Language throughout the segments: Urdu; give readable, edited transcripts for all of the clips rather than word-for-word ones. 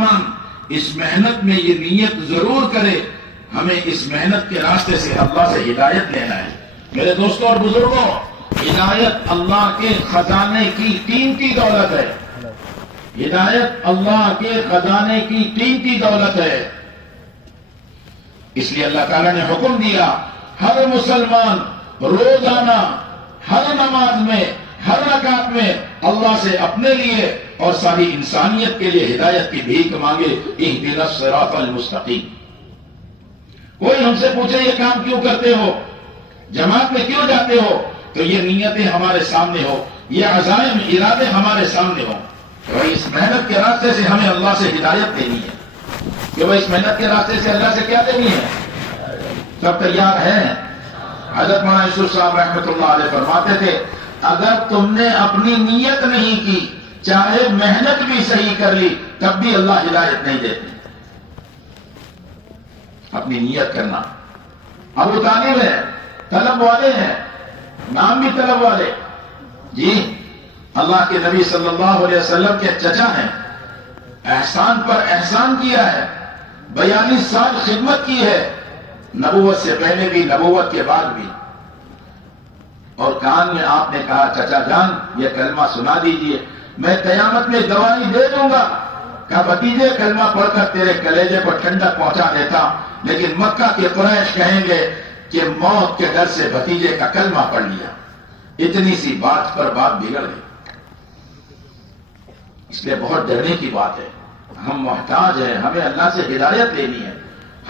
مسلمان اس محنت میں یہ نیت ضرور کرے، ہمیں اس محنت کے راستے سے اللہ سے ہدایت لینا ہے۔ میرے دوستوں اور بزرگوں، ہدایت اللہ کے خزانے کی قیمتی دولت ہے۔ ہدایت اللہ کے خزانے کی قیمتی دولت ہے۔ اس لیے اللہ تعالیٰ نے حکم دیا، ہر مسلمان روزانہ ہر نماز میں ہر رکعت میں اللہ سے اپنے لیے اور ساری انسانیت کے لیے ہدایت کی بھیک مانگے، اہدنا الصراط المستقیم۔ کوئی ہم سے پوچھے یہ کام کیوں کرتے ہو، جماعت میں کیوں جاتے ہو، تو یہ نیتیں ہمارے سامنے ہو، یہ عزائم ارادے ہمارے سامنے ہو کہ بھائی اس محنت کے راستے سے ہمیں اللہ سے ہدایت دینی ہے، کہ بھائی اس محنت کے راستے سے اللہ سے کیا دینی ہے۔ سب تیار ہیں؟ حضرت مولانا یوسف صاحب رحمۃ اللہ علیہ فرماتے تھے، اگر تم نے اپنی نیت نہیں کی، چاہے محنت بھی صحیح کر لی، تب بھی اللہ ہدایت نہیں دیتے۔ اپنی نیت کرنا۔ ابو طالب ہے، طلب والے ہیں، نام بھی طلب والے، جی اللہ کے نبی صلی اللہ علیہ وسلم کے چچا ہیں، احسان پر احسان کیا ہے، 42 سال خدمت کی ہے، نبوت سے پہلے بھی نبوت کے بعد بھی۔ اور کان میں آپ نے کہا، چچا جان یہ کلمہ سنا دیجئے، میں قیامت میں گواہی دے دوں گا۔ کہا بھتیجے کلمہ پڑھ کر تیرے کلیجے کو ٹھنڈک پہنچا دیتا، لیکن مکہ کے قریش کہیں گے کہ موت کے ڈر سے بھتیجے کا کلمہ پڑھ لیا۔ اتنی سی بات پر بات بگڑ گئی۔ اس لیے بہت ڈرنے کی بات ہے، ہم محتاج ہیں، ہمیں اللہ سے ہدایت لینی ہے۔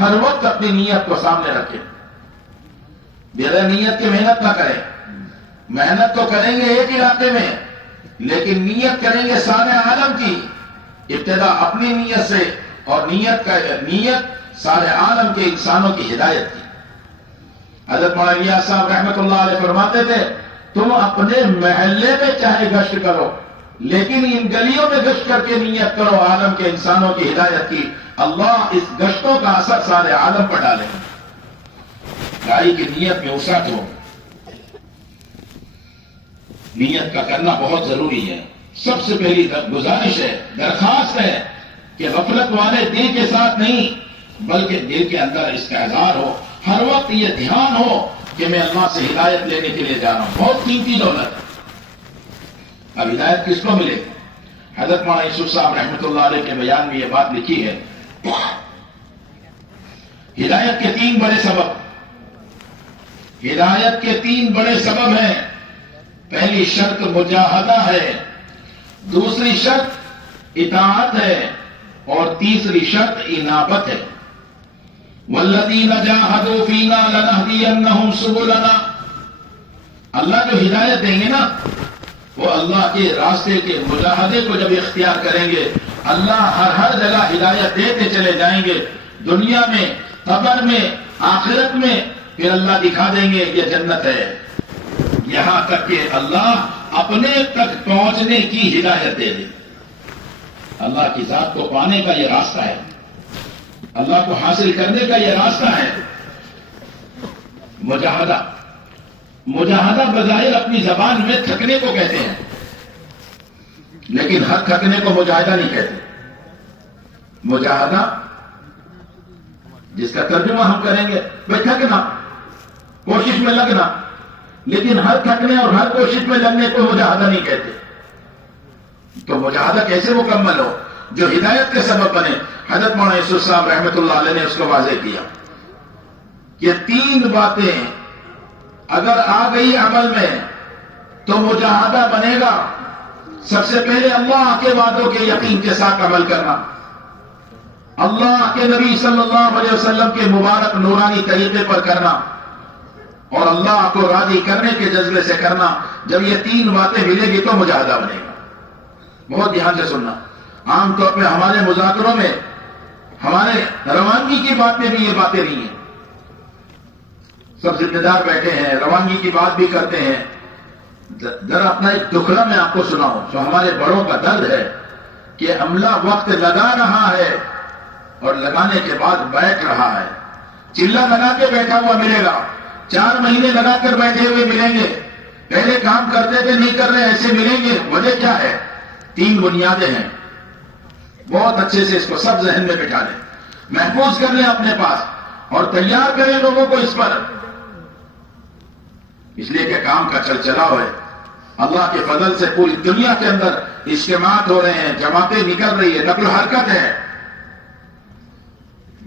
ہر وقت اپنی نیت کو سامنے رکھیں، بغیر نیت کے محنت نہ کریں۔ محنت تو کریں گے ایک علاقے میں، لیکن نیت کریں گے سارے عالم کی، ابتدا اپنی نیت سے، اور نیت سارے عالم کے انسانوں کی ہدایت کی۔ حضرت مولانا الیاس صاحب رحمۃ اللہ علیہ فرماتے تھے، تم اپنے محلے میں چاہے گشت کرو، لیکن ان گلیوں میں گشت کر کے نیت کرو عالم کے انسانوں کی ہدایت کی، اللہ اس گشتوں کا اثر سارے عالم پر ڈالے گا۔ داعی کی نیت میں وسعت ہو، نیت کا کرنا بہت ضروری ہے۔ سب سے پہلی گزارش ہے، درخواست ہے کہ غفلت والے دل کے ساتھ نہیں، بلکہ دل کے اندر استحضار ہو، ہر وقت یہ دھیان ہو کہ میں اللہ سے ہدایت لینے کے لیے جا رہا ہوں۔ بہت قیمتی دولت ہے۔ اب ہدایت کس کو ملے؟ حضرت مولانا یوسف صاحب رحمۃ اللہ علیہ کے بیان میں یہ بات لکھی ہے، ہدایت کے 3 بڑے سبب، ہدایت کے 3 بڑے سبب ہیں۔ پہلی شرط مجاہدہ ہے، دوسری شرط اطاعت ہے، اور تیسری شرط انابت ہے۔ والذین جاہدوا فینا لنہدینہم سبلنا۔ اللہ جو ہدایت دیں گے نا، وہ اللہ کے راستے کے مجاہدے کو جب اختیار کریں گے، اللہ ہر جگہ ہدایت دیتے چلے جائیں گے، دنیا میں، قبر میں، آخرت میں، پھر اللہ دکھا دیں گے یہ جنت ہے، یہاں تک کہ اللہ اپنے تک پہنچنے کی ہدایت دے دے۔ اللہ کی ذات کو پانے کا یہ راستہ ہے، اللہ کو حاصل کرنے کا یہ راستہ ہے مجاہدہ۔ مجاہدہ بظاہر اپنی زبان میں تھکنے کو کہتے ہیں، لیکن ہر تھکنے کو مجاہدہ نہیں کہتے۔ مجاہدہ جس کا ترجمہ ہم کریں گے بھائی تھکنا، کوشش میں لگنا، لیکن ہر تھکنے اور ہر کوشش میں لگنے کو مجاہدہ نہیں کہتے۔ تو مجاہدہ کیسے مکمل ہو؟ جو ہدایت کے سبب بنے۔ حضرت مولانا یوسف صاحب رحمۃ اللہ علیہ نے اس کو واضح کیا کہ 3 باتیں اگر آ گئی عمل میں تو مجاہدہ بنے گا۔ سب سے پہلے اللہ کے وعدوں کے یقین کے ساتھ عمل کرنا، اللہ کے نبی صلی اللہ علیہ وسلم کے مبارک نورانی طریقے پر کرنا، اور اللہ کو راضی کرنے کے جذبے سے کرنا۔ جب یہ 3 باتیں ملے گی تو مجاہدہ بنے گا۔ بہت دھیان سے سننا، عام طور پہ ہمارے مذاکروں میں، ہمارے روانگی کی بات میں بھی یہ باتیں نہیں ہیں۔ سب ذمہ دار بیٹھے ہیں، روانگی کی بات بھی کرتے ہیں۔ ذرا اپنا ایک دکھڑا میں آپ کو سناؤں، جو ہمارے بڑوں کا درد ہے کہ عملہ وقت لگا رہا ہے اور لگانے کے بعد بیٹھ رہا ہے۔ چلہ لگا کے بیٹھا ہوا ملے گا، 4 مہینے لگا کر بیٹھے ہوئے ملیں گے، پہلے کام کرتے تھے نہیں کر رہے ایسے ملیں گے۔ وجہ کیا ہے؟ 3 بنیادیں ہیں۔ بہت اچھے سے اس کو سب ذہن میں بٹھا لیں، محفوظ کر لیں اپنے پاس اور تیار کریں لوگوں کو اس پر، اس لیے کہ کام کا چلچلاؤ ہے۔ اللہ کے فضل سے پوری دنیا کے اندر اجتماعات ہو رہے ہیں، جماعتیں نکل رہی ہے، نقل و حرکت ہے۔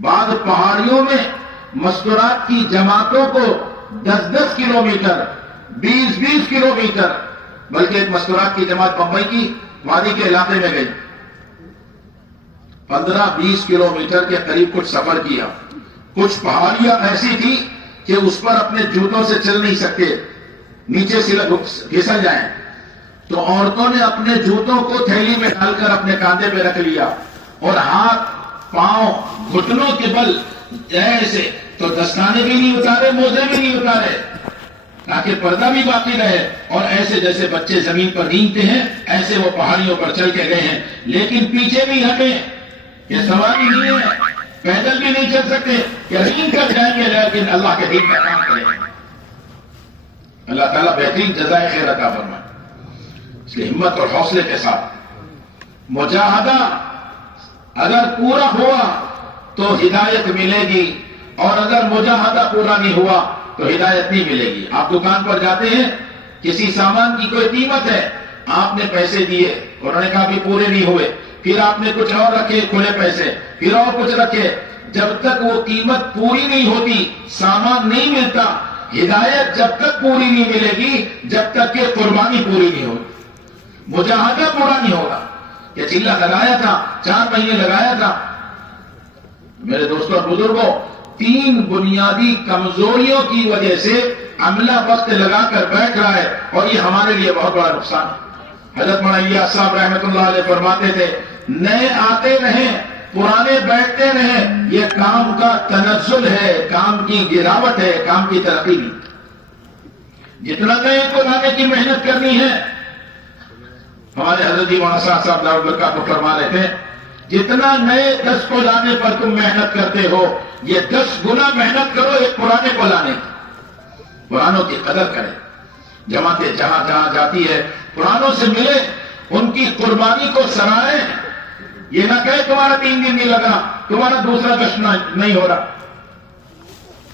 بعض پہاڑیوں میں مستورات کی جماعتوں کو 10-10 کلومیٹر، 20-20 کلومیٹر، بلکہ ایک مستورات کی جماعت بمبئی کی وادی کے علاقے میں گئی، 15-20 کلومیٹر کے قریب کچھ سفر کیا۔ کچھ پہاڑیاں ایسی تھی کہ اس پر اپنے جوتوں سے چل نہیں سکتے، نیچے سے پھسل جائیں، تو عورتوں نے اپنے جوتوں کو تھیلی میں ڈال کر اپنے کاندھے پہ رکھ لیا اور ہاتھ پاؤں گھٹنوں کے بل ایسے، تو دستانے بھی نہیں اتارے، موزے بھی نہیں اتارے، تاکہ پردہ بھی باقی رہے، اور ایسے جیسے بچے زمین پر رینگتے ہیں ایسے وہ پہاڑیوں پر چل کے گئے ہیں۔ لیکن پیچھے بھی ہمیں یہ سواری نہیں ہے، پیدل بھی نہیں چل سکتے کہ رینگ کر جائیں گے، لیکن اللہ کے دین کا کام کریں گے۔ اللہ تعالیٰ بہترین جزائے خیر عطا فرمائے۔ اس لیے ہمت اور حوصلے کے ساتھ مجاہدہ اگر پورا ہوا تو ہدایت ملے گی، اور اگر مجاہدہ پورا نہیں ہوا تو ہدایت نہیں ملے گی۔ آپ دکان پر جاتے ہیں، کسی سامان کی کوئی قیمت ہے، آپ نے پیسے دیے، انہوں نے کہا بھی پورے نہیں ہوئے، پھر آپ نے کچھ اور رکھے کھلے پیسے، پھر اور کچھ رکھے، جب تک وہ قیمت پوری نہیں ہوتی سامان نہیں ملتا۔ ہدایت جب تک پوری نہیں ملے گی جب تک کہ قربانی پوری نہیں ہوگی، مجاہدہ پورا نہیں ہوگا۔ یہ چلہ لگایا تھا، 4 مہینے لگایا تھا۔ میرے دوستوں اور بزرگوں، 3 بنیادی کمزوریوں کی وجہ سے عملہ وقت لگا کر بیٹھ رہا ہے، اور یہ ہمارے لیے بہت بڑا نقصان ہے۔ حضرت مولانا صاحب رحمۃ اللہ علیہ فرماتے تھے، نئے آتے رہیں، پرانے بیٹھتے رہیں، یہ کام کا تنزل ہے، کام کی گراوٹ ہے، کام کی ترقی نہیں۔ جتنا نئے کو لانے کی محنت کرنی ہے، ہمارے حضرت مولانا صاحب دار البرکات کو فرما رہے تھے، جتنا نئے 10 کو لانے پر تم محنت کرتے ہو، یہ 10 گنا محنت کرو ایک پرانے کو لانے کی۔ پرانوں کی قدر کریں، جماعتیں جہاں جہاں جاتی ہے پرانوں سے ملے، ان کی قربانی کو سراہیں۔ یہ نہ کہے تمہارا 3 دن نہیں لگا، تمہارا دوسرا جشن نہیں ہو رہا،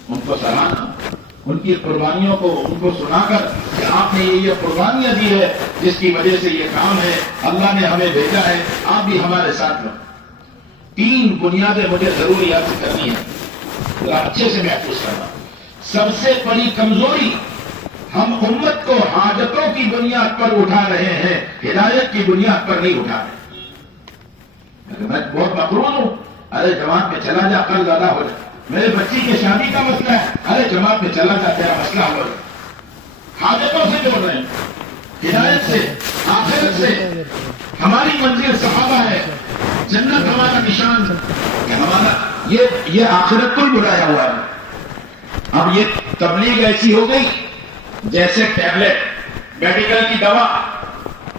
ان کو سراہنا، ان کی قربانیوں کو ان کو سنا کر کہ آپ نے یہ قربانیاں دی ہے جس کی وجہ سے یہ کام ہے، اللہ نے ہمیں بھیجا ہے، آپ بھی ہمارے ساتھ رہو۔ 3 بنیادیں مجھے ضروری یاد کرنی ہے، ذرا اچھے سے محفوظ کرنا۔ سب سے بڑی کمزوری، ہم امت کو حاجتوں کی بنیاد پر اٹھا رہے ہیں، ہدایت کی بنیاد پر نہیں اٹھا رہے۔ میں بہت مقروض ہوں، ارے جماعت میں چلا جا، قرض ادا ہو جائے۔ میرے بچی کی شادی کا مسئلہ ہے، ارے جماعت میں چلا جا، تیرا مسئلہ ہو جائے۔ حاجتوں سے جوڑ رہے ہیں، ہدایت سے، آخرت سے۔ ہماری منزل صحابہ ہے، جنت ہمارا نشان ہے، ہمارا یہ آخرت کو بلایا ہوا ہے۔ اب یہ تبلیغ ایسی ہو گئی جیسے ٹیبلٹ، میڈیکل کی دوا،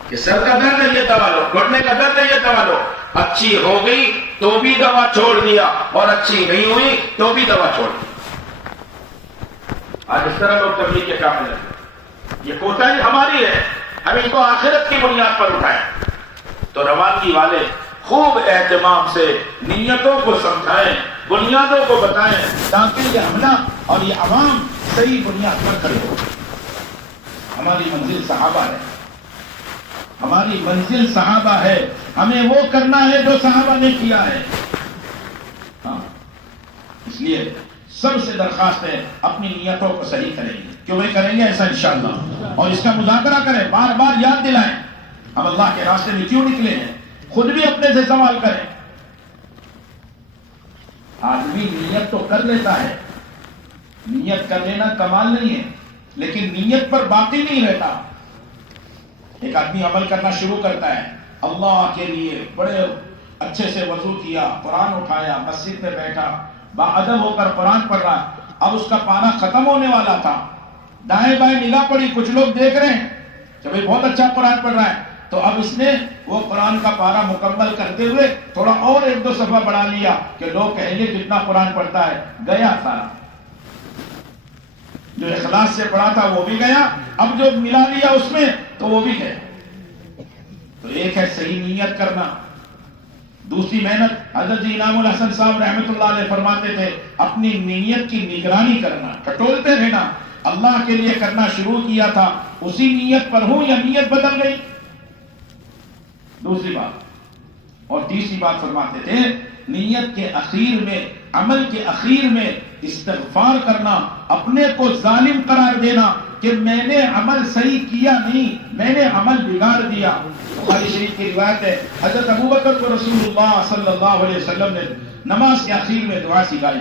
کہ سر کا درد ہے یہ دوا لو، گھٹنے کا درد ہے یہ دوا لو، اچھی ہو گئی تو بھی دوا چھوڑ دیا، اور اچھی نہیں ہوئی تو بھی دوا چھوڑ دی۔ آج اس طرح لوگ تبلیغ کے کام میں لگے، یہ کوتاہی ہماری ہے، ہم ان کو آخرت کی بنیاد پر اٹھائیں۔ تو روانگی والے خوب اہتمام سے نیتوں کو سمجھائیں، بنیادوں کو بتائیں، تاکہ یہ حملہ اور یہ عوام صحیح بنیاد پر کھڑے ہو۔ ہماری منزل صحابہ ہے، ہماری منزل صحابہ ہے، ہمیں وہ کرنا ہے جو صحابہ نے کیا ہے۔ اس لیے سب سے درخواست ہے اپنی نیتوں کو صحیح کریں گے، کیوں نہیں کریں گے ایسا انشاءاللہ، اور اس کا مذاکرہ کریں، بار بار یاد دلائیں ہم اللہ کے راستے میں کیوں نکلے ہیں، خود بھی اپنے سے سوال کریں۔ آدمی نیت تو کر لیتا ہے، نیت کر لینا کمال نہیں ہے، لیکن نیت پر باقی نہیں رہتا۔ ایک آدمی عمل کرنا شروع کرتا ہے، اللہ کے لیے بڑے اچھے سے وضو کیا، قرآن اٹھایا، مسجد میں بیٹھا، باادب ہو کر قرآن پڑھ رہا ہے، اب اس کا پارا ختم ہونے والا تھا، دائیں بائیں نگاہ پڑی، کچھ لوگ دیکھ رہے ہیں کہ بھئی بہت اچھا قرآن پڑھ رہا ہے، تو اب اس نے وہ قرآن کا پارا مکمل کرتے ہوئے تھوڑا اور 1-2 صفحہ بڑھا لیا کہ لوگ کہیں گے کتنا قرآن پڑھتا ہے، گیا سارا۔ جو اخلاص سے پڑھا تھا وہ بھی گیا، اب جو ملا لیا اس میں تو وہ بھی گیا۔ تو ایک ہے صحیح نیت کرنا، دوسری محنت حضرت انعام الحسن صاحب رحمۃ اللہ علیہ فرماتے تھے اپنی نیت کی نگرانی کرنا، ٹٹولتے رہنا. اللہ کے لیے کرنا شروع کیا تھا، اسی نیت پر ہوں یا نیت بدل گئی. دوسری بات. اور تیسری بات فرماتے تھے نیت کے اخیر میں، عمل کے اخیر میں استغفار کرنا، اپنے کو ظالم قرار دینا کہ میں نے عمل صحیح کیا نہیں، میں نے عمل بگاڑ دیا. بخاری شریف کی روایت ہے حضرت ابوبکر کو رسول اللہ صلی اللہ علیہ وسلم نے نماز کے اخیر میں دعا سکھائی.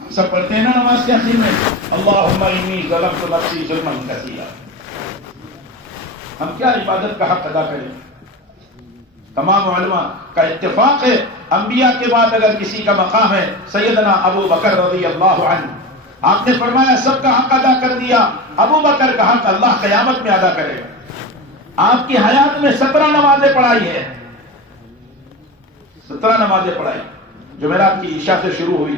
ہم سب پڑھتے ہیں نا نماز کے اخیر میں اللہم انی ظلمت نفسی ظلما کثیرا. ہم کیا عبادت کا حق ادا کریں؟ تمام علماء کا اتفاق ہے انبیاء کے بعد اگر کسی کا مقام ہے سیدنا ابو بکر رضی اللہ عنہ. آپ نے فرمایا سب کا حق ادا کر دیا، ابو بکر کا حق اللہ قیامت میں ادا کرے گا. آپ کی حیات میں 17 نمازیں پڑھائی ہے، 17 نمازیں پڑھائی. جمعرات کی عشاء سے شروع ہوئی،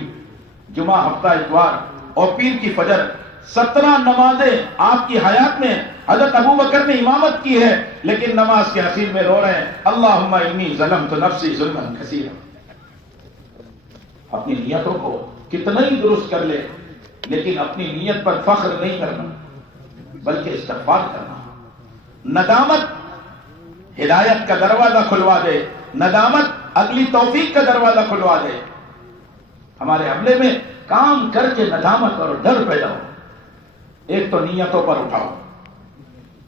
جمعہ، ہفتہ، اتوار اور پیر کی فجر، 17 نمازیں آپ کی حیات میں حضرت ابو بکر نے امامت کی ہے. لیکن نماز کے اخیر میں رو رہے ہیں اللہم انی ظلمت نفسی ظلما کثیرا. اپنی نیتوں کو کتنا ہی درست کر لے لیکن اپنی نیت پر فخر نہیں کرنا بلکہ استغفار کرنا. ندامت ہدایت کا دروازہ کھلوا دے، ندامت اگلی توفیق کا دروازہ کھلوا دے. ہمارے عملے میں کام کر کے ندامت اور ڈر پیدا ہو. ایک تو نیتوں پر اٹھاؤ.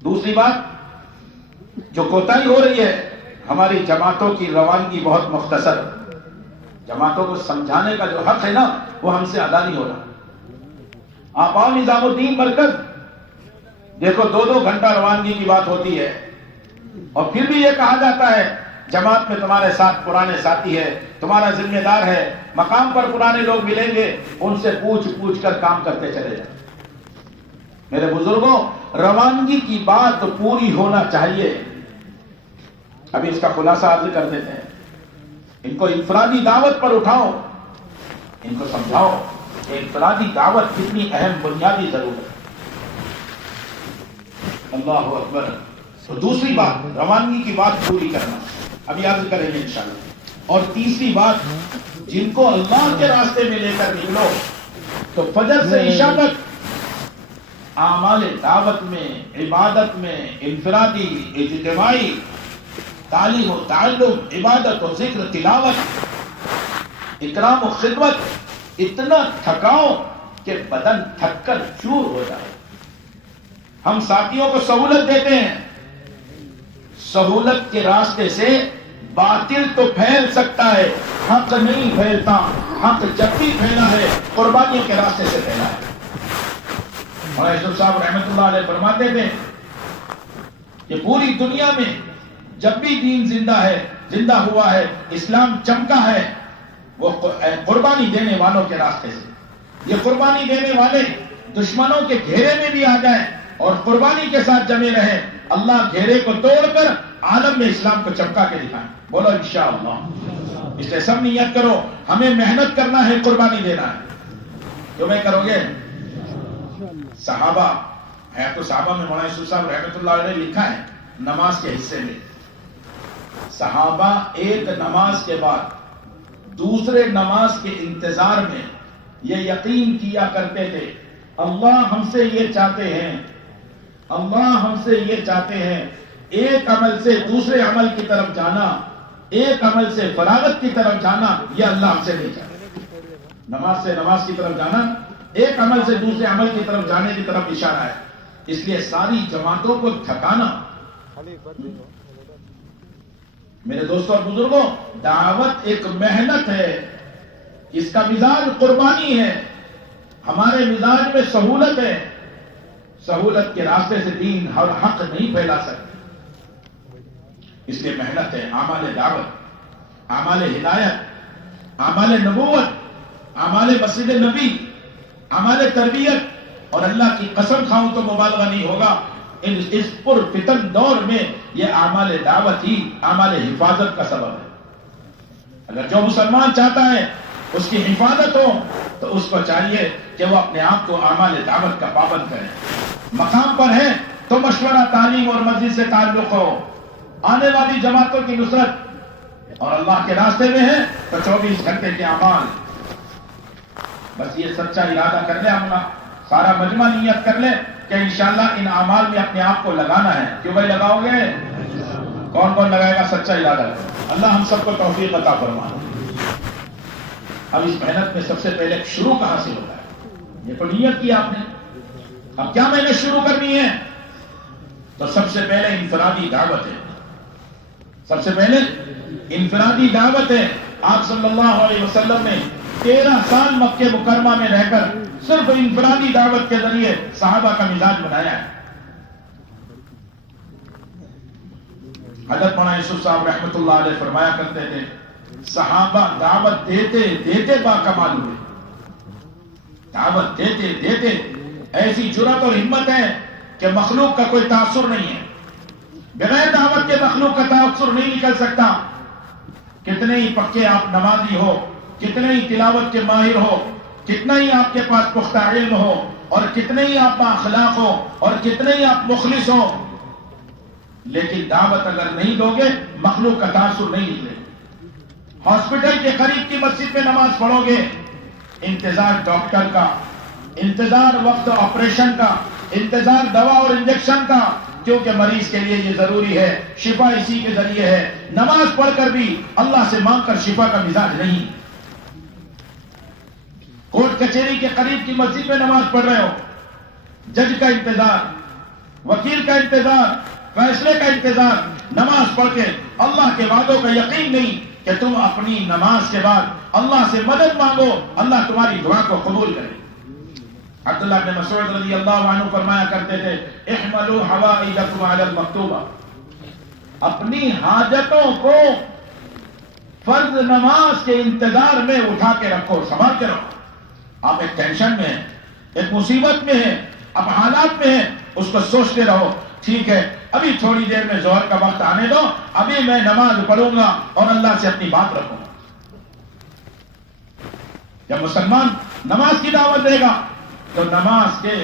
دوسری بات جو کوتاہی ہو رہی ہے، ہماری جماعتوں کی روانگی بہت مختصر. جماعتوں کو سمجھانے کا جو حق ہے نا وہ ہم سے ادا نہیں ہو رہا. آپ آؤ نظام الدین مرکز دیکھو 2-2 گھنٹہ روانگی کی بات ہوتی ہے اور پھر بھی یہ کہا جاتا ہے جماعت میں تمہارے ساتھ پرانے ساتھی ہے، تمہارا ذمہ دار ہے، مقام پر پرانے لوگ ملیں گے، ان سے پوچھ کر کام کرتے چلے جائیں. میرے بزرگوں روانگی کی بات پوری ہونا چاہیے. ابھی اس کا خلاصہ عرض کر دیتے ہیں. ان کو انفرادی دعوت پر اٹھاؤ، ان کو سمجھاؤ کہ انفرادی دعوت کتنی اہم بنیادی ضرورت ہے. اللہ اکبر. تو دوسری بات روانگی کی بات پوری کرنا، ابھی عرض کریں گے انشاءاللہ. اور تیسری بات جن کو اللہ کے راستے میں لے کر نکلو تو فجر سے عشاء تک اعمال دعوت میں، عبادت میں، انفرادی، اجتماعی، تعلیم و تعلم، عبادت و ذکر، تلاوت، اکرام و خدمت اتنا تھکاؤ کہ بدن تھک کر چور ہو جائے. ہم ساتھیوں کو سہولت دیتے ہیں، سہولت کے راستے سے باطل تو پھیل سکتا ہے، حق نہیں پھیلتا. حق جب بھی پھیلا ہے قربانی کے راستے سے پھیلا ہے. مولانا یوسف صاحب رحمۃ اللہ علیہ فرماتے تھے کہ پوری دنیا میں جب بھی دین زندہ ہے، زندہ ہوا ہے، اسلام چمکا ہے، وہ قربانی دینے والوں کے راستے سے. یہ قربانی دینے والے دشمنوں کے گھیرے میں بھی آ جائیں اور قربانی کے ساتھ جمے رہیں، اللہ گھیرے کو توڑ کر عالم میں اسلام کو چمکا کے دکھائیں. بولو انشاءاللہ. اس لیے سب نیت کرو، ہمیں محنت کرنا ہے، قربانی دینا ہے. کیوں میں کرو گے؟ صحابہ حیات الصحابہ میں مولانا یوسف صاحب رحمۃ اللہ علیہ نے لکھا ہے نماز کے حصے میں، صحابہ ایک نماز کے بعد دوسرے نماز کے انتظار میں یہ یقین کیا کرتے تھے اللہ ہم سے یہ چاہتے ہیں، اللہ ہم سے یہ چاہتے ہیں. ایک عمل سے دوسرے عمل کی طرف جانا، ایک عمل سے فراغت کی طرف جانا، یہ اللہ ہم سے نہیں چاہتے. نماز سے نماز کی طرف جانا، ایک عمل سے دوسرے عمل کی طرف جانے کی طرف اشارہ ہے. اس لیے ساری جماعتوں کو تھکانا. میرے دوستوں اور بزرگوں، دعوت ایک محنت ہے، اس کا مزاج قربانی ہے. ہمارے مزاج میں سہولت ہے، سہولت کے راستے سے دین ہر حق نہیں پھیلا سکتے. اس لیے محنت ہے. اعمال دعوت، اعمال ہدایت، اعمال نبوت، اعمال مسجد نبی، اعمال تربیت. اور اللہ کی قسم کھاؤں تو مبالغہ نہیں ہوگا، اس پر فتن دور میں یہ اعمال دعوت ہی اعمال حفاظت کا سبب ہے. اگر جو مسلمان چاہتا ہے اس کی حفاظت ہو تو اس کو چاہیے کہ وہ اپنے آپ کو اعمال دعوت کا پابند کرے. مقام پر ہے تو مشورہ، تعلیم اور مسجد سے تعلق ہو. آنے والی جماعتوں کی نصرت اور اللہ کے راستے میں ہیں تو 24 گھنٹے کے اعمال. بس یہ سچا ارادہ کر لے اپنا سارا مجمع نیت کر لے کہ انشاءاللہ ان اعمال میں اپنے آپ کو لگانا ہے. کیوں بھائی لگاؤ گے؟ کون کون لگائے گا سچا ارادہ؟ اللہ ہم سب کو توفیق عطا فرمائے. اب اس محنت میں سب سے پہلے شروع کہاں سے ہوتا ہے؟ یہ تو نیت کی آپ نے. اب کیا محنت شروع کرنی ہے؟ تو سب سے پہلے انفرادی دعوت ہے. سب سے پہلے انفرادی دعوت ہے. آپ صلی اللہ علیہ وسلم نے 13 سال مکہ مکرمہ میں رہ کر صرف انفرادی دعوت کے ذریعے صحابہ کا مزاج بنایا ہے. حضرت مولانا یوسف صاحب رحمۃ اللہ علیہ فرمایا کرتے تھے صحابہ دعوت دیتے دیتے باکمال ہوئے. دعوت دیتے دیتے ایسی جرأت اور ہمت ہے کہ مخلوق کا کوئی تاثر نہیں ہے. بغیر دعوت کے مخلوق کا تاثر نہیں نکل سکتا. کتنے ہی پکے آپ نمازی ہو، کتنے ہی تلاوت کے ماہر ہو، کتنا ہی آپ کے پاس پختہ علم ہو، اور کتنے ہی آپ بااخلاق ہو، اور کتنے ہی آپ مخلص ہو، لیکن دعوت اگر نہیں دو گے مخلوق کا تاثر نہیں نکلے. ہاسپٹل کے قریب کی مسجد میں نماز پڑھو گے، انتظار ڈاکٹر کا، انتظار وقت آپریشن کا، انتظار دوا اور انجیکشن کا، کیونکہ مریض کے لیے یہ ضروری ہے، شفا اسی کے ذریعے ہے. نماز پڑھ کر بھی اللہ سے مانگ کر شفا کا مزاج نہیں. کورٹ کچہری کے قریب کی مسجد میں نماز پڑھ رہے ہو، جج کا انتظار، وکیل کا انتظار، فیصلے کا انتظار. نماز پڑھ کے اللہ کے وعدوں کا یقین نہیں کہ تم اپنی نماز کے بعد اللہ سے مدد مانگو، اللہ تمہاری دعا کو قبول کرے. عبداللہ بن مسعود رضی اللہ عنہ فرمایا کرتے تھے احملوا حوائجکم علی المکتوبہ. اپنی حاجتوں کو فرض نماز کے انتظار میں اٹھا کے رکھو، سنبھال کے رکھو. آپ ایک ٹینشن میں ہیں، ایک مصیبت میں ہیں، اب حالات میں ہیں، اس کو سوچتے رہو ٹھیک ہے ابھی تھوڑی دیر میں ظہر کا وقت آنے دو، ابھی میں نماز پڑھوں گا اور اللہ سے اپنی بات رکھوں گا. جب مسلمان نماز کی دعوت دے گا تو نماز کے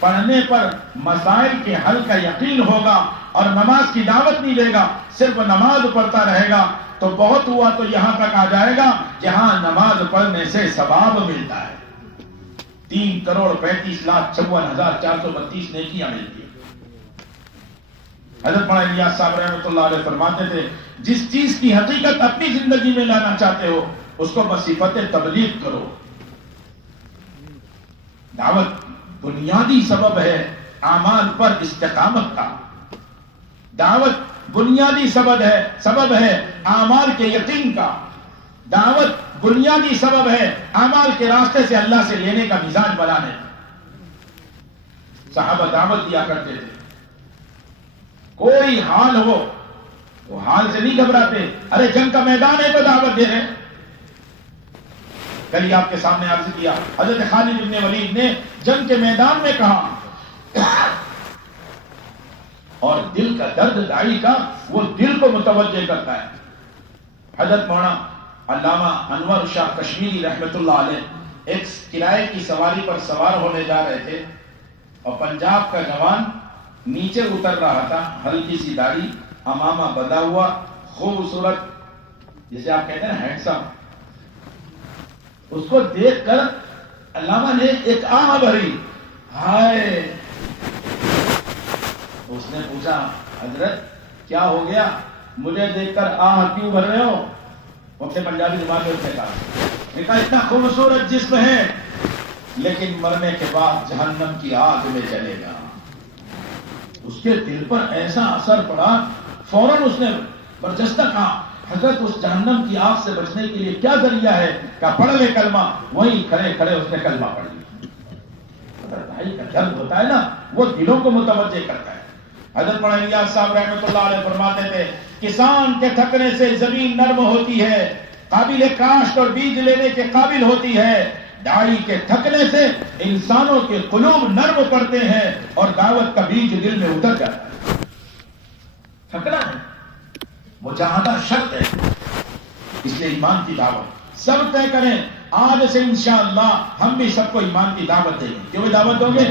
پڑھنے پر مسائل کے حل کا یقین ہوگا، اور نماز کی دعوت نہیں دے گا، صرف نماز پڑھتا رہے گا تو بہت ہوا تو یہاں تک آ جائے گا جہاں نماز پڑھنے سے ثواب ملتا ہے. 3,35,54,432 نیکیاں ملتی ہیں. حضرت مولانا الیاس صاحب رحمۃ اللہ علیہ فرماتے تھے جس چیز کی حقیقت اپنی زندگی میں لانا چاہتے ہو اس کو بصفت تبلیغ کرو. دعوت بنیادی سبب ہے اعمال پر استقامت کا. دعوت بنیادی سبب ہے اعمال کے یقین کا. دعوت بنیادی سبب ہے اعمال کے راستے سے اللہ سے لینے کا مزاج بنانے کا. صحابہ دعوت دیا کرتے تھے، کوئی حال ہو وہ حال سے نہیں گھبراتے. ارے جنگ کا میدان ہے تو دعوت دے رہے ہیں. کل ہی آپ کے سامنے عرض کیا حضرت خالد بن ولید نے جنگ کے میدان میں کہا، اور دل کا درد داعی کا وہ دل کو متوجہ کرتا ہے. حضرت مولانا علامہ انور شاہ کشمیری رحمت اللہ علیہ ایک کرائے کی سواری پر سوار ہونے جا رہے تھے، اور پنجاب کا جوان نیچے اتر رہا تھا، ہلکی سی داڑھی، امامہ بندھا ہوا، خوبصورت، جسے آپ کہتے ہیں ہینڈسم. اس کو دیکھ کر علامہ نے ایک آہ بھری، ہائے. اس نے پوچھا حضرت کیا ہو گیا، مجھے دیکھ کر آہ کیوں بھر رہے ہو؟ اپنے پنجابی زبان میں اس نے کہا اتنا خوبصورت جسم ہے لیکن مرنے کے بعد جہنم کی آگ میں جلے گا. اس کے دل پر ایسا اثر پڑا، فوراً اس نے برجستہ کہا حضرت اس جہنم کی آگ سے بچنے کے لیے کیا ذریعہ ہے؟ کہا پڑھ لے کلمہ. وہیں کھڑے کھڑے اس نے کلمہ پڑھ لیا. بھائی کا درد ہوتا ہے نا، وہ دلوں کو متوجہ کرتا ہے. حضرت مولانا الیاس صاحب رحمۃ اللہ علیہ فرماتے تھے کسان کے تھکنے سے زمین نرم ہوتی ہے، قابل کاشت اور بیج لینے کے قابل ہوتی ہے. داعی کے تھکنے سے انسانوں کے قلوب نرم پڑتے ہیں اور دعوت کا بیج دل میں اتر جاتا ہے. تھکنا ہے مجاہدہ شرط ہے. اس لیے ایمان کی دعوت سب طے کریں. آج سے انشاءاللہ ہم بھی سب کو ایمان کی دعوت دیں گے. کیوں بھی دعوت دو گے؟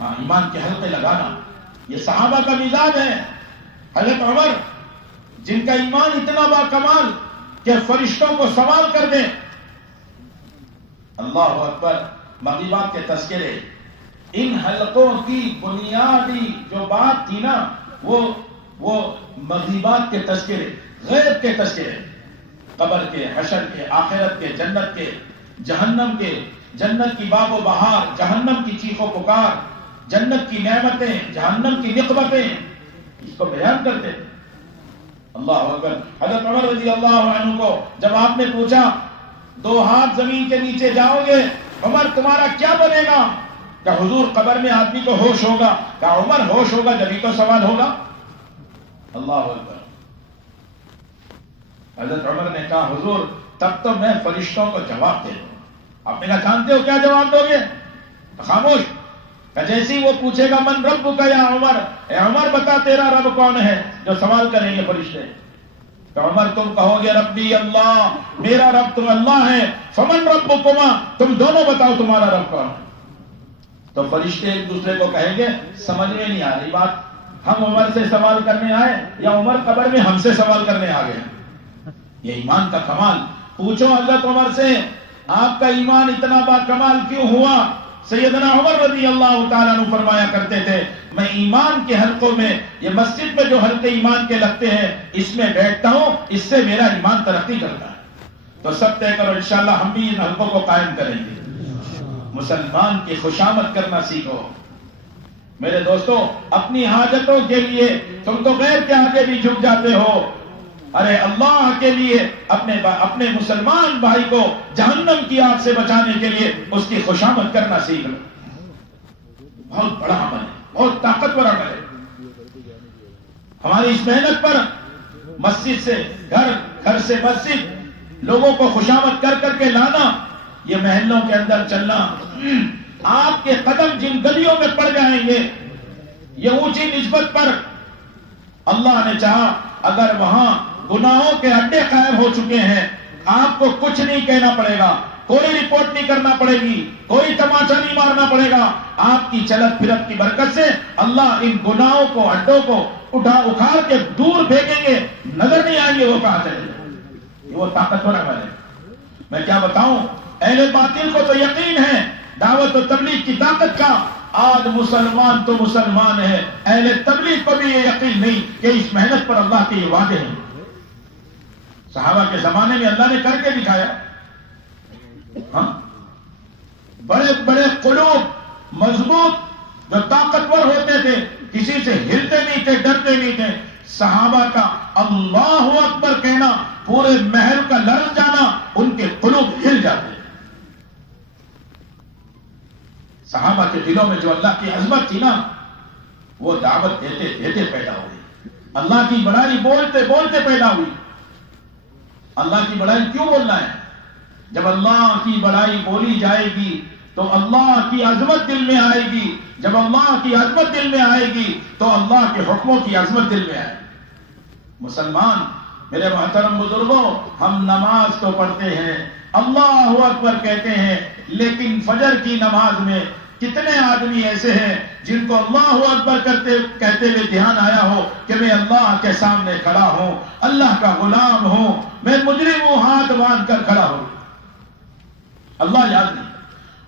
ہاں، ایمان کے حلقے لگانا یہ صحابہ کا مزاج ہے. حضرت عمر جن کا ایمان اتنا با کمال کہ فرشتوں کو سوال کر دیں. اللہ اکبر. مغیبات کے تذکرے، ان حلقوں کی بنیادی جو بات تھی نا وہ مغیبات کے تذکرے، غیب کے تذکرے، قبر کے، حشر کے، آخرت کے، جنت کے، جہنم کے، جنت کی باب و بہار، جہنم کی چیخ و پکار، جنت کی نعمتیں، جہنم کی نقمتیں، اس کو بیان کرتے. اللہ اکبر. حضرت عمر رضی اللہ عنہ کو جب آپ نے پوچھا 2 ہاتھ زمین کے نیچے جاؤ گے عمر تمہارا کیا بنے گا؟ کہ حضور قبر میں آدمی کو ہوش ہوگا. کہ عمر ہوش ہوگا جبھی تو سوال ہوگا. اللہ اکبر. حضرت عمر نے کہا حضور تب تو میں فرشتوں کو جواب دے دوں. آپ نے کہا جانتے ہو کیا جواب دو گے؟ خاموش. کہ جیسے ہی وہ پوچھے گا من ربک یا عمر، اے عمر بتا تیرا رب کون ہے، جو سوال کریں گے فرشتے. کہ عمر تم کہو گے ربی اللہ، میرا رب تم اللہ ہے. فمن ربکما، تم دونوں بتاؤ تمہارا رب کون ہے. تو فرشتے ایک دوسرے کو کہیں گے سمجھ میں نہیں آ رہی بات، ہم عمر سے سوال کرنے آئے یا عمر قبر میں ہم سے سوال کرنے آ گئے. یہ ایمان کا کمال. پوچھو حضرت عمر سے آپ کا ایمان اتنا با کمال کیوں ہوا؟ سیدنا عمر رضی اللہ تعالیٰ عنہ فرمایا کرتے تھے میں ایمان کے حلقوں میں، یہ مسجد میں جو حلقے ایمان کے لگتے ہیں اس میں بیٹھتا ہوں، اس سے میرا ایمان ترقی کرتا ہے. تو سب طے کرو انشاءاللہ ہم بھی ان حلقوں کو قائم کریں گے. مسلمان کی خوشامد کرنا سیکھو. میرے دوستو اپنی حاجتوں کے لیے تم تو غیر کے آگے بھی جھک جاتے ہو، ارے اللہ کے لیے اپنے مسلمان بھائی کو جہنم کی آگ سے بچانے کے لیے اس کی خوشامد کرنا سیکھ لو. بہت بڑا عمل ہے، بہت طاقتور عمل ہے. ہماری اس محنت پر مسجد سے گھر، گھر سے مسجد، لوگوں کو خوشامد کر کر کے لانا، یہ محلوں کے اندر چلنا، آپ کے قدم جن گلیوں میں پڑ جائیں گے یہ اونچی نسبت پر اللہ نے چاہا اگر وہاں گناہوں کے اڈے قائم ہو چکے ہیں آپ کو کچھ نہیں کہنا پڑے گا، کوئی رپورٹ نہیں کرنا پڑے گی، کوئی تماچا نہیں مارنا پڑے گا. آپ کی چلت پھرت کی برکت سے اللہ ان گناہوں کو، اڈوں کو اکھاڑ کے دور پھینکیں گے، نظر نہیں آئیں گے وہ کہاں چلے جائیں. یہ وہ طاقتور عمل ہے. میں کیا بتاؤں، اہل باطل کو تو یقین ہے دعوت و تبلیغ کی طاقت کا. آج مسلمان تو مسلمان ہے، اہل تبلیغ کو بھی یہ یقین نہیں کہ اس محنت پر اللہ کے یہ وعدے ہیں. صحابہ کے زمانے میں اللہ نے کر کے دکھایا. ہاں بڑے بڑے قلوب مضبوط جو طاقتور ہوتے تھے، کسی سے ہلتے نہیں تھے، ڈرتے نہیں تھے. صحابہ کا اللہ اکبر کہنا، پورے محل کا لرز جانا، ان کے قلوب ہل جاتے. صحابہ کے دلوں میں جو اللہ کی عظمت تھی نا وہ دعوت دیتے دیتے پیدا ہوئی. اللہ کی بڑائی بولتے بولتے پیدا ہوئی. اللہ کی بڑائی کیوں بولنا ہے؟ جب اللہ کی بڑائی بولی جائے گی تو اللہ کی عظمت دل میں آئے گی. جب اللہ کی عظمت دل میں آئے گی تو اللہ کے حکموں کی عظمت دل میں آئے گی. مسلمان میرے محترم بزرگوں، ہم نماز تو پڑھتے ہیں، اللہ اکبر کہتے ہیں، لیکن فجر کی نماز میں کتنے آدمی ایسے ہیں جن کو اللہ اکبر کہتے ہوئے دھیان آیا ہو کہ میں اللہ کے سامنے کھڑا ہوں، اللہ کا غلام ہوں، میں مجرم ہوں، ہاتھ باندھ کر کھڑا ہوں. اللہ یاد نہیں.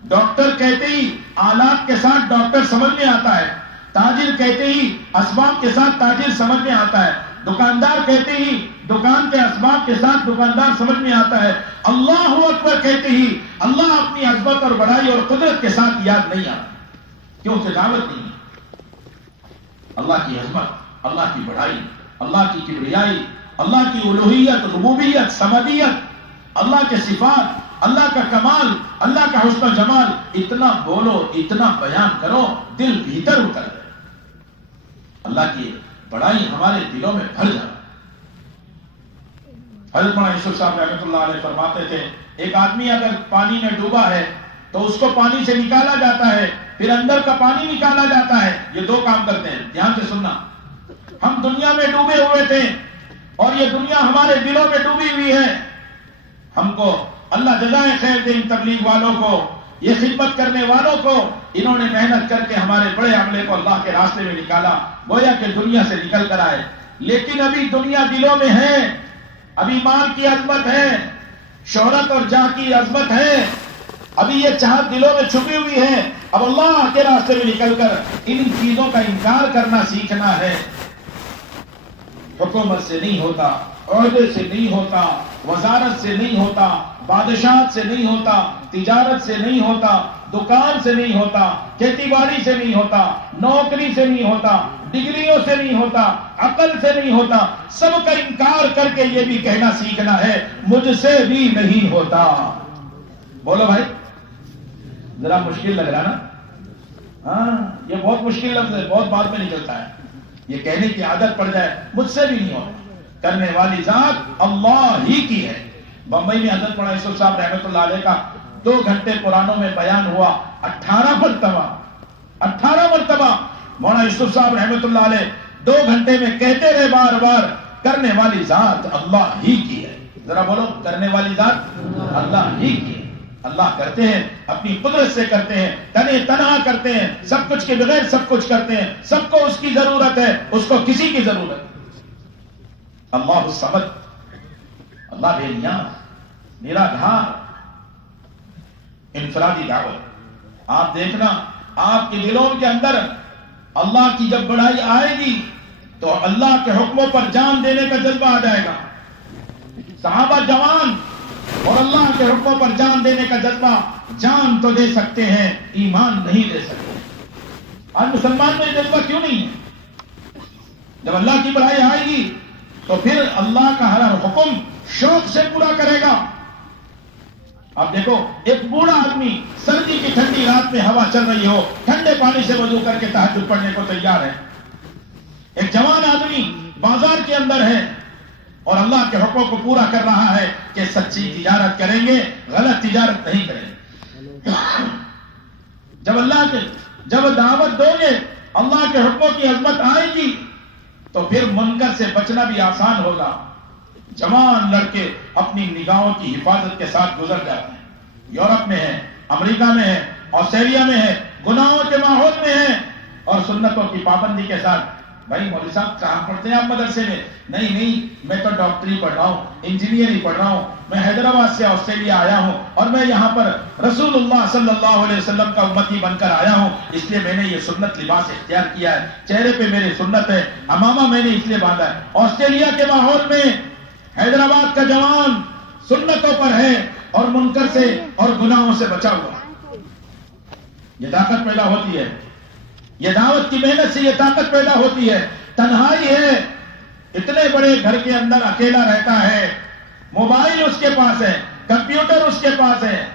ڈاکٹر کہتے ہی آلات کے ساتھ ڈاکٹر سمجھ میں آتا ہے، تاجر کہتے ہی اسباب کے ساتھ تاجر سمجھ میں آتا ہے، دکاندار کہتے ہی دکان کے اسباب کے ساتھ دکاندار سمجھ میں آتا ہے. اللہ اکبر کہتے ہی اللہ اپنی عظمت اور بڑائی اور قدرت کے ساتھ یاد نہیں آتا. کیونکہ دعوت نہیں ہے. اللہ کی عظمت، اللہ کی بڑائی، اللہ کی کبریائی، اللہ کی الوہیت، ربوبیت، صمدیت، اللہ کے صفات، اللہ کا کمال، اللہ کا حسن و جمال، اتنا بولو، اتنا بیان کرو، دل بھیتر اتر جائے. اللہ کی بڑائی ہمارے دلوں میں بھر جائے. حضرت مولانا یوسف صاحب رحمۃ اللہ علیہ فرماتے تھے ایک آدمی اگر پانی میں ڈوبا ہے تو اس کو پانی سے نکالا جاتا ہے، پھر اندر کا پانی نکالا جاتا ہے. یہ دو کام کرتے ہیں، دھیان سے سننا. ہم دنیا میں ڈوبے ہوئے تھے اور یہ دنیا ہمارے دلوں میں ڈوبی ہوئی ہے. ہم کو اللہ جزائے خیر دے ان تبلیغ والوں کو، یہ خدمت کرنے والوں کو. انہوں نے محنت کر کے ہمارے بڑے عملے کو اللہ کے راستے میں نکالا، گویا کہ دنیا سے نکل کر آئے. لیکن ابھی دنیا دلوں میں ہے، ابھی مال کی عظمت ہے، شہرت اور جاہ کی عظمت ہے، ابھی یہ چاہت دلوں میں چھپی ہوئی ہے. اب اللہ کے راستے میں نکل کر ان چیزوں کا انکار کرنا سیکھنا ہے. حکومت سے نہیں ہوتا، عہدے سے نہیں ہوتا، وزارت سے نہیں ہوتا، بادشاہت سے نہیں ہوتا، تجارت سے نہیں ہوتا، دکان سے نہیں ہوتا، کھیتی باڑی سے نہیں ہوتا، نوکری سے نہیں ہوتا، ڈگریوں سے نہیں ہوتا، عقل سے نہیں ہوتا. سب کا انکار کر کے یہ بھی کہنا سیکھنا ہے مجھ سے بھی نہیں ہوتا. بولو بھائی، ذرا مشکل لگ رہا نا؟ ہاں، یہ بہت مشکل لفظ ہے، بہت بعد میں نکلتا ہے. یہ کہنے کی عادت پڑ جائے مجھ سے بھی نہیں ہوتا. کرنے والی ذات اللہ ہی کی ہے. بمبئی میں حضرت مولانا یوسف صاحب رحمۃ اللہ علیہ کا 2 گھنٹے قرآنوں میں بیان ہوا. 18 مرتبہ مولانا یوسف صاحب رحمۃ اللہ علیہ 2 گھنٹے میں کہتے رہے بار بار کرنے والی ذات اللہ ہی کی ہے. ذرا بولو، کرنے والی ذات اللہ ہی کی ہے. اللہ کرتے ہیں، اپنی قدرت سے کرتے ہیں، تنہا کرتے ہیں، سب کچھ کے بغیر سب کچھ کرتے ہیں. سب کو اس کی ضرورت ہے، اس کو کسی کی ضرورت. اللہ الصمد، اللہ بے نیاز، نرادھار، انفرادی دعوت. آپ دیکھنا آپ کے دلوں کے اندر اللہ کی جب بڑائی آئے گی تو اللہ کے حکموں پر جان دینے کا جذبہ آ جائے گا. صحابہ جوان اور اللہ کے حکموں پر جان دینے کا جذبہ، جان تو دے سکتے ہیں، ایمان نہیں دے سکتے. آج مسلمان میں یہ جذبہ کیوں نہیں ہے؟ جب اللہ کی بڑائی آئے گی تو پھر اللہ کا ہر حکم شوق سے پورا کرے گا. اب دیکھو، ایک بوڑھا آدمی سردی کی ٹھنڈی رات میں ہوا چل رہی ہو، ٹھنڈے پانی سے وضو کر کے تہجد پڑھنے کو تیار ہے. ایک جوان آدمی بازار کے اندر ہے اور اللہ کے حکموں کو پورا کر رہا ہے کہ سچی تجارت کریں گے، غلط تجارت نہیں کریں گے. جب دعوت دو گے، اللہ کے حکموں کی عظمت آئے گی تو پھر منکر سے بچنا بھی آسان ہوگا. جوان لڑکے اپنی نگاہوں کی حفاظت کے ساتھ گزر جاتے ہیں. یورپ میں ہیں، امریکہ میں ہیں، آسٹریلیا میں ہیں، گناہوں کے ماحول میں ہیں اور سنتوں کی پابندی کے ساتھ. بھائی مولوی صاحب کہاں پڑھتے ہیں آپ مدرسے میں؟ نہیں، میں تو ڈاکٹری پڑھ رہا ہوں، انجینئرنگ پڑھ رہا ہوں. میں حیدرآباد سے آسٹریلیا آیا ہوں اور میں یہاں پر رسول اللہ صلی اللہ علیہ وسلم کا امتی بن کر آیا ہوں، اس لیے میں نے یہ سنت لباس اختیار کیا ہے، چہرے پہ میری سنت ہے، امامہ میں نے اس لیے باندھا ہے. آسٹریلیا کے ماحول میں حیدرآباد کا جوان سنتوں پر ہے اور منکر سے اور گناہوں سے بچا ہوا. یہ طاقت پیدا ہوتی ہے، یہ دعوت کی محنت سے یہ طاقت پیدا ہوتی ہے. تنہائی ہے، اتنے بڑے گھر کے اندر اکیلا رہتا ہے، موبائل اس کے پاس ہے، کمپیوٹر اس کے پاس ہے،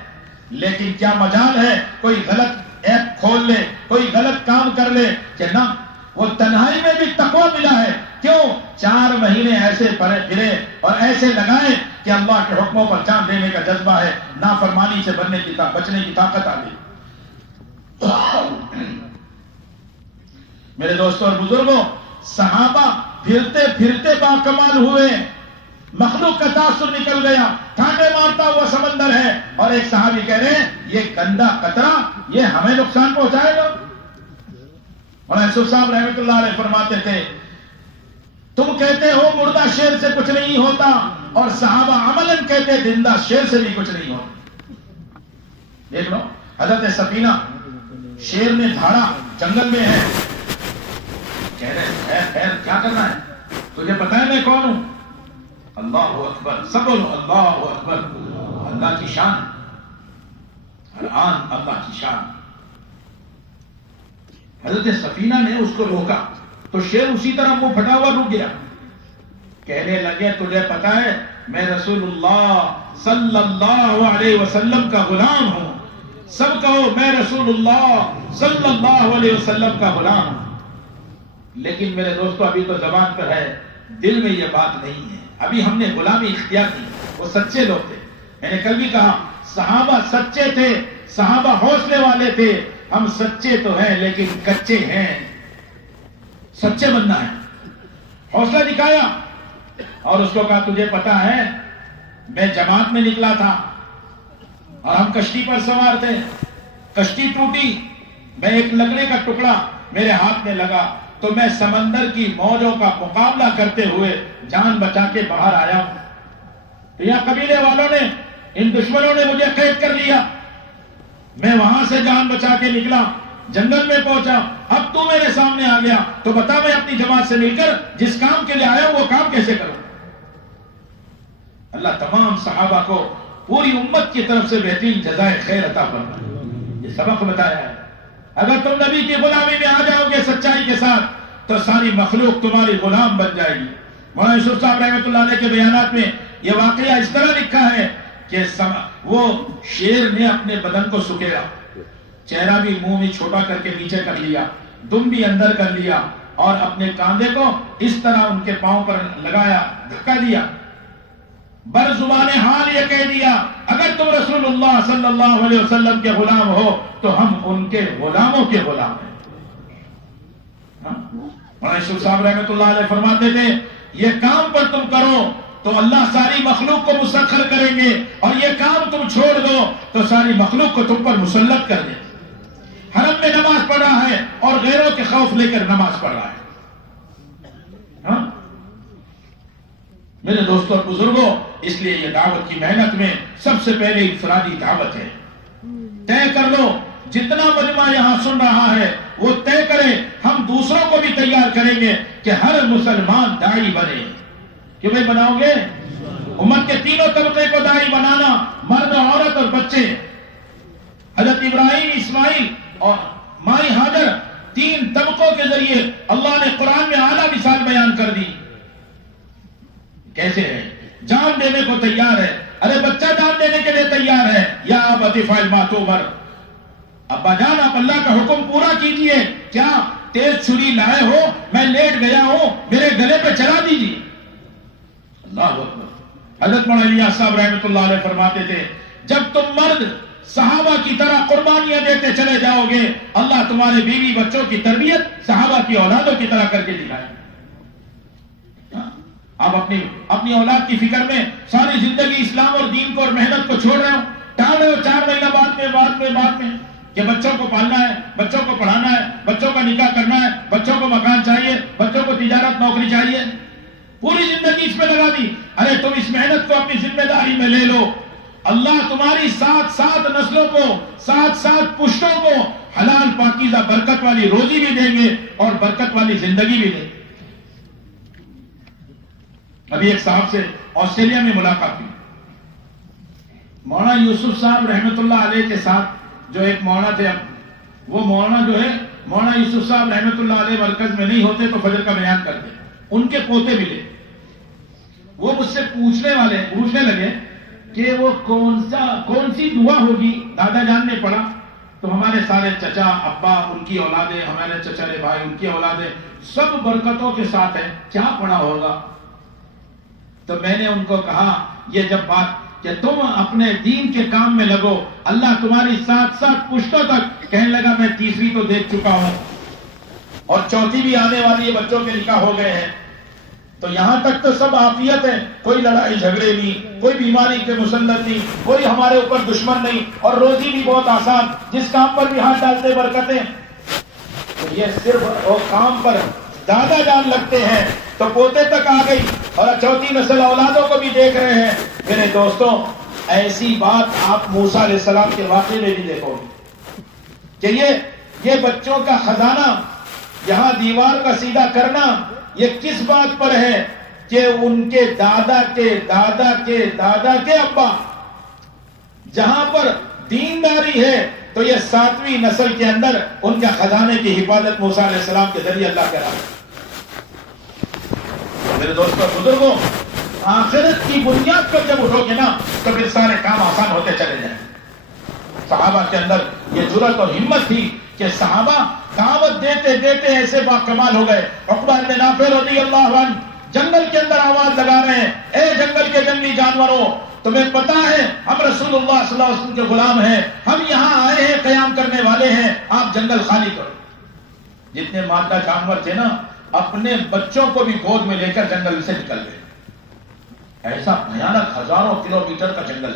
لیکن کیا مجال ہے کوئی غلط ایپ کھول لے، کوئی غلط کام کر لے کہ نہ. وہ تنہائی میں بھی تقویٰ ملا ہے. کیوں؟ 4 مہینے ایسے پھرے اور ایسے لگائے کہ اللہ کے حکموں پر جان دینے کا جذبہ ہے، نافرمانی سے بچنے کی طاقت آ گئی. میرے دوستوں اور بزرگوں، صحابہ پھرتے پھرتے باکمال ہوئے. مخلوق کا تاثر نکل گیا، ٹھانڈے مارتا ہوا سمندر ہے اور ایک صحابی کہہ رہے ہیں یہ گندا قطرہ یہ ہمیں نقصان پہنچائے گا. مولانا یوسف صاحب رحمۃ اللہ علیہ فرماتے تھے تم کہتے ہو مردہ شیر سے کچھ نہیں ہوتا اور صحابہ عملاً کہتے زندہ شیر سے بھی کچھ نہیں ہوتا. دیکھ لو، حضرت سفینہ شیر نے دھاڑا، جنگل میں ہے، کہہ رہے خیر کیا کرنا ہے، تجھے پتا ہے میں کون ہوں؟ اللہ اکبر، سب بولو اللہ اکبر. اللہ کی شان، الان اللہ کی شان. حضرت سفینہ نے اس کو روکا تو شیر اسی طرح منہ پھٹا ہوا رک گیا. کہنے لگے تجھے پتا ہے میں رسول اللہ صلی اللہ علیہ وسلم کا غلام ہوں. سب کہو میں رسول اللہ صلی اللہ علیہ وسلم کا غلام ہوں. لیکن میرے دوستو ابھی تو زبان پر ہے، دل میں یہ بات نہیں ہے. ابھی ہم نے غلامی اختیار کی. وہ سچے لوگ تھے. میں نے کل بھی کہا صحابہ سچے تھے، صحابہ حوصلے والے تھے. ہم سچے تو ہیں لیکن کچے ہیں. سچے بننا ہے. حوصلہ دکھایا اور اس کو کہا تجھے پتا ہے میں جماعت میں نکلا تھا اور ہم کشتی پر سوار تھے، کشتی ٹوٹی، میں ایک لکڑے کا ٹکڑا میرے ہاتھ میں لگا تو میں سمندر کی موجوں کا مقابلہ کرتے ہوئے جان بچا کے باہر آیا ہوں. تو یہاں قبیلے والوں نے، ان دشمنوں نے مجھے قید کر لیا. میں وہاں سے جان بچا کے نکلا، جنگل میں پہنچا. اب تو میرے سامنے آ گیا تو بتا میں اپنی جماعت سے مل کر جس کام کے لیے آیا ہوں وہ کام کیسے کروں. اللہ تمام صحابہ کو پوری امت کی طرف سے بہترین جزائے خیر عطا فرمائے. یہ سبق بتایا ہے. اگر تم نبی کی غلامی میں آ جاؤ گے سچائی کے ساتھ تو ساری مخلوق تمہاری غلام بن جائے گی. مولانا یوسف صاحب رحمۃ اللہ علیہ کے بیانات میں یہ واقعہ اس طرح لکھا ہے کہ وہ شیر نے اپنے بدن کو سکیڑا، چہرہ بھی منہ میں چھوٹا کر کے نیچے کر لیا، دم بھی اندر کر لیا، اور اپنے کاندھے کو اس طرح ان کے پاؤں پر لگایا، دھکا دیا. بر زبان حال یہ کہہ دیا اگر تم رسول اللہ صلی اللہ علیہ وسلم کے غلام ہو تو ہم ان کے غلاموں کے غلام ہیں. مولانا یوسف صاحب رحمۃ اللہ علیہ فرماتے تھے یہ کام پر تم کرو تو اللہ ساری مخلوق کو مسخر کریں گے، اور یہ کام تم چھوڑ دو تو ساری مخلوق کو تم پر مسلط کر دیں. حرم میں نماز پڑھ رہا ہے اور غیروں کے خوف لے کر نماز پڑھ رہا ہے. میرے دوستوں اور بزرگوں، اس لیے یہ دعوت کی محنت میں سب سے پہلے انفرادی دعوت ہے. طے کر لو جتنا مجمع یہاں سن رہا ہے وہ طے کرے، ہم دوسروں کو بھی تیار کریں گے کہ ہر مسلمان داعی بنے. کہ بھائی بناؤ گے؟ امت کے تینوں طبقے کو داعی بنانا، مرد، عورت اور بچے. حضرت ابراہیم، اسماعیل اور مائی ہاجر، تین طبقوں کے ذریعے اللہ نے قرآن میں اعلیٰ مثال بیان کر دی. کیسے ہے؟ جان دینے کو تیار ہے. ارے بچہ جان دینے کے لیے تیار ہے. یا ابت افعل ما تؤمر، ابا جان آپ اللہ کا حکم پورا کیجئے. کیا تیز چھری لائے ہو؟ میں لیٹ گیا ہوں، میرے گلے پہ چلا دیجیے. اللہ اکبر. حضرت مولانا الیاس صاحب رحمۃ اللہ علیہ فرماتے تھے جب تم مرد صحابہ کی طرح قربانیاں دیتے چلے جاؤ گے اللہ تمہارے بیوی بچوں کی تربیت صحابہ کی اولادوں کی طرح کر کے دکھائے. آپ اپنی اولاد کی فکر میں ساری زندگی اسلام اور دین کو اور محنت کو چھوڑ رہے ہو، ٹال رہے ہو 4 مہینہ بعد میں کہ بچوں کو پالنا ہے، بچوں کو پڑھانا ہے، بچوں کا نکاح کرنا ہے، بچوں کو مکان چاہیے، بچوں کو تجارت نوکری چاہیے، پوری زندگی اس میں لگا دی. ارے تم اس محنت کو اپنی ذمہ داری میں لے لو. اللہ تمہاری 7 نسلوں کو، 7 پشتوں کو حلال پاکیزہ برکت والی روزی بھی دیں گے اور برکت والی زندگی بھی دیں گے. ابھی ایک صاحب سے آسٹریلیا میں ملاقات ہوئی. مولانا یوسف صاحب رحمۃ اللہ علیہ کے ساتھ جو ایک مولانا تھے، وہ مولانا جو ہے مولانا یوسف صاحب رحمۃ اللہ علیہ مرکز میں نہیں ہوتے تو فجر کا بیان کرتے. ان کے پوتے ملے، وہ مجھ سے پوچھنے لگے کہ وہ کون سی دعا ہوگی. دادا جان نے پڑھا تو ہمارے سارے چچا ابا، ان کی اولادیں، ہمارے چچرے بھائی، ان کی اولادیں سب برکتوں کے ساتھ ہیں، کیا پڑھا ہوگا؟ تو میں نے ان کو کہا یہ جب بات کہ تم اپنے دین کے کام میں لگو، اللہ تمہاری 7 پشتوں تک. کہنے لگا میں 3ری تو دیکھ چکا ہوں اور 4تھی بھی آنے والی ہے، بچوں کے نکاح ہو گئے ہیں. تو یہاں تک تو سب عافیت ہے، کوئی لڑائی جھگڑے نہیں، کوئی بیماری کے مسلط نہیں، کوئی ہمارے اوپر دشمن نہیں، اور روزی بھی بہت آسان، جس کام پر بھی ہاتھ ڈالتے برکتیں. تو یہ صرف وہ کام پر دادا جان لگتے ہیں تو پوتے تک آ گئی، اور 4تھی نسل اولادوں کو بھی دیکھ رہے ہیں. میرے دوستوں، ایسی بات آپ موسیٰ علیہ السلام کے واقعے میں بھی دیکھو گے کہ یہ بچوں کا خزانہ، یہاں دیوار کا سیدھا کرنا، یہ کس بات پر ہے کہ ان کے دادا کے دادا کے دادا کے ابا جہاں پر دینداری ہے تو یہ 7ویں نسل کے اندر ان کے خزانے کی حفاظت موسیٰ علیہ السلام کے ذریعے اللہ کرا. میرے دوستوں بزرگوں، آخرت کی بنیاد پر جب اٹھو گے نا تو پھر سارے کام آسان ہوتے چلے جائیں. صحابہ کے اندر یہ جرأت اور ہمت تھی کہ صحابہ دعوت دیتے دیتے ایسے باکمال ہو گئے. عقبہ بن نافع رضی اللہ عنہ جنگل کے اندر آواز لگا رہے ہیں، اے جنگل کے جنگلی جانوروں، تمہیں پتا ہے ہم رسول اللہ صلی اللہ علیہ وسلم کے غلام ہیں، ہم یہاں آئے ہیں، قیام کرنے والے ہیں، آپ جنگل خالی کرو. جتنے مادہ جانور تھے نا اپنے بچوں کو بھی گود میں لے کر جنگل سے نکل گئے. ایسا بھیانک 1000 کلومیٹر کا جنگل.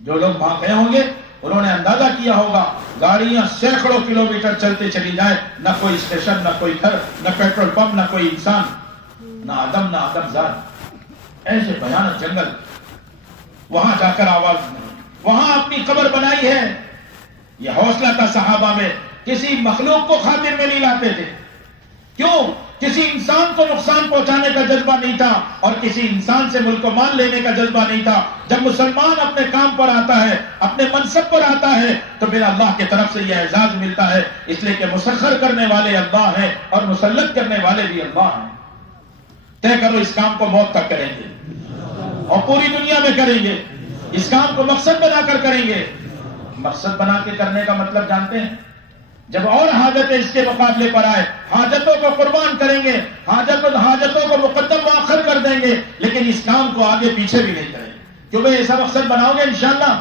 جو لوگ وہاں گئے ہوں گے انہوں نے اندازہ کیا ہوگا گاڑیاں سینکڑوں کلومیٹر چلتے چلی جائیں، نہ کوئی اسٹیشن، نہ کوئی گھر، نہ پیٹرول پمپ، نہ کوئی انسان، نہ آدم زاد، ایسے بھیانک جنگل، وہاں جا کر آواز نہیں، وہاں اپنی قبر بنائی ہے۔ یہ حوصلہ تھا صحابہ میں، کسی مخلوق کو خاطر میں نہیں لاتے تھے۔ کیوں؟ کسی انسان کو نقصان پہنچانے کا جذبہ نہیں تھا، اور کسی انسان سے ملک و مال لینے کا جذبہ نہیں تھا۔ جب مسلمان اپنے کام پر آتا ہے، اپنے منصب پر آتا ہے، تو میرا اللہ کی طرف سے یہ اعزاز ملتا ہے، اس لیے کہ مسخر کرنے والے اللہ ہیں اور مسلط کرنے والے بھی اللہ ہیں۔ طے کرو اس کام کو موت تک کریں گے اور پوری دنیا میں کریں گے، اس کام کو مقصد بنا کر کریں گے۔ مقصد بنا کے کرنے کا مطلب جانتے ہیں؟ جب اور حاجتیں اس کے مقابلے پر آئے، حاجتوں کو قربان کریں گے، حاجتوں کو مقدم مؤخر کر دیں گے، لیکن اس کام کو آگے پیچھے بھی نہیں کریں گے۔ کیوں بھائی ایسا مقصد بناؤ گے انشاءاللہ؟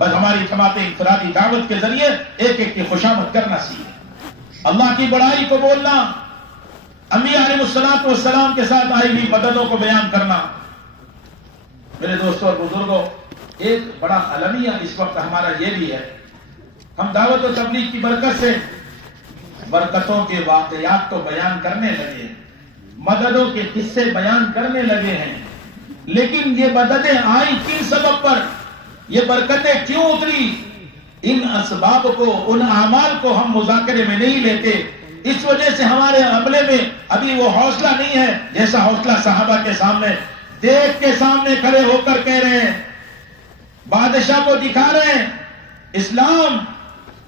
بس ہماری جماعت انفرادی دعوت کے ذریعے ایک ایک کی خوشامد کرنا سیکھیں، اللہ کی بڑائی کو بولنا، انبیاء علیہ الصلوۃ والسلام کے ساتھ آئی ہوئی مددوں کو بیان کرنا۔ میرے دوستوں اور بزرگوں، ایک بڑا المیہ اس وقت ہمارا یہ بھی ہے، ہم دعوت و تبلیغ کی برکت سے برکتوں کے واقعات تو بیان کرنے لگے، مددوں کے قصے بیان کرنے لگے ہیں، لیکن یہ مددیں آئی کن سبب پر، یہ برکتیں کیوں اتری، ان اسباب کو، ان اعمال کو ہم مذاکرے میں نہیں لیتے۔ اس وجہ سے ہمارے عملے میں ابھی وہ حوصلہ نہیں ہے جیسا حوصلہ صحابہ کے سامنے دیکھ کے سامنے کھڑے ہو کر کہہ رہے ہیں، بادشاہ کو دکھا رہے ہیں اسلام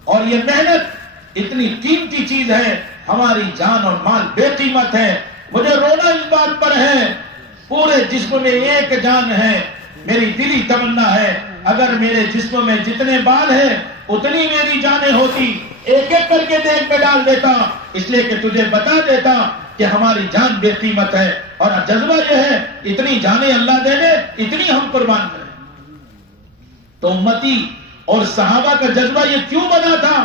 اور یہ محنت اتنی قیمتی چیز ہے، ہماری جان اور مال بے قیمت ہے۔ مجھے رونا اس بات پر ہے، پورے جسم میں ایک جان ہے، میری دلی تمنا ہے اگر میرے جسم میں جتنے بال ہیں اتنی میری جانیں ہوتی، ایک ایک کر کے دیکھ میں ڈال دیتا، اس لیے کہ تجھے بتا دیتا کہ ہماری جان بے قیمت ہے، اور جذبہ یہ ہے اتنی جانیں اللہ دے دے، اتنی ہم قربان کریں۔ تو امتی اور صحابہ کا جذبہ یہ کیوں بنا تھا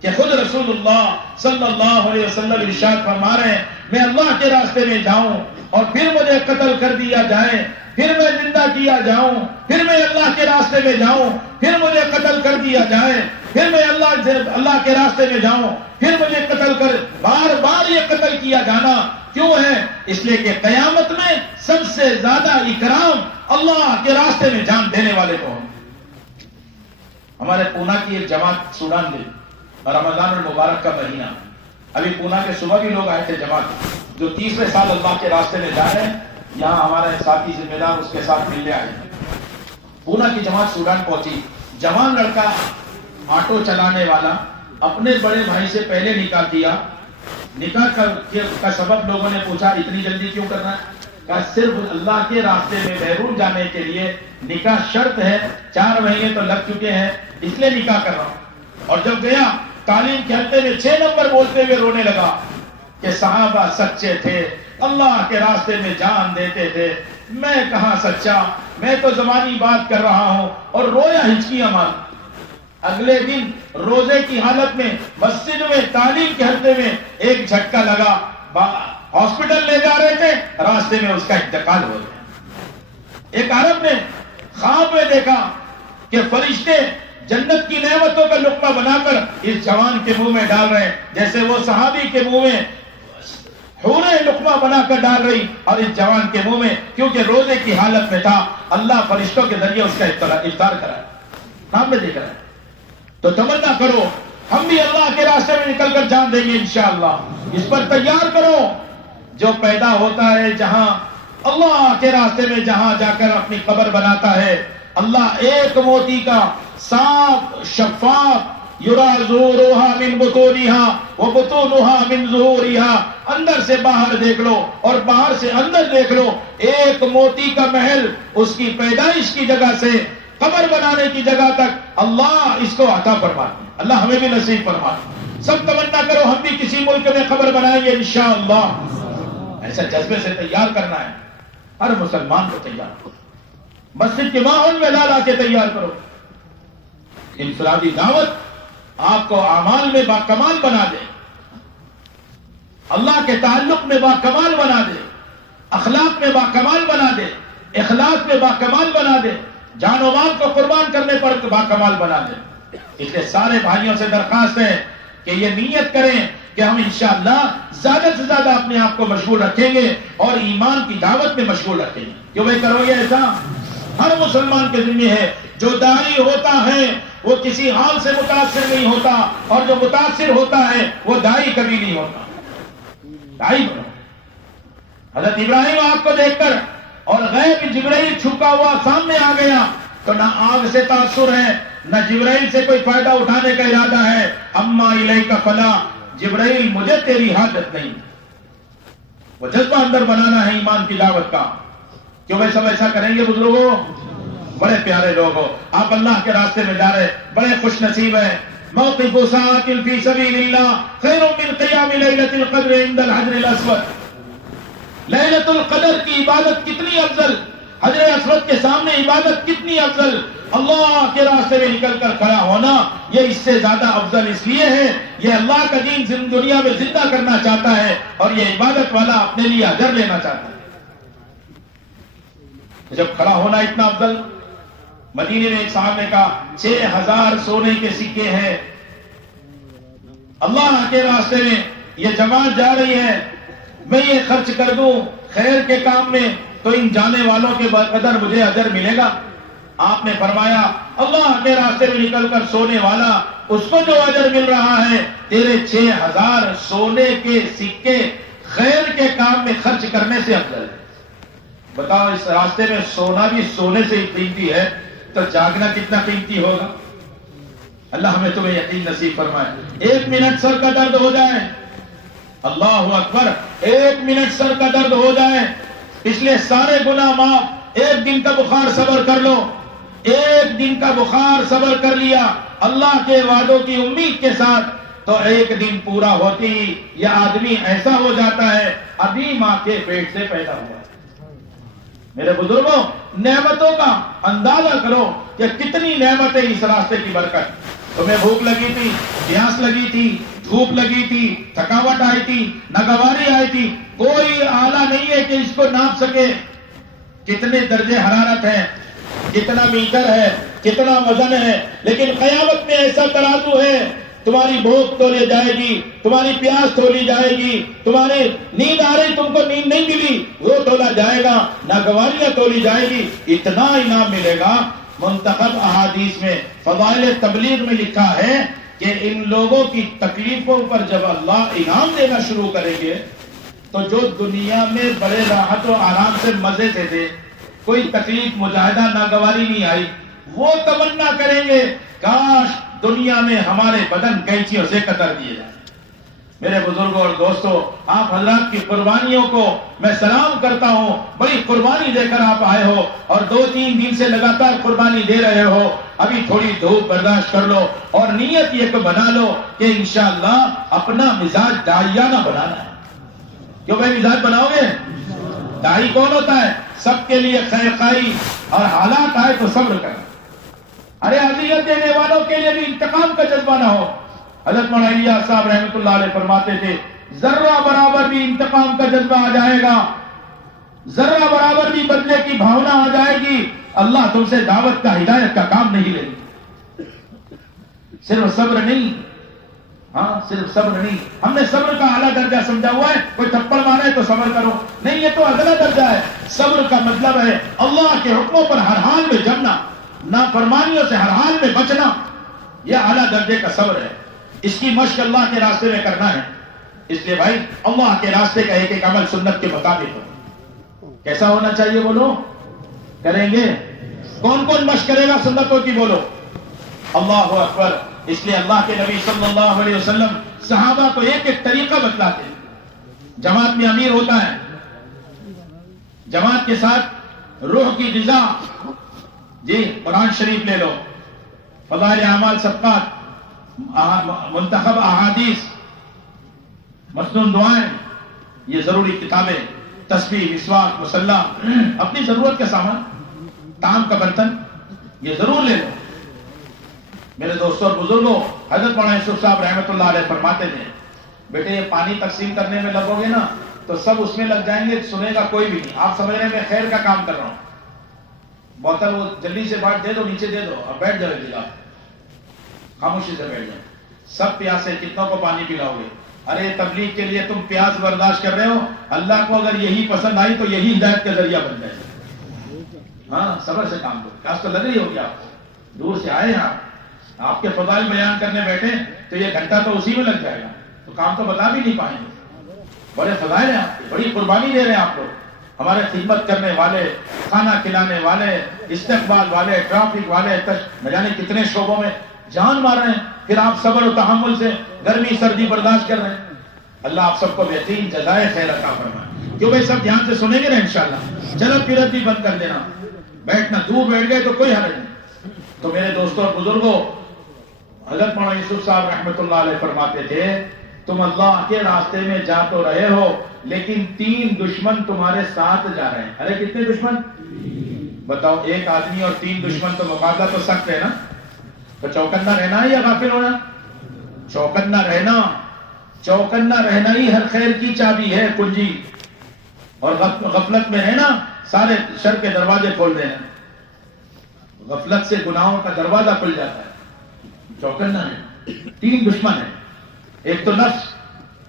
کہ خود رسول اللہ صلی اللہ علیہ وسلم ارشاد فرما رہے ہیں، میں اللہ کے راستے میں جاؤں اور پھر مجھے قتل کر دیا جائے، پھر میں زندہ کیا جاؤں، پھر میں اللہ کے راستے میں جاؤں، پھر مجھے قتل کر دیا جائے، پھر میں اللہ کے راستے میں جاؤں، پھر مجھے قتل کر، بار بار یہ قتل کیا جانا کیوں ہے؟ اس لیے کہ قیامت میں سب سے زیادہ اکرام اللہ کے راستے میں جان دینے والے کو ہوں۔ ہمارے پونا کی ایک جماعت سوڈان میں، رمضان المبارک کا مہینہ، ابھی پونا کے صبح بھی لوگ آئے تھے جماعت، جو 30ویں سال اللہ کے راستے میں جا رہے ہیں، یہاں ہمارے ساتھی ذمہ دار اس کے ساتھ ملنے آئے ہیں۔ پونا کی جماعت سوڈان پہنچی، جوان لڑکا آٹو چلانے والا اپنے بڑے بھائی سے پہلے نکاح کیا، نکاح کا سبب لوگوں نے پوچھا اتنی جلدی کیوں کرنا ہے؟ کہا صرف اللہ کے راستے میں بیرون جانے کے لیے نکاح شرط ہے، 4 مہینے تو لگ چکے ہیں، اس لیے نکاح کر رہا ہوں۔ اور جب گیا تعلیم کے ہفتے میں 6 نمبر بولتے ہوئے رونے لگا کہ صحابہ سچے تھے، اللہ کے راستے میں جان دیتے تھے، میں کہاں سچا، میں تو زبانی بات کر رہا ہوں، اور رویا ہچکیاں مار۔ اگلے دن روزے کی حالت میں مسجد میں تعلیم کے ہفتے میں ایک جھٹکا لگا، ہاسپٹل لے جا رہے تھے، راستے میں اس کا انتقال ہو گیا۔ ایک عرب نے خواب میں دیکھا کہ فرشتے جنت کی نعمتوں کا لقمہ بنا کر اس جوان کے منہ میں ڈال رہے ہیں، جیسے وہ صحابی کے منہ میں حوریں لقمہ بنا کر ڈال رہی اور اس جوان کے منہ میں، کیونکہ روزے کی حالت میں تھا، اللہ فرشتوں کے ذریعے اس کا افطار کرا، سامنے دیکھ رہا ہے۔ تو تمنا کرو ہم بھی اللہ کے راستے میں نکل کر جان دیں گے انشاءاللہ، اس پر تیار کرو۔ جو پیدا ہوتا ہے جہاں اللہ کے راستے میں، جہاں جا کر اپنی قبر بناتا ہے، اللہ ایک موتی کا صاف شفاف، یرا ظہورها من بطونها وبطونها من ظہورها، اندر سے باہر دیکھ لو اور باہر سے اندر دیکھ لو، ایک موتی کا محل اس کی پیدائش کی جگہ سے قبر بنانے کی جگہ تک اللہ اس کو عطا فرمائے، اللہ ہمیں بھی نصیب فرمائے۔ سب تمنا کرو ہم بھی کسی ملک میں قبر بنائیں گے انشاءاللہ۔ ایسا جذبے سے تیار کرنا ہے، ہر مسلمان کو تیار کرو، مسجد کے ماحول میں لا کے تیار کرو۔ انفرادی دعوت آپ کو اعمال میں باکمال بنا دے، اللہ کے تعلق میں باکمال بنا دے، اخلاق میں باکمال بنا دے، اخلاق میں باکمال بنا دے، جان و مال کو قربان کرنے پر باکمال بنا دے۔ اس لیے سارے بھائیوں سے درخواست ہے کہ یہ نیت کریں کہ ہم انشاءاللہ زیادہ سے زیادہ اپنے آپ کو مشغول رکھیں گے اور ایمان کی دعوت میں مشغول رکھیں گے. کیوں بھائی کرو گے ایسا؟ ہر مسلمان کے ذمہ ہے. جو داعی ہوتا ہے وہ کسی حال سے متاثر نہیں ہوتا، اور جو متاثر ہوتا ہے وہ داعی کبھی نہیں ہوتا. داعی بنو. حضرت ابراہیم آگ کو دیکھ کر اور غیب جبرائیل چھپا ہوا سامنے آ گیا تو نہ آگ سے تاثر ہے، نہ جبرائیل سے کوئی فائدہ اٹھانے کا ارادہ ہے. اما الیک فلا، جبرائیل مجھے تیری حاجت نہیں. وہ جذبہ اندر بنانا ہے ایمان کی دعوت کا. کیوں بھائی سب ایسا کریں گے بزرگوں؟ بڑے پیارے لوگ ہو آپ، اللہ کے راستے میں جا رہے، بڑے خوش نصیب ہیں. موقف ساعۃ فی سبیل اللہ خیر من قیام لیلۃ القدر عند الحجر الاسود. لیلۃ القدر کی عبادت کتنی افضل، حجر اسود کے سامنے عبادت کتنی افضل. اللہ کے راستے میں نکل کر کھڑا ہونا یہ اس سے زیادہ افضل اس لیے ہے، یہ اللہ کا دین دنیا میں زندہ کرنا چاہتا ہے اور یہ عبادت والا اپنے لیے اجر لینا چاہتا ہے. جب کھڑا ہونا اتنا افضل، مدینے میں ایک صاحب نے کہا 6000 سونے کے سکے ہیں، اللہ کے راستے میں یہ جماعت جا رہی ہے، میں یہ خرچ کر دوں خیر کے کام میں تو ان جانے والوں کے قدر مجھے اجر ملے گا. آپ نے فرمایا اللہ کے راستے میں نکل کر سونے والا اس کو جو اجر مل رہا ہے تیرے 6000 سونے کے سکے خیر کے کام میں خرچ کرنے سے افضل ہے. بتاؤ اس راستے میں سونا بھی سونے سے ہی قیمتی ہے تو جاگنا کتنا قیمتی ہوگا. اللہ ہمیں تمہیں یقین نصیب فرمائے. 1 منٹ سر کا درد ہو جائے، اللہ اکبر، 1 منٹ سر کا درد ہو جائے اس لیے سارے گناہ معاف. 1 دن کا بخار صبر کر لو، 1 دن کا بخار صبر کر لیا اللہ کے وعدوں کی امید کے ساتھ تو 1 دن پورا ہوتی ہی یہ آدمی ایسا ہو جاتا ہے ابھی ماں کے پیٹ سے پیدا ہوا. میرے بزرگوں نعمتوں کا اندازہ کرو کہ کتنی نعمتیں اس راستے کی برکت. تمہیں بھوک لگی تھی، پیاس لگی تھی، دھوپ لگی تھی، تھکاوٹ آئی تھی، ناگواری آئی تھی، کوئی آلہ نہیں ہے کہ اس کو ناپ سکے. کتنے درجے حرارت ہیں، کتنا میٹر ہے، کتنا وزن ہے، لیکن قیامت میں ایسا ترازو ہے تمہاری بھوک تولی جائے گی، تمہاری پیاس تولی جائے گی، تمہاری نیند آ رہی تم کو نیند نہیں ملی وہ تولا جائے گا، ناگواریاں تولی جائے گی. اتنا انعام ملے گا. منتخب احادیث میں فضائل تبلیغ میں لکھا ہے کہ ان لوگوں کی تکلیفوں پر جب اللہ انعام دینا شروع کریں گے تو جو دنیا میں بڑے راحت و آرام سے مزے سے تھے، کوئی تکلیف مجاہدہ ناگواری نہیں آئی، وہ تمنا کریں گے کاش دنیا میں ہمارے بدن کینچیوں سے کتر دیے جائیں. میرے بزرگوں اور دوستوں، آپ حضرات کی قربانیوں کو میں سلام کرتا ہوں. بڑی قربانی دے کر آپ آئے ہو اور 2-3 دن سے لگاتار قربانی دے رہے ہو. ابھی تھوڑی دھوپ برداشت کر لو اور نیت یہ بنا لو کہ انشاءاللہ اپنا مزاج داعیانہ بنانا ہے. کیوں بھائی مزاج بناؤ گے؟ داعی کون ہوتا ہے؟ سب کے لیے خیر خواہی اور حالات آئے تو صبر کرنا. ارے اذیت دینے والوں کے لیے بھی انتقام کا جذبہ نہ ہو. حضرت مولانا صاحب رحمۃ اللہ علیہ فرماتے تھے ذرہ برابر بھی انتقام کا جذبہ آ جائے گا، ذرہ برابر بھی بدلے کی بھاونا آ جائے گی، اللہ تم سے دعوت کا ہدایت کا کام نہیں لے گی. صرف صبر نہیں، ہاں صرف صبر نہیں. ہم نے صبر کا اعلیٰ درجہ سمجھا ہوا ہے، کوئی تھپڑ مارے تو صبر کرو، نہیں، یہ تو ادنا درجہ ہے. صبر کا مطلب ہے اللہ کے حکموں پر ہر حال میں جمنا، نافرمانیوں سے ہر حال میں بچنا. یہ اعلیٰ درجے کا صبر ہے. اس کی مشق اللہ کے راستے میں کرنا ہے. اس لیے بھائی اللہ کے راستے کا ایک ایک عمل سنت کے مطابق ہو. کیسا ہونا چاہیے بولو؟ کریں گے؟ کون کون مشق کرے گا سنتوں کی؟ بولو اللہ اکبر. اس لیے اللہ کے نبی صلی اللہ علیہ وسلم صحابہ کو ایک ایک طریقہ بتلاتے ہیں. جماعت میں امیر ہوتا ہے، جماعت کے ساتھ روح کی غذا، جی قرآن شریف لے لو، فضائل اعمال صدقات، منتخب احادیث، مسنون دعائیں، یہ ضروری کتابیں، تسبیح، مسواک، مصلی، اپنی ضرورت کا سامان، طعام کا برتن، یہ ضرور لے لو. میرے دوستوں اور بزرگوں، حضرت مولانا یوسف صاحب رحمۃ اللہ علیہ فرماتے تھے بیٹے یہ پانی تقسیم کرنے میں لگو گے نا تو سب اس میں لگ جائیں گے، سنے گا کوئی بھی نہیں. آپ سمجھ رہے ہیں میں خیر کا کام کر رہا ہوں. بوتل وہ جلدی سے بانٹ دے دو، نیچے دے دو اور بیٹھ جائے گا. خاموشی سے بیٹھ جائیں. سب پیاسے, کتنوں کو پانی پلاؤ گے؟ ارے تبلیغ کے لیے تم پیاس برداشت کر رہے ہو, اللہ کو اگر یہی پسند آئی تو یہی ہدایت کا ذریعہ بن جائے گا. ہاں صبر سے کام کرو. پیاس تو لگ رہی ہوگی آپ کو, دور سے آئے ہیں آپ کے فضائل بیان کرنے بیٹھے تو یہ گھنٹہ تو اسی میں لگ جائے گا, تو کام تو بتا بھی نہیں پائیں گے. بڑے فضائل ہیں آپ کے, بڑی قربانی دے رہے ہیں آپ لوگ. ہمارے خدمت کرنے والے, کھانا کھلانے والے, استقبال والے, ٹرافک والے, نہ جانے کتنے شعبوں میں جان مار رہے ہیں, پھر آپ صبر و تحمل سے گرمی سردی برداشت کر رہے ہیں. اللہ آپ سب کو بہترین جزائے خیر عطا فرمائے. کیوں بھائی سب دھیان سے سنیں گے نا انشاءاللہ. جلد پھرت بھی بند کر دینا, بیٹھنا دور بیٹھ گئے تو کوئی حرج نہیں. تو میرے دوستوں اور بزرگوں, حضرت مولانا یوسف صاحب رحمۃ اللہ علیہ فرماتے تھے, تم اللہ کے راستے میں جا تو رہے ہو لیکن 3 دشمن تمہارے ساتھ جا رہے ہیں. ارے کتنے دشمن بتاؤ؟ ایک آدمی اور 3 دشمن, تو مقابلہ تو سخت ہے نا. تو چوکنا رہنا ہے یا غافل ہونا؟ چوکنا رہنا. چوکنا رہنا ہی ہر خیر کی چابی ہے, کنجی. اور غفلت میں رہنا سارے شر کے دروازے کھول دینا. غفلت سے گناہوں کا دروازہ کھل جاتا ہے. چوکنا ہے. 3 دشمن ہیں. ایک تو نفس,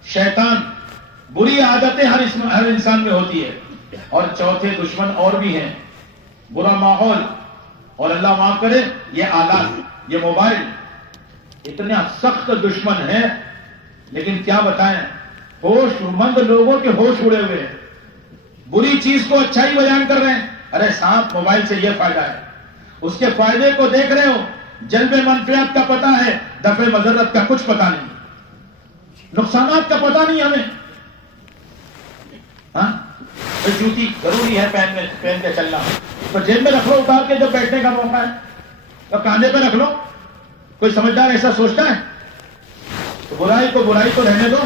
شیطان, بری عادتیں ہر انسان میں ہوتی ہے. اور چوتھے دشمن اور بھی ہیں, برا ماحول, اور اللہ معاف کرے یہ آلات, یہ موبائل. اتنا سخت دشمن ہے, لیکن کیا بتائیں, ہوش مند لوگوں کے ہوش اڑے ہوئے ہیں. بری چیز کو اچھائی بیان کر رہے ہیں. ارے صاحب موبائل سے یہ فائدہ ہے, اس کے فائدے کو دیکھ رہے ہو, جلب منفعت کا پتہ ہے, دفع مضرت کا کچھ پتہ نہیں, نقصانات کا پتہ نہیں ہمیں. ہاں جوتی ضروری ہے پہن کے چلنا, تو جیب میں رکھ لو اتار کے, جب بیٹھنے کا موقع ہے تو کاندھے پہ رکھ لو. کوئی سمجھدار ایسا سوچتا ہے؟ تو برائی کو رہنے دو.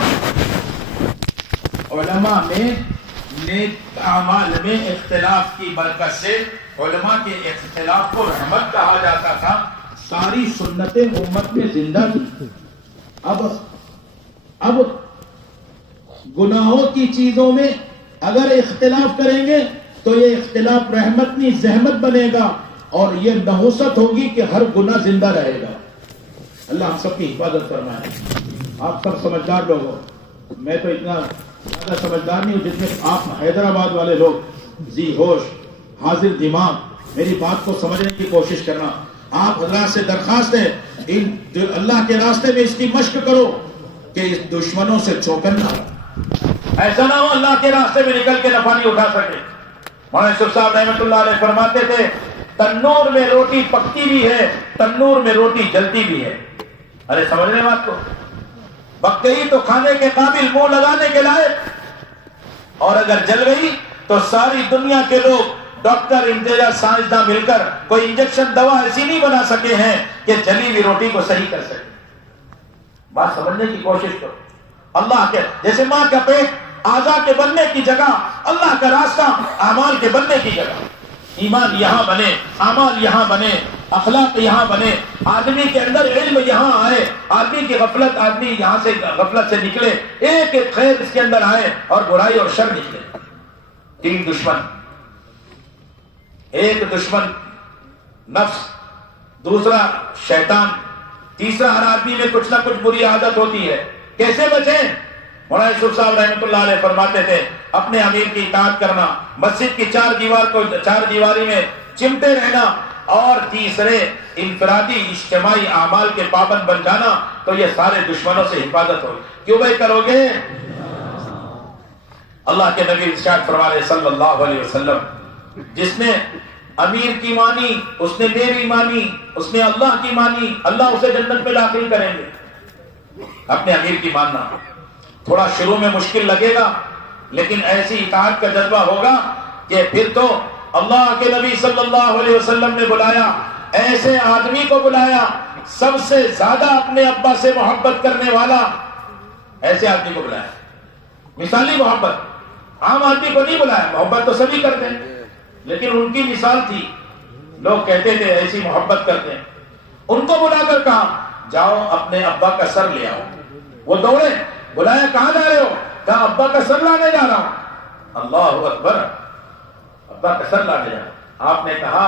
علماء میں نیک اعمال میں اختلاف کی برکت سے علماء کے اختلاف کو رحمت کہا جاتا تھا. ساری سنتیں امت میں زندہ تھی. اب گناہوں کی چیزوں میں اگر اختلاف کریں گے تو یہ اختلاف رحمت نہیں زحمت بنے گا, اور یہ نحوست ہوگی کہ ہر گناہ زندہ رہے گا. اللہ ہم سب کی حفاظت فرمائے. آپ سب سمجھدار لوگ ہو, میں تو اتنا زیادہ سمجھدار نہیں ہوں جتنے آپ حیدرآباد والے لوگ. ذی ہوش, حاضر دماغ, میری بات کو سمجھنے کی کوشش کرنا. آپ حضرات سے درخواست ہے, جو اللہ کے راستے میں اس کی مشق کرو کہ اس دشمنوں سے چوکنا, ایسا نہ ہو اللہ کے راستے میں نکل کے نفع نہیں اٹھا سکے. مولانا یوسف صاحب رحمۃ اللہ علیہ فرماتے تھے, تنور میں روٹی پکتی بھی ہے, تنور میں روٹی جلتی بھی ہے. ارے سمجھنے بات کو, پک گئی تو کھانے کے قابل, منہ لگانے کے لائق, اور اگر جل گئی تو ساری دنیا کے لوگ, ڈاکٹر, انجینئر, سائنسداں مل کر کوئی انجیکشن دوا ایسی نہیں بنا سکے ہیں کہ جلی ہوئی روٹی کو صحیح کر سکے. بات سمجھنے کی کوشش کرو. اللہ کے جیسے ماں کا پیٹ اعضاء کے بننے کی جگہ, اللہ کا راستہ اعمال کے بننے کی جگہ. ایمان یہاں بنے, اعمال یہاں بنے, اخلاق یہاں بنے, آدمی کے اندر علم یہاں آئے, آدمی کی غفلت, آدمی یہاں سے غفلت سے نکلے, ایک ایک خیر اس کے اندر آئے اور برائی اور شر نکلے. 3 دشمن, ایک دشمن نفس, دوسرا شیطان, تیسرا ہر آدمی میں کچھ نہ کچھ بری عادت ہوتی ہے. کیسے بچیں؟ مولانا یوسف صاحب رحمۃ اللہ علیہ فرماتے تھے, اپنے امیر کی اطاعت کرنا, مسجد کی 4 دیواری میں چمٹے رہنا, اور تیسرے انفرادی اجتماعی اعمال کے پابند بن جانا, تو یہ سارے دشمنوں سے حفاظت ہوگی. کیوں بھائی کرو گے؟ اللہ کے نبی ارشاد فرما رہے صلی اللہ علیہ وسلم, جس نے امیر کی مانی, اس نے میری مانی, اس نے اللہ کی مانی, اللہ اسے جنت میں داخل کریں گے. اپنے امیر کی ماننا تھوڑا شروع میں مشکل لگے گا, لیکن ایسی اطاعت کا جذبہ ہوگا کہ پھر تو اللہ کے نبی صلی اللہ علیہ وسلم نے بلایا, ایسے آدمی کو بلایا سب سے زیادہ اپنے ابا سے محبت کرنے والا, ایسے آدمی کو بلایا. مثالی محبت, عام آدمی کو نہیں بلایا, محبت تو سبھی کرتے ہیں, لیکن ان کی مثال تھی. لوگ کہتے تھے ایسی محبت کرتے ہیں, ان کو بلا کر کہا جاؤ اپنے ابا کا سر لے آؤ. وہ دوڑے, بلایا کہاں جا رہے ہو؟ کہا ابا کا سر لانے جا رہا ہوں. اللہ اکبر, ابا کا سر لانے جا رہا ہوں. آپ نے کہا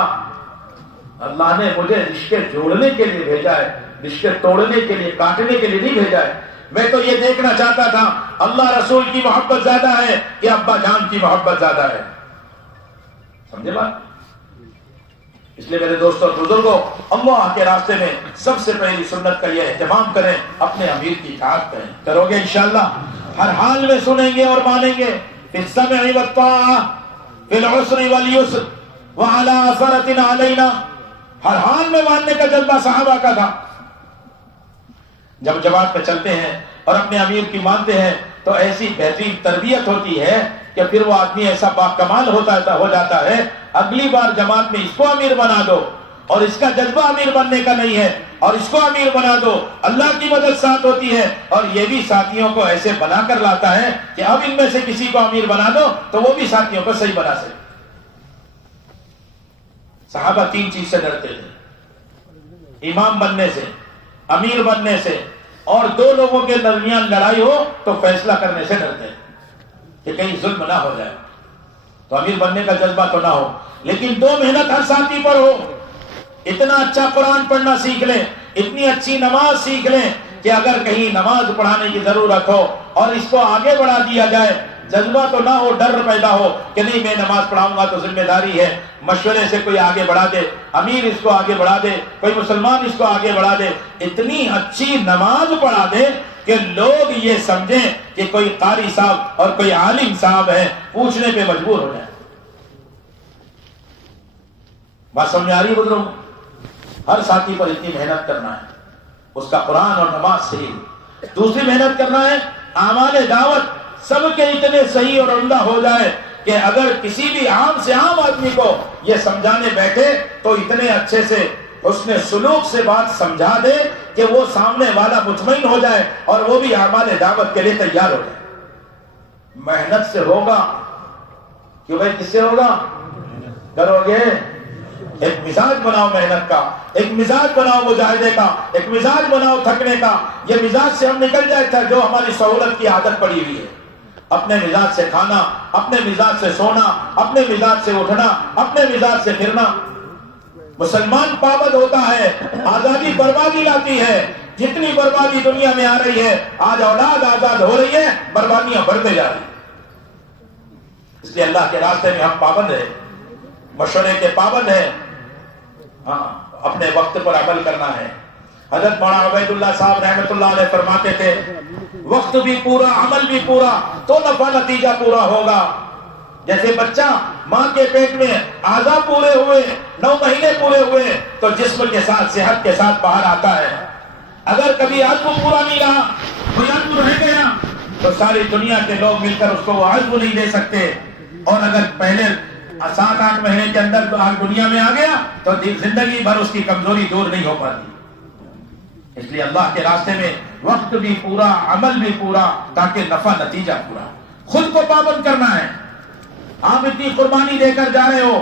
اللہ نے مجھے رشتے جوڑنے کے لیے بھیجا ہے, رشتے توڑنے کے لیے، کاٹنے کے لیے نہیں بھیجا ہے. میں تو یہ دیکھنا چاہتا تھا اللہ رسول کی محبت زیادہ ہے کہ ابا جان کی محبت زیادہ ہے. سمجھے بات؟ اس لیے میرے دوستوں اور بزرگوں، اللہ کے راستے میں سب سے پہلی سنت کا یہ اہتمام کریں، اپنے امیر کی اطاعت کریں. کرو گے انشاءاللہ ہر حال میں سنیں گے اور مانیں گے. فی السمع والطاعہ فی العسر والیسر وعلی اثرۃ علینا. ہر حال میں ماننے کا جذبہ صحابہ کا تھا. جب جماعت میں چلتے ہیں اور اپنے امیر کی مانتے ہیں تو ایسی بہترین تربیت ہوتی ہے کہ پھر وہ آدمی ایسا باکمال ہو جاتا ہے. اگلی بار جماعت میں اس کو امیر بنا دو اور اس کا جذبہ امیر بننے کا نہیں ہے، اور اس کو امیر بنا دو، اللہ کی مدد ساتھ ہوتی ہے. اور یہ بھی ساتھیوں کو ایسے بنا کر لاتا ہے کہ اب ان میں سے کسی کو امیر بنا دو تو وہ بھی ساتھیوں کو صحیح بنا سکے. صحابہ 3 چیز سے ڈرتے تھے: امام بننے سے، امیر بننے سے، اور 2 لوگوں کے درمیان لڑائی ہو تو فیصلہ کرنے سے ڈرتے ہیں کہ کہیں ظلم نہ ہو جائے. تو امیر بننے کا جذبہ تو نہ ہو، لیکن 2 محنت ہر ساتھی پر ہو. اتنا اچھا قرآن پڑھنا سیکھ لیں، اتنی اچھی نماز سیکھ لیں کہ اگر کہیں نماز پڑھانے کی ضرورت ہو اور اس کو آگے بڑھا دیا جائے، جذبہ تو نہ ہو، ڈر پیدا ہو کہ نہیں میں نماز پڑھاؤں گا تو ذمہ داری ہے. مشورے سے کوئی آگے بڑھا دے، امیر اس کو آگے بڑھا دے، کوئی مسلمان اس کو آگے بڑھا دے. اتنی اچھی نماز پڑھا دے کہ لوگ یہ سمجھیں کہ کوئی قاری صاحب اور کوئی عالم صاحب ہے، پوچھنے پہ مجبور ہو جائے. بات سمجھ آ رہی ہے بزرگوں؟ ہر ساتھی پر اتنی محنت کرنا ہے، اس کا قرآن اور نماز صحیح. دوسری محنت کرنا ہے اعمال دعوت سب کے اتنے صحیح اور عمدہ ہو جائے کہ اگر کسی بھی عام سے عام آدمی کو یہ سمجھانے بیٹھے تو اتنے اچھے سے حسن سلوک سے بات سمجھا دے کہ وہ سامنے والا مطمئن ہو جائے اور وہ بھی اعمال دعوت کے لیے تیار ہو جائے. محنت سے ہوگا. کیوں بھائی؟ کس سے ہوگا؟ کرو گے. ایک مزاج بناؤ محنت کا، ایک مزاج بناؤ مجاہدے کا، ایک مزاج بناؤ تھکنے کا. یہ مزاج سے ہم نکل جائے تھا جو ہماری سہولت کی عادت پڑی ہوئی ہے. اپنے مزاج سے کھانا، اپنے مزاج سے سونا، اپنے مزاج سے اٹھنا، اپنے مزاج سے پھرنا. مسلمان پابند ہوتا ہے، آزادی بربادی لاتی ہے. جتنی بربادی دنیا میں آ رہی ہے، آج اولاد آزاد ہو رہی ہے، بربادیاں بڑھتے جا رہی ہیں. اس لیے اللہ کے راستے میں ہم پابند ہیں، مشورے کے پابند ہیں. ہاں، اپنے وقت پر عمل کرنا ہے. حضرت مولانا عبید اللہ صاحب رحمۃ اللہ علیہ فرماتے تھے وقت بھی پورا، عمل بھی پورا تو نفع نتیجہ پورا ہوگا. جیسے بچہ ماں کے پیٹ میں اعضاء پورے ہوئے، 9 مہینے پورے ہوئے تو جسم کے ساتھ صحت کے ساتھ باہر آتا ہے. اگر کبھی عزم پورا نہیں رہا، کوئی عزم رہ گیا تو ساری دنیا کے لوگ مل کر اس کو وہ عزم نہیں دے سکتے. اور اگر پہلے 7-8 مہینے کے اندر تو آج دنیا میں آ گیا تو زندگی بھر اس کی کمزوری دور نہیں ہو پاتی. اس لیے اللہ کے راستے میں وقت بھی پورا، عمل بھی پورا تاکہ نفع نتیجہ پورا. خود کو پابند کرنا ہے. آپ اتنی قربانی دے کر جا رہے ہو،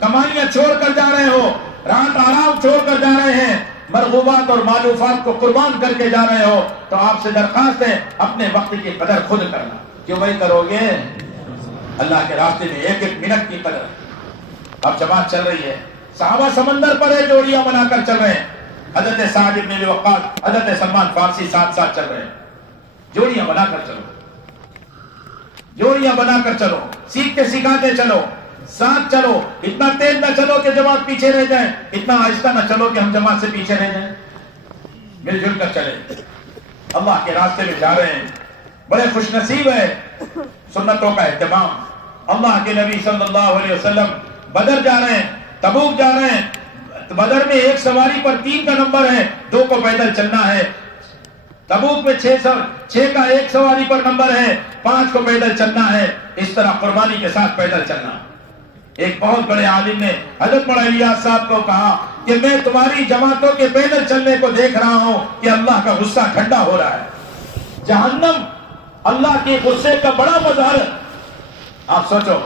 کمائیاں چھوڑ کر جا رہے ہو، رات آرام چھوڑ کر جا رہے ہیں، مرغوبات اور معلوفات کو قربان کر کے جا رہے ہو، تو آپ سے درخواست ہے اپنے وقت کی قدر خود کرنا. کیوں بھائی کرو گے؟ اللہ کے راستے میں 1-1 منٹ کی قدر. اب جماعت چل رہی ہے، صحابہ سمندر پر ہے، جوڑیاں بنا کر چل رہے ہیں. حضرت سعد بن ابی وقاص، حضرت سلمان فارسی ساتھ چل رہے ہیں. جوڑیاں بنا کر چلو، جوڑیاں بنا کر چلو، سیکھتے سکھاتے چلو، ساتھ چلو. اتنا تیز نہ چلو کہ جماعت پیچھے رہ جائے، اتنا آہستہ نہ چلو کہ ہم جماعت سے پیچھے رہ جائیں. مل جل کر چلے. اللہ کے راستے میں جا رہے ہیں، بڑے خوش نصیب ہے. سنتوں کا اہتمام. اللہ کے نبی صلی اللہ علیہ وسلم بدر جا رہے ہیں، تبوک جا رہے ہیں. بدر میں 1 سواری پر 3 کا نمبر ہے، 2 کو پیدل چلنا ہے. تبوک میں 6 کا 1 سواری پر نمبر ہے، 5 کو پیدل چلنا ہے. اس طرح قربانی کے ساتھ پیدل چلنا. ایک بہت بڑے عالم نے حضرت مولانا الیاس صاحب کو کہا کہ میں تمہاری جماعتوں کے پیدل چلنے کو دیکھ رہا ہوں کہ اللہ کا غصہ ٹھنڈا ہو رہا ہے. جہنم اللہ کے غصے کا بڑا مظہر ہے. آپ سوچو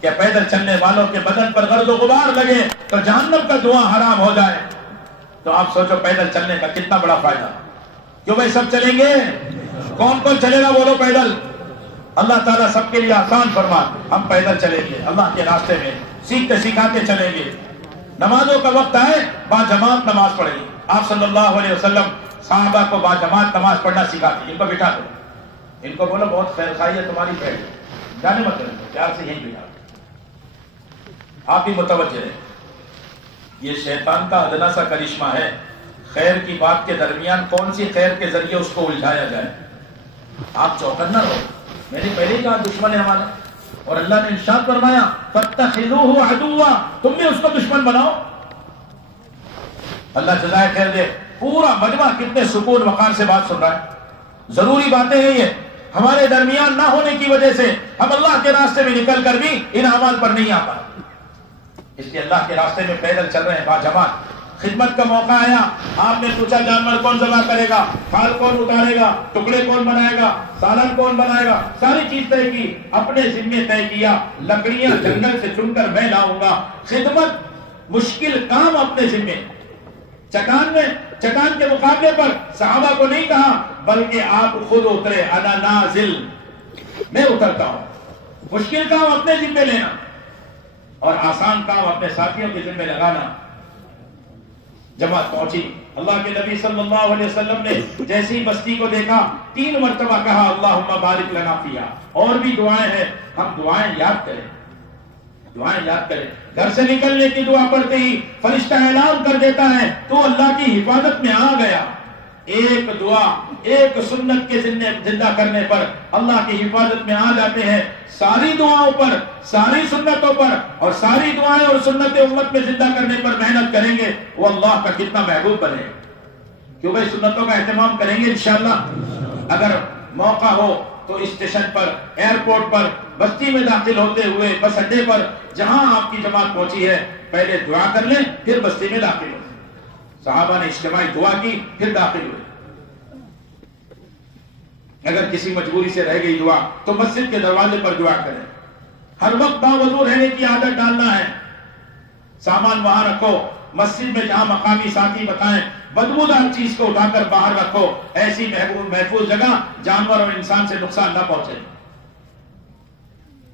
کہ پیدل چلنے والوں کے بدن پر گرد و غبار لگے تو جہنم کا دھواں حرام ہو جائے. تو آپ سوچو پیدل چلنے کا کتنا بڑا فائدہ. کیوں بھائی سب چلیں گے؟ کون کون چلے گا بولو پیدل؟ اللہ تعالیٰ سب کے لیے آسان فرما. ہم پیدل چلیں گے، اللہ کے راستے میں سیکھتے سکھاتے چلیں گے. نمازوں کا وقت آئے باجماعت نماز پڑھیں. آپ صلی اللہ علیہ وسلم صحابہ کو باجماعت نماز پڑھنا سکھاتے. ان کو بٹھا دو, ان کو بولو بہت خیر خائی ہے تمہاری خیر, جانے مت کریں, پیار سے یہیں بٹھا دو, آپ بھی متوجہ رہیں. یہ شیطان کا ادنا سا کرشمہ ہے, خیر کی بات کے درمیان کون سی خیر کے ذریعے اس کو الجھایا جائے. آپ چوکنا رہو. میں نے پہلے ہی کہا دشمن ہے ہمارا, اور اللہ نے ارشاد فرمایا فَاتَّخِذُوهُ عَدُوًّا, تم بھی اس کو دشمن بناؤ. اللہ جزائے خیر دے. پورا مجمع کتنے سکون وقار سے بات سن رہا ہے. ضروری باتیں ہیں یہ, ہمارے درمیان نہ ہونے کی وجہ سے ہم اللہ کے راستے میں نکل کر بھی ان اعمال پر نہیں آ پائے. اس لیے اللہ کے راستے میں پیدل چل رہے ہیں باجماعت. خدمت کا موقع آیا, آپ نے پوچھا جانور کون ذبح کرے گا, کھال کون اتارے گا, ٹکڑے کون بنائے گا, سالن کون بنائے گا, ساری چیز طے کی, اپنے ذمے طے کیا. لکڑیاں جنگل سے چن کر میں لاؤں گا. خدمت مشکل کام اپنے ذمے. چٹان کے مقابلے پر صحابہ کو نہیں کہا, بلکہ آپ خود اترے. انا نازل, میں اترتا ہوں. مشکل کام اپنے ذمے لینا اور آسان کام اپنے ساتھیوں کے ذمے لگانا. جماعت پہنچی. اللہ کے نبی صلی اللہ علیہ وسلم نے جیسی بستی کو دیکھا 3 مرتبہ کہا اللہم بارک لنا فیہا. اور بھی دعائیں ہیں, ہم دعائیں یاد کریں, دعائیں یاد کریں. گھر سے نکلنے کی دعا پڑھتے ہی فرشتہ اعلان کر دیتا ہے تو اللہ کی حفاظت میں آ گیا. ایک دعا, ایک سنت کے زندہ کرنے پر اللہ کی حفاظت میں آ جاتے ہیں. ساری دعاؤں پر, ساری سنتوں پر اور ساری دعائیں اور سنتیں امت میں زندہ کرنے پر محنت کریں گے, وہ اللہ کا کتنا محبوب بنے. کیوں بھائی سنتوں کا اہتمام کریں گے انشاءاللہ. اگر موقع ہو تو اسٹیشن پر, ایئرپورٹ پر, بستی میں داخل ہوتے ہوئے, بس اڈے پر, جہاں آپ کی جماعت پہنچی ہے پہلے دعا کر لیں, پھر بستی میں داخل ہو. صحابہ نے اجتماعی دعا کی, پھر داخل ہوئے. اگر کسی مجبوری سے رہ گئی دعا تو مسجد کے دروازے پر دعا کریں. ہر وقت باوضو رہنے کی عادت ڈالنا ہے. سامان وہاں رکھو, مسجد میں جہاں مقامی ساتھی بتائیں بدبودار چیز کو اٹھا کر باہر رکھو. ایسی محفوظ جگہ جانور اور انسان سے نقصان نہ پہنچے.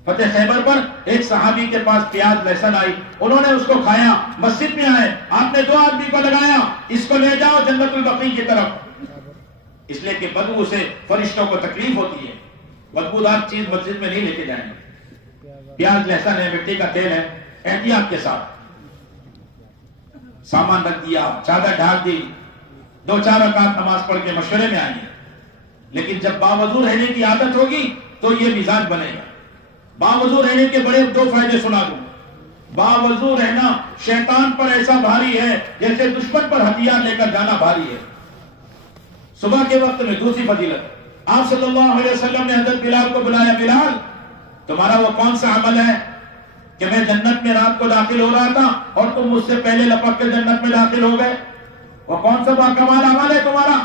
فتح خیبر پر ایک صحابی کے پاس پیاز لہسن آئی, انہوں نے اس کو کھایا. مسجد میں آئے, آپ نے 2 آدمی کو لگایا, اس کو لے جاؤ جنت البقیع کی طرف. اس لیے کہ بدبو سے فرشتوں کو تکلیف ہوتی ہے. بدبودار چیز مسجد میں نہیں لے کے جائیں. پیاز لہسن ہے, مٹی کا تیل ہے, احتیاط کے ساتھ. سامان رکھ دیا, چادر ڈھانپ دی, 2-4 رکعت نماز پڑھ کے مشورے میں آئیں. لیکن جب باوضو رہنے کی عادت ہوگی تو یہ مزاج بنے گا. باوضو رہنے کے بڑے 2 فائدے سنا دوں. باوضو رہنا شیطان پر ایسا بھاری ہے جیسے دشمن پر ہتھیار لے کر جانا بھاری ہے. صبح کے وقت میں دوسری فضیلت, آپ صلی اللہ علیہ وسلم نے حضرت بلال کو بلایا. بلال, تمہارا وہ کون سا عمل ہے کہ میں جنت میں رات کو داخل ہو رہا تھا اور تم مجھ سے پہلے لپک کے جنت میں داخل ہو گئے؟ وہ کون سا باکمال عمل ہے تمہارا؟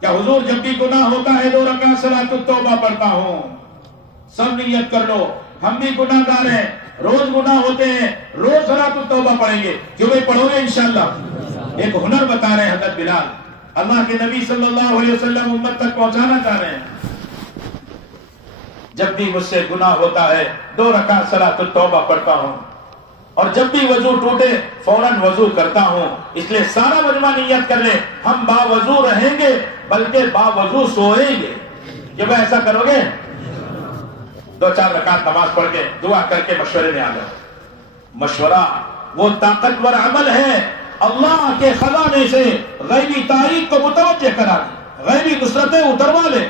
کیا حضور جب بھی گناہ ہوتا ہے 2 رکعت صلاۃ التوبہ پڑھتا ہوں. سب نیت کر لو, ہم بھی گناہ گار ہیں, روز گناہ ہوتے ہیں, روز صلاۃ التوبہ پڑھیں گے. کیوں بھائی پڑھو گے انشاءاللہ. ایک ہنر بتا رہے ہیں حضرت بلال, اللہ کے نبی صلی اللہ علیہ وسلم امت تک پہنچانا چاہ رہے ہیں. جب بھی مجھ سے گناہ ہوتا ہے 2 رکعت صلاۃ التوبہ پڑھتا ہوں, اور جب بھی وضو ٹوٹے فوراً وضو کرتا ہوں. اس لیے سارا مجمع نیت کر لے, ہم باوضو رہیں گے بلکہ باوضو سوئیں گے. جب ایسا کرو گے 2-4 رکعت نماز پڑھ کے دعا کر کے مشورے میں آ جاؤ. مشورہ وہ طاقتور عمل ہے اللہ کے خزانے سے غیبی تاریخ کو متوجہ کرا دے, غیبی نصرتیں اتروا لے.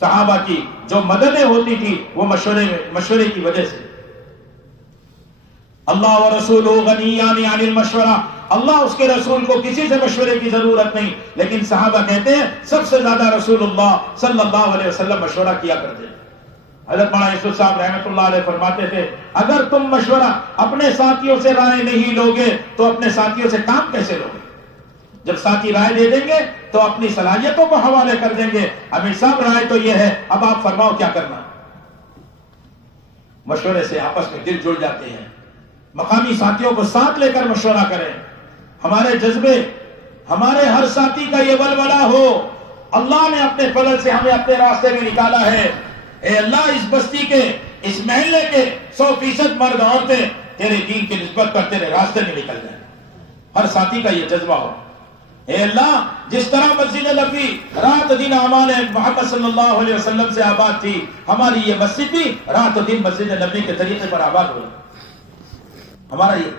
صحابہ کی جو مددیں ہوتی تھی وہ مشورے کی وجہ سے. اللہ و رسولہ غنیان عن المشورہ, اللہ اس کے رسول کو کسی سے مشورے کی ضرورت نہیں, لیکن صحابہ کہتے ہیں سب سے زیادہ رسول اللہ صلی اللہ علیہ وسلم مشورہ کیا کرتے. حضرت مولانا یوسف صاحب رحمۃ اللہ علیہ فرماتے تھے اگر تم مشورہ اپنے ساتھیوں سے رائے نہیں لوگے تو اپنے ساتھیوں سے کام کیسے لوگے؟ جب ساتھی رائے دے دیں گے تو اپنی صلاحیتوں کو حوالے کر دیں گے. امیر صاحب رائے تو یہ ہے, اب آپ فرماؤ کیا کرنا. مشورے سے آپس میں دل جڑ جاتے ہیں. مقامی ساتھیوں کو ساتھ لے کر مشورہ کریں. ہمارے جذبے, ہمارے ہر ساتھی کا یہ ولولہ ہو, اللہ نے اپنے فضل سے ہمیں اپنے راستے میں نکالا ہے. اے اللہ, اس بستی کے, اس محلے کے 100% مرد عورتیں تیرے دین کی نسبت پر تیرے راستے میں نکل جائیں. ہر ساتھی کا یہ جذبہ ہو. اے اللہ جس طرح مسجد نبوی رات دن اعمال محمد صلی اللہ علیہ وسلم سے آباد تھی، ہماری یہ مسجد بھی رات دن مسجد نبوی کے طریقے پر آباد ہو. ہمارا یہ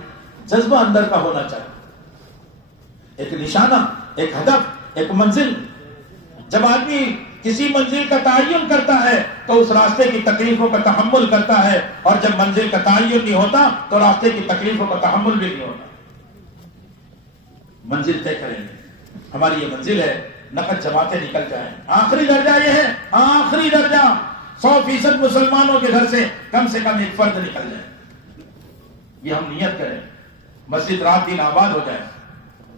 جذبہ اندر کا ہونا چاہیے. ایک نشانہ، ایک ہدف، ایک منزل. جب آدمی کسی منزل کا تعین کرتا ہے تو اس راستے کی تکلیفوں کا تحمل کرتا ہے، اور جب منزل کا تعین نہیں ہوتا تو راستے کی تکلیفوں کا تحمل بھی نہیں ہوتا. منزل طے کریں گے. ہماری یہ منزل ہے، نقد جماعتیں نکل جائیں. آخری درجہ یہ ہے، آخری درجہ 100% مسلمانوں کے گھر سے کم ایک فرد نکل جائے. یہ ہم نیت کریں، مسجد رات دن آباد ہو جائے.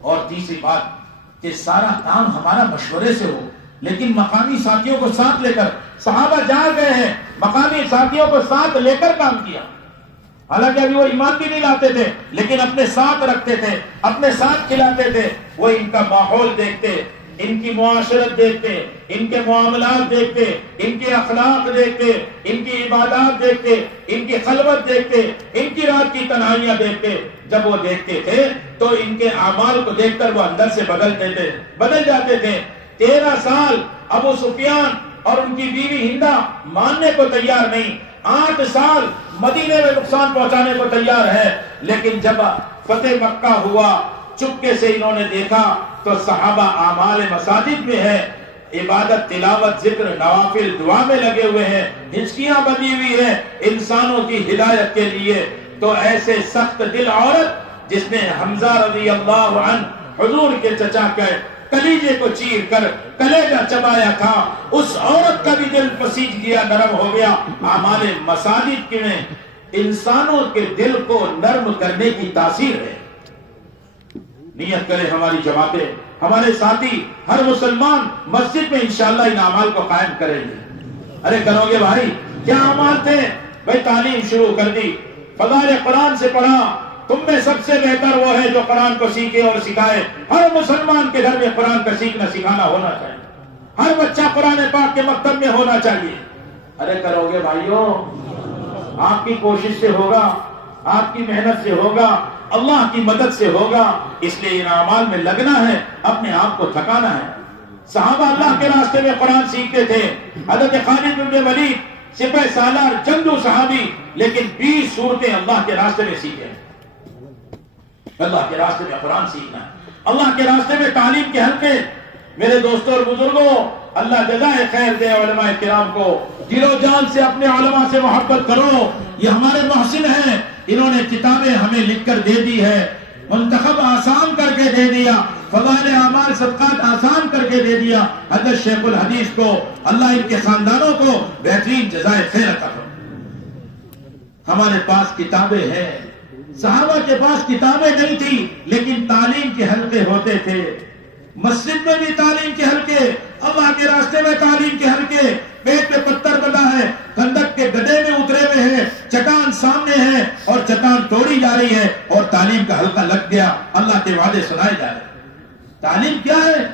اور تیسری بات کہ سارا کام ہمارا مشورے سے ہو، لیکن مقامی ساتھیوں کو ساتھ لے کر. صحابہ جا گئے ہیں، مقامی ساتھیوں کو ساتھ لے کر کام کیا. حالانکہ ابھی وہ ایمان بھی نہیں لاتے تھے، لیکن اپنے ساتھ رکھتے تھے، اپنے ساتھ کھلاتے تھے. وہ ان کا ماحول دیکھتے، ان کی معاشرت دیکھتے، ان کے معاملات دیکھتے، ان کے اخلاق دیکھتے، ان کی عبادات دیکھتے، ان کی خلوت دیکھتے، ان کی رات کی تنہائیاں دیکھتے. جب وہ دیکھتے تھے تو ان کے اعمال کو دیکھ کر وہ اندر سے بدل جاتے تھے. 13 سال ابو سفیان اور ان کی بیوی ہندا ماننے کو تیار نہیں، 8 سال مدینے میں نقصان پہنچانے کو تیار ہے. لیکن جب فتح مکہ ہوا، چپکے سے انہوں نے دیکھا تو صحابہ اعمال مساجد میں ہے، عبادت، تلاوت، ذکر، نوافل، دعا میں لگے ہوئے ہیں، ہچکیاں بندھی ہوئی ہیں انسانوں کی ہدایت کے لیے. تو ایسے سخت دل عورت جس نے حمزہ رضی اللہ عنہ حضور کے چچا کے کلیجے کو چیر کر کلیجہ چبایا تھا، اس عورت کا بھی دل پسیج گیا، نرم ہو گیا. اعمال مساجد کی میں انسانوں کے دل کو نرم کرنے کی تاثیر ہے. نیت کرے ہماری جماعتیں، ہمارے ساتھی، ہر مسلمان مسجد میں انشاءاللہ ان اعمال کو قائم کریں گے. ارے کرو گے بھائی، کیا اعمال تھے بھائی؟ تعلیم شروع کر دی، فضائل قرآن سے پڑھا. تم میں سب سے بہتر وہ ہے جو قرآن کو سیکھے اور سکھائے. ہر مسلمان کے گھر میں قرآن کا سیکھنا سکھانا ہونا چاہیے. ہر بچہ قرآن پاک کے مکتب میں ہونا چاہیے. ارے کرو گے بھائیوں، آپ کی کوشش سے ہوگا، آپ کی محنت سے ہوگا، اللہ کی مدد سے ہوگا. اس لیے ان اعمال میں لگنا ہے، اپنے آپ کو تھکانا ہے. صحابہ اللہ کے راستے میں قرآن سیکھتے تھے. حضرت خالد بن ولید سپہ سالار جنگجو صحابی، لیکن 20 سورتیں اللہ کے راستے میں سیکھے. اللہ کے راستے میں قرآن سیکھنا ہے، اللہ کے راستے میں تعلیم کے حلقے. میرے دوستوں اور بزرگوں، اللہ جزائے خیر دے علماء کرام کو. دل و جان سے اپنے علماء سے محبت کرو. یہ ہمارے محسن ہیں، انہوں نے کتابیں ہمیں لکھ کر دے دی ہے، منتخب آسان کر کے دے دیا، فضائل اعمال صدقات آسان کر کے دے دیا. حضرت شیخ الحدیث کو اللہ ان کے خاندانوں کو بہترین جزائے خیر عطا کرے. ہمارے پاس کتابیں ہیں، صحابہ کے پاس کتابیں نہیں تھی لیکن تعلیم کے حلقے ہوتے تھے. مسجد میں بھی تعلیم کے حلقے، اللہ کے راستے میں تعلیم کے حلقے. پیٹ پہ پتھر بندھا ہے، خندق کے گڈھے میں اترے ہوئے ہیں، چٹان سامنے ہے اور چٹان توڑی جا رہی ہے اور تعلیم کا حلقہ لگ گیا. اللہ کے وعدے سنائے جا رہے. تعلیم کیا ہے؟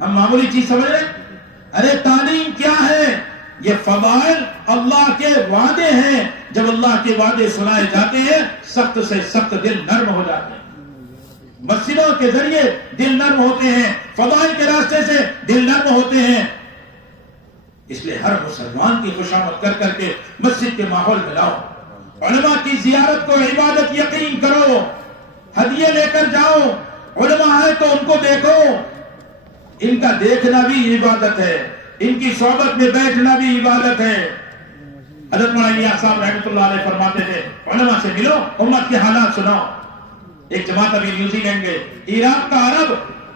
ہم معمولی چیز سمجھ رہے ہیں؟ ارے تعلیم کیا ہے؟ یہ فضائل اللہ کے وعدے ہیں. جب اللہ کے وعدے سنائے جاتے ہیں سخت سے سخت دل نرم ہو جاتے ہیں. مسجدوں کے ذریعے دل نرم ہوتے ہیں، فضائل کے راستے سے دل نرم ہوتے ہیں. اس لیے ہر مسلمان کی خوشامد کر کر کے مسجد کے ماحول میں لاؤ. علماء کی زیارت کو عبادت یقین کرو، ہدیے لے کر جاؤ. علماء ہے تو ان کو دیکھو، ان کا دیکھنا بھی عبادت ہے، ان کی صحبت میں بیٹھنا بھی عبادت ہے. حضرت مولانا صاحب رحمۃ اللہ علیہ فرماتے تھے علماء سے ملو، امت کے حالات سناؤ. ایک جماعت ابھی نیوزی لینڈ گئے، عراق کا عرب،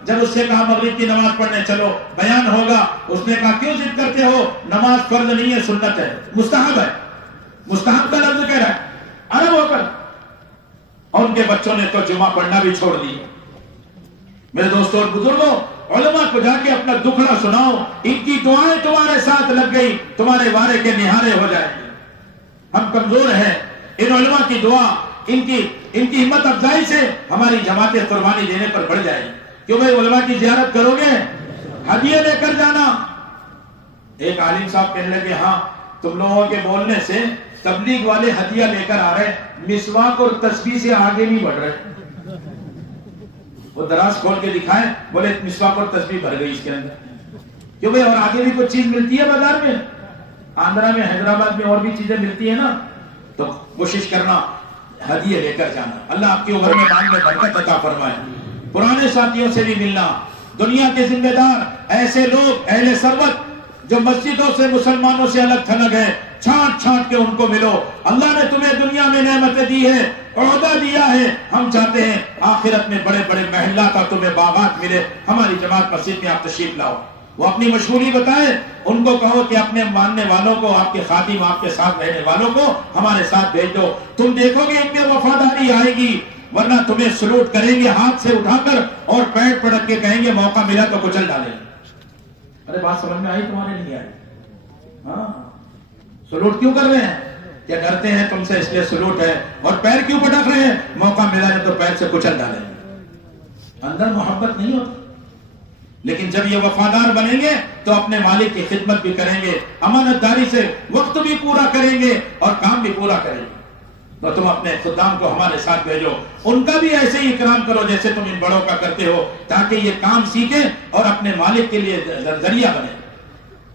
جب اس سے کہا مغرب کی نماز پڑھنے چلو بیان ہوگا، اس نے کہا کیوں ضد کرتے ہو؟ نماز فرض نہیں ہے، سنت ہے، مستحب ہے. مستحب کا لفظ کہہ رہا ہے عرب ہو کر، اور ان کے بچوں نے تو جمعہ پڑھنا بھی چھوڑ دی. میرے دوستوں اور بزرگوں، علماء کو جا کے اپنا دکھڑا سناؤ. ان کی دعائیں تمہارے ساتھ لگ گئی، تمہارے وارے کے نہارے ہو جائیں گے. ہم کمزور ہیں، ان علماء کی دعا، ان کی ہمت افزائی سے ہماری جماعتیں قربانی دینے پر بڑھ جائیں. کیوں بھائی علماء کی زیارت کرو گے، ہدیے لے کر جانا. ایک عالم صاحب کہنے لگے ہاں تم لوگوں کے بولنے سے تبلیغ والے ہدیہ لے کر آ رہے ہیں, مسواک اور تسبیح سے آگے نہیں بڑھ رہے. وہ دراز کھول کے دکھائیں, بولے مسواک اور تسبیح بھر گئی اس کے اندر. کیوں بھائی, اور آگے بھی کوئی چیز ملتی ہے بازار میں, آندھرا میں, حیدرآباد میں اور بھی چیزیں ملتی ہیں نا, تو کوشش کرنا ہدیہ لے کر جانا. اللہ آپ کے عمر میں مال میں برکت عطا فرمائے. پرانے ساتھیوں سے بھی ملنا, دنیا کے ذمہ دار ایسے لوگ اہل ثروت جو مسجدوں سے مسلمانوں سے الگ تھلگ ہے, چھانٹ چھانٹ کے ان کو ملو. اللہ نے تمہیں دنیا میں نعمتیں دی ہے, عہدہ دیا ہے, ہم چاہتے ہیں آخرت میں بڑے بڑے محلات اور تمہیں باغات ملے. ہماری جماعت مسجد میں آپ تشریف لاؤ, وہ اپنی مشہوری بتائیں, ان کو کہو کہ اپنے ماننے والوں کو, آپ کے خادم, آپ کے ساتھ رہنے والوں کو ہمارے ساتھ بھیج دو. تم دیکھو گے ان میں وفاداری آئے گی, ورنہ تمہیں سلوٹ کریں گے ہاتھ سے اٹھا کر اور پیر پڑک کے کہیں گے موقع ملا تو کچل ڈالیں گے. ارے بات سمجھ میں آئی تمہارے, نہیں آئی؟ ہاں, سلوٹ کیوں کر رہے ہیں؟ کیا ڈرتے ہیں تم سے اس لیے سلوٹ ہے. اور پیر کیوں پٹک رہے ہیں؟ موقع ملا ہے تو پیر سے کچل ڈالیں گے. اندر محبت نہیں ہوتی. لیکن جب یہ وفادار بنیں گے تو اپنے مالک کی خدمت بھی کریں گے, امانت داری سے وقت بھی پورا کریں گے اور کام بھی پورا کریں گے. تو تم اپنے خدام کو ہمارے ساتھ بھیجو, ان کا بھی ایسے ہی اکرام کرو جیسے تم ان بڑوں کا کرتے ہو, تاکہ یہ کام سیکھیں اور اپنے مالک کے لیے ذریعہ بنے.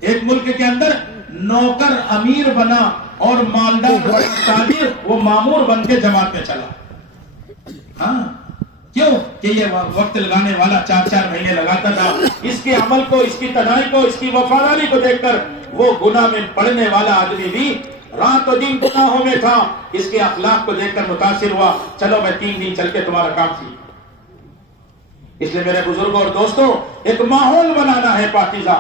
ایک ملک کے اندر نوکر امیر بنا اور مالدار تاجر وہ مامور بن کے جماعت میں چلا. ہاں, کیوں کہ یہ وقت لگانے والا 4 مہینے لگاتا تھا. اس کے عمل کو, اس کی تنہائی کو, اس کی وفاداری کو دیکھ کر وہ گناہ میں پڑنے والا آدمی بھی رات و دن گناہوں میں تھا. اس کے اخلاق کو دیکھ کر متاثر ہوا, چلو میں 3 دن چل کے تمہارا کام سیکھ. اس لیے میرے بزرگوں اور دوستوں, ایک ماحول بنانا ہے پاکیزہ.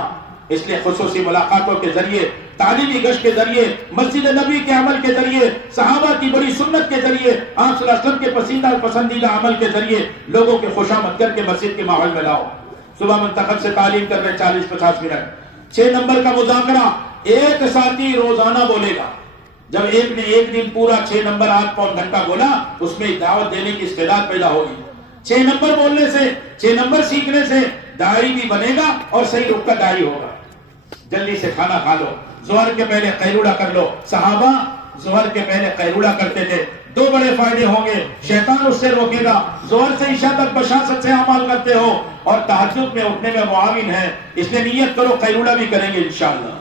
اس لیے خصوصی ملاقاتوں کے ذریعے, تعلیمی گشت کے ذریعے, مسجد نبی کے عمل کے ذریعے, صحابہ کی بڑی سنت کے ذریعے, آپ صلی اللہ علیہ وسلم کے پسندیدہ اور پسندیدہ عمل کے ذریعے لوگوں کے خوشامد کر کے مسجد کے ماحول میں لاؤ. صبح منتخب سے تعلیم کر رہے 40-50 منٹ. 6 نمبر کا مذاکرہ ایک ساتھی روزانہ بولے گا. جب ایک نے ایک دن پورا 6 نمبر 8 گھنٹہ بولا, اس میں دعوت دینے کی استعداد پیدا ہوگی. 6 نمبر بولنے سے, 6 نمبر سیکھنے سے داعی بھی بنے گا اور صحیح رخ کا داعی ہوگا. جلدی سے کھانا کھا لو, ظہر کے پہلے قیلولہ کر لو. صحابہ ظہر کے پہلے قیلولہ کرتے تھے. 2 بڑے فائدے ہوں گے, شیطان اس سے روکے گا. ظہر سے عشاء تک بشاشت سے اعمال کرتے ہو اور تہجد میں اٹھنے میں معاون ہے, اس لیے نیت کرو قیلولہ بھی کریں گے انشاءاللہ.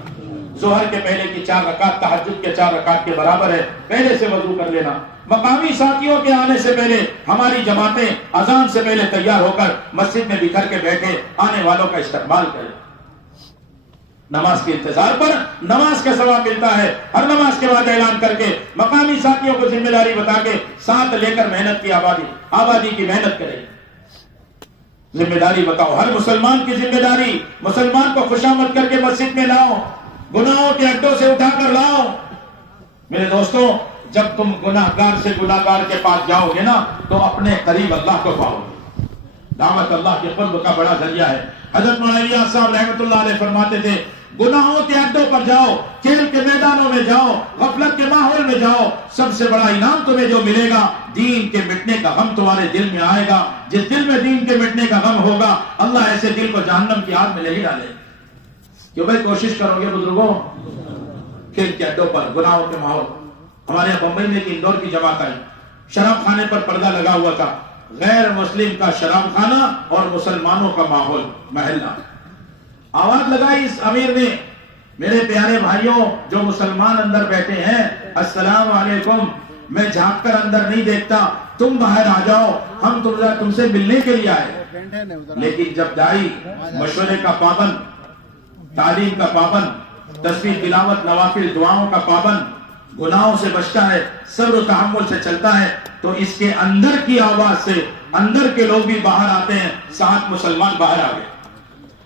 ظہر کے پہلے کی 4 رکعت تہجد کے 4 رکعت کے برابر ہے. پہلے سے وضو کر لینا. مقامی ساتھیوں کے آنے سے پہلے ہماری جماعتیں اذان سے پہلے تیار ہو کر مسجد میں بکھر کے بیٹھے آنے والوں کا استقبال کریں. نماز کے انتظار پر نماز کا ثواب ملتا ہے. ہر نماز کے بعد اعلان کر کے مقامی ساتھیوں کو ذمہ داری بتا کے ساتھ لے کر محنت کی آبادی کی محنت کریں. ذمہ داری بتاؤ, ہر مسلمان کی ذمہ داری, مسلمان کو خوشامد کر کے مسجد میں لاؤ, گناہوں کے اڈوں سے اٹھا کر لاؤ. میرے دوستوں, جب تم گناہگار سے گناہگار کے پاس جاؤ گے نا تو اپنے قریب اللہ کو پاؤ گے. دعوت اللہ کے قرب کا بڑا ذریعہ ہے. حضرت مولانا صاحب رحمۃ اللہ علیہ فرماتے تھے, گناہوں کے اڈوں پر جاؤ, کھیل کے میدانوں میں جاؤ, غفلت کے ماحول میں جاؤ, سب سے بڑا انعام تمہیں جو ملے گا, دین کے مٹنے کا غم تمہارے دل میں آئے گا. جس دل میں دین کے مٹنے کا غم ہوگا, اللہ ایسے دل کو جہنم کی آگ میں نہیں ڈالے. کیوں بھائی, کوشش کرو گے بزرگوں, کھیل کے اڈوں پر گناہوں کے ماحول. ہمارے یہاں بمبئی میں ایک اندور کی جماعت آئی, شراب خانے پر پردہ لگا ہوا تھا, غیر مسلم کا شراب خانہ اور مسلمانوں کا ماحول محلہ. آواز لگائی اس امیر نے, میرے پیارے بھائیوں جو مسلمان اندر بیٹھے ہیں, السلام علیکم, میں جھانک کر اندر نہیں دیکھتا, تم باہر آ جاؤ, ہم تم سے ملنے کے لیے آئے. لیکن جب داعی مشورے کا پابند, تعلیم کا پابند, تسبیح تلاوت نوافل دعاؤں کا پابند, گناہوں سے بچتا ہے, صبر و تحمل سے چلتا ہے, تو اس کے اندر کی آواز سے اندر کے لوگ بھی باہر آتے ہیں. 7 مسلمان باہر آ گئے.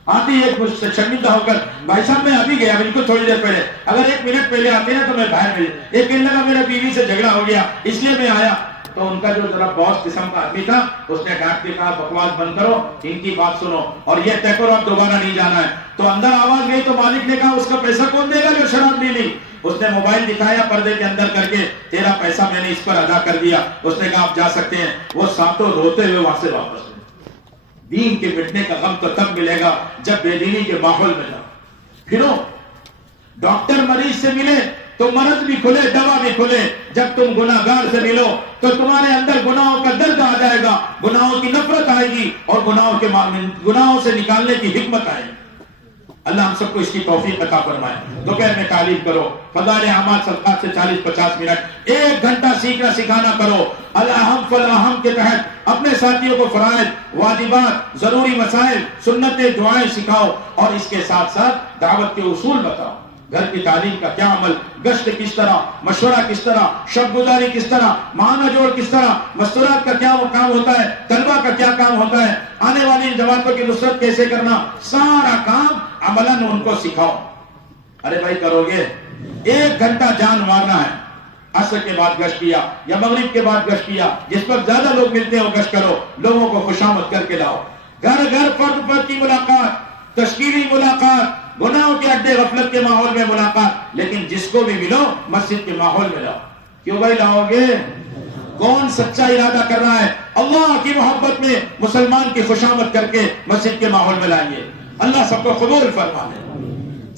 آتی ایک مجھ سے شرمندہ ہو کر, بھائی صاحب میں ابھی گیا بالکل تھوڑی دیر پہلے, اگر 1 منٹ پہلے آتے نا تو میں باہر ملے. ایک کہنے لگا میرا بیوی سے جھگڑا ہو گیا اس لیے میں آیا. تو ان کا جو ذرا باس قسم کا آدمی تھا, اس نے ڈانٹ کے کہا بکواس بند کرو, ان کی بات سنو اور یہ طے کرو اب دوبارہ نہیں جانا ہے. تو اندر آواز گئی تو مالک نے کہا اس کا پیسہ کون دے گا جو شراب نہیں لی. اس نے موبائل دکھایا پردے کے اندر کر کے, تیرا پیسہ میں نے اس پر ادا کر دیا. اس نے کہا آپ جا سکتے ہیں. وہ ساتوں روتے ہوئے وہاں سے واپس. دین کے مٹنے کا غم تو تب ملے گا جب بے دینی کے ماحول میں جاؤ. پھرو, ڈاکٹر مریض سے ملے تو مرض بھی کھلے, دوا بھی کھلے. جب تم گناہگار سے ملو تو تمہارے اندر گناہوں کا درد آ جائے گا, گناہوں کی نفرت آئے گی اور گناہوں سے نکالنے کی حکمت آئے گی. اللہ ہم سب کو اس کی توفیق عطا فرمائے. دوپہر میں تعلیم کرو, فضائل اعمال صدقات سے 40-50 منٹ 1 گھنٹہ سیکھنا سکھانا کرو. الاہم فالاہم کے تحت اپنے ساتھیوں کو فرائض, واجبات, ضروری مسائل, سنتیں, دعائیں سکھاؤ اور اس کے ساتھ ساتھ دعوت کے اصول بتاؤ. گھر کی تعلیم کا کیا عمل, گشت کس طرح, مشورہ کس طرح, شب گزاری کس طرح, معنی جوڑ کس طرح, مستورات کا کیا کام ہوتا ہے, طلبہ کا کیا کام ہوتا ہے, آنے والی جماعتوں کی نصرت کیسے کرنا, سارا کام عملاً ان کو سکھاؤ. ارے بھائی کرو گے, 1 گھنٹہ جان مارنا ہے. عصر کے بعد گشت کیا یا مغرب کے بعد گشت کیا, جس پر زیادہ لوگ ملتے ہیں وہ گشت کرو, لوگوں کو خوشامد کر کے لاؤ. گھر گھر فرد فرد کی ملاقات, تشکیلی ملاقات, گناہوں کے اڈے غفلت کے ماحول میں ملاقات, لیکن جس کو بھی ملو مسجد کے ماحول میں لاؤ. کیوں بھائی لاؤ گے؟ کون سچا ارادہ کر رہا ہے اللہ کی محبت میں مسلمان کی خوشامد کر کے مسجد کے ماحول میں لائیں گے؟ اللہ سب کو قبول فرمائے.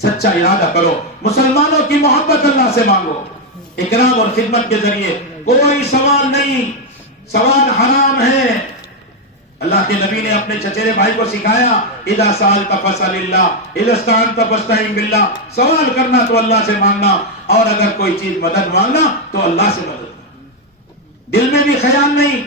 سچا ارادہ کرو, مسلمانوں کی محبت اللہ سے مانگو, اکرام اور خدمت کے ذریعے. کوئی سوال نہیں, سوال حرام ہے. اللہ کے نبی نے اپنے چچیرے بھائی کو سکھایا, اذا سألت فاسأل اللہ اذا استعنت فاستعن باللہ. سوال کرنا تو اللہ سے مانگنا, اور اگر کوئی چیز مدد مانگنا تو اللہ سے مدد. دل میں بھی خیال نہیں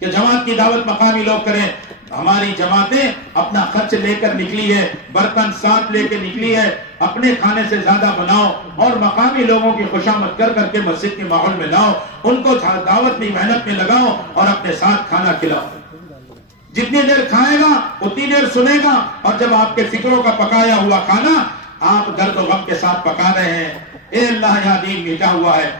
کہ جماعت کی دعوت مقامی لوگ کریں. ہماری جماعتیں اپنا خرچ لے کر نکلی ہے, برتن ساتھ لے کے نکلی ہے, اپنے کھانے سے زیادہ بناؤ اور مقامی لوگوں کی خوشامد کر کر کے مسجد کے ماحول میں لاؤ, ان کو دعوت میں محنت میں لگاؤ اور اپنے ساتھ کھانا کھلاؤ. جتنی دیر کھائے گا اتنی دیر سنے گا, اور جب آپ کے فکروں کا پکایا ہوا کھانا آپ درد و غم کے ساتھ پکا رہے ہیں, اے اللہ یہ دین میٹھا ہوا ہے,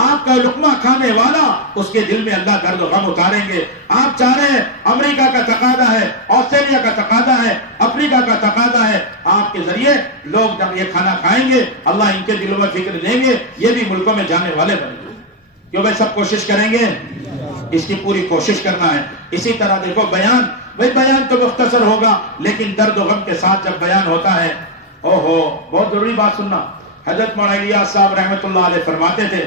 آپ کا لقمہ کھانے والا اس کے دل میں اللہ درد و غم اتاریں گے. آپ چاہ رہے ہیں, امریکہ کا تقاضا ہے, آسٹریلیا کا تقاضا ہے, افریقہ کا تقاضا ہے, آپ کے ذریعے لوگ جب یہ کھانا کھائیں گے اللہ ان کے دلوں میں فکر دیں گے, یہ بھی ملکوں میں جانے والے بن گے. کیوں بھائی سب کوشش کریں گے؟ اس کی پوری کوشش کرنا ہے. اسی طرح دیکھو بیان, بھائی بیان تو مختصر ہوگا لیکن درد و غم کے ساتھ جب بیان ہوتا ہے, اوہو بہت ضروری بات سننا. حضرت مولانا الیاس صاحب رحمۃ اللہ علیہ فرماتے تھے,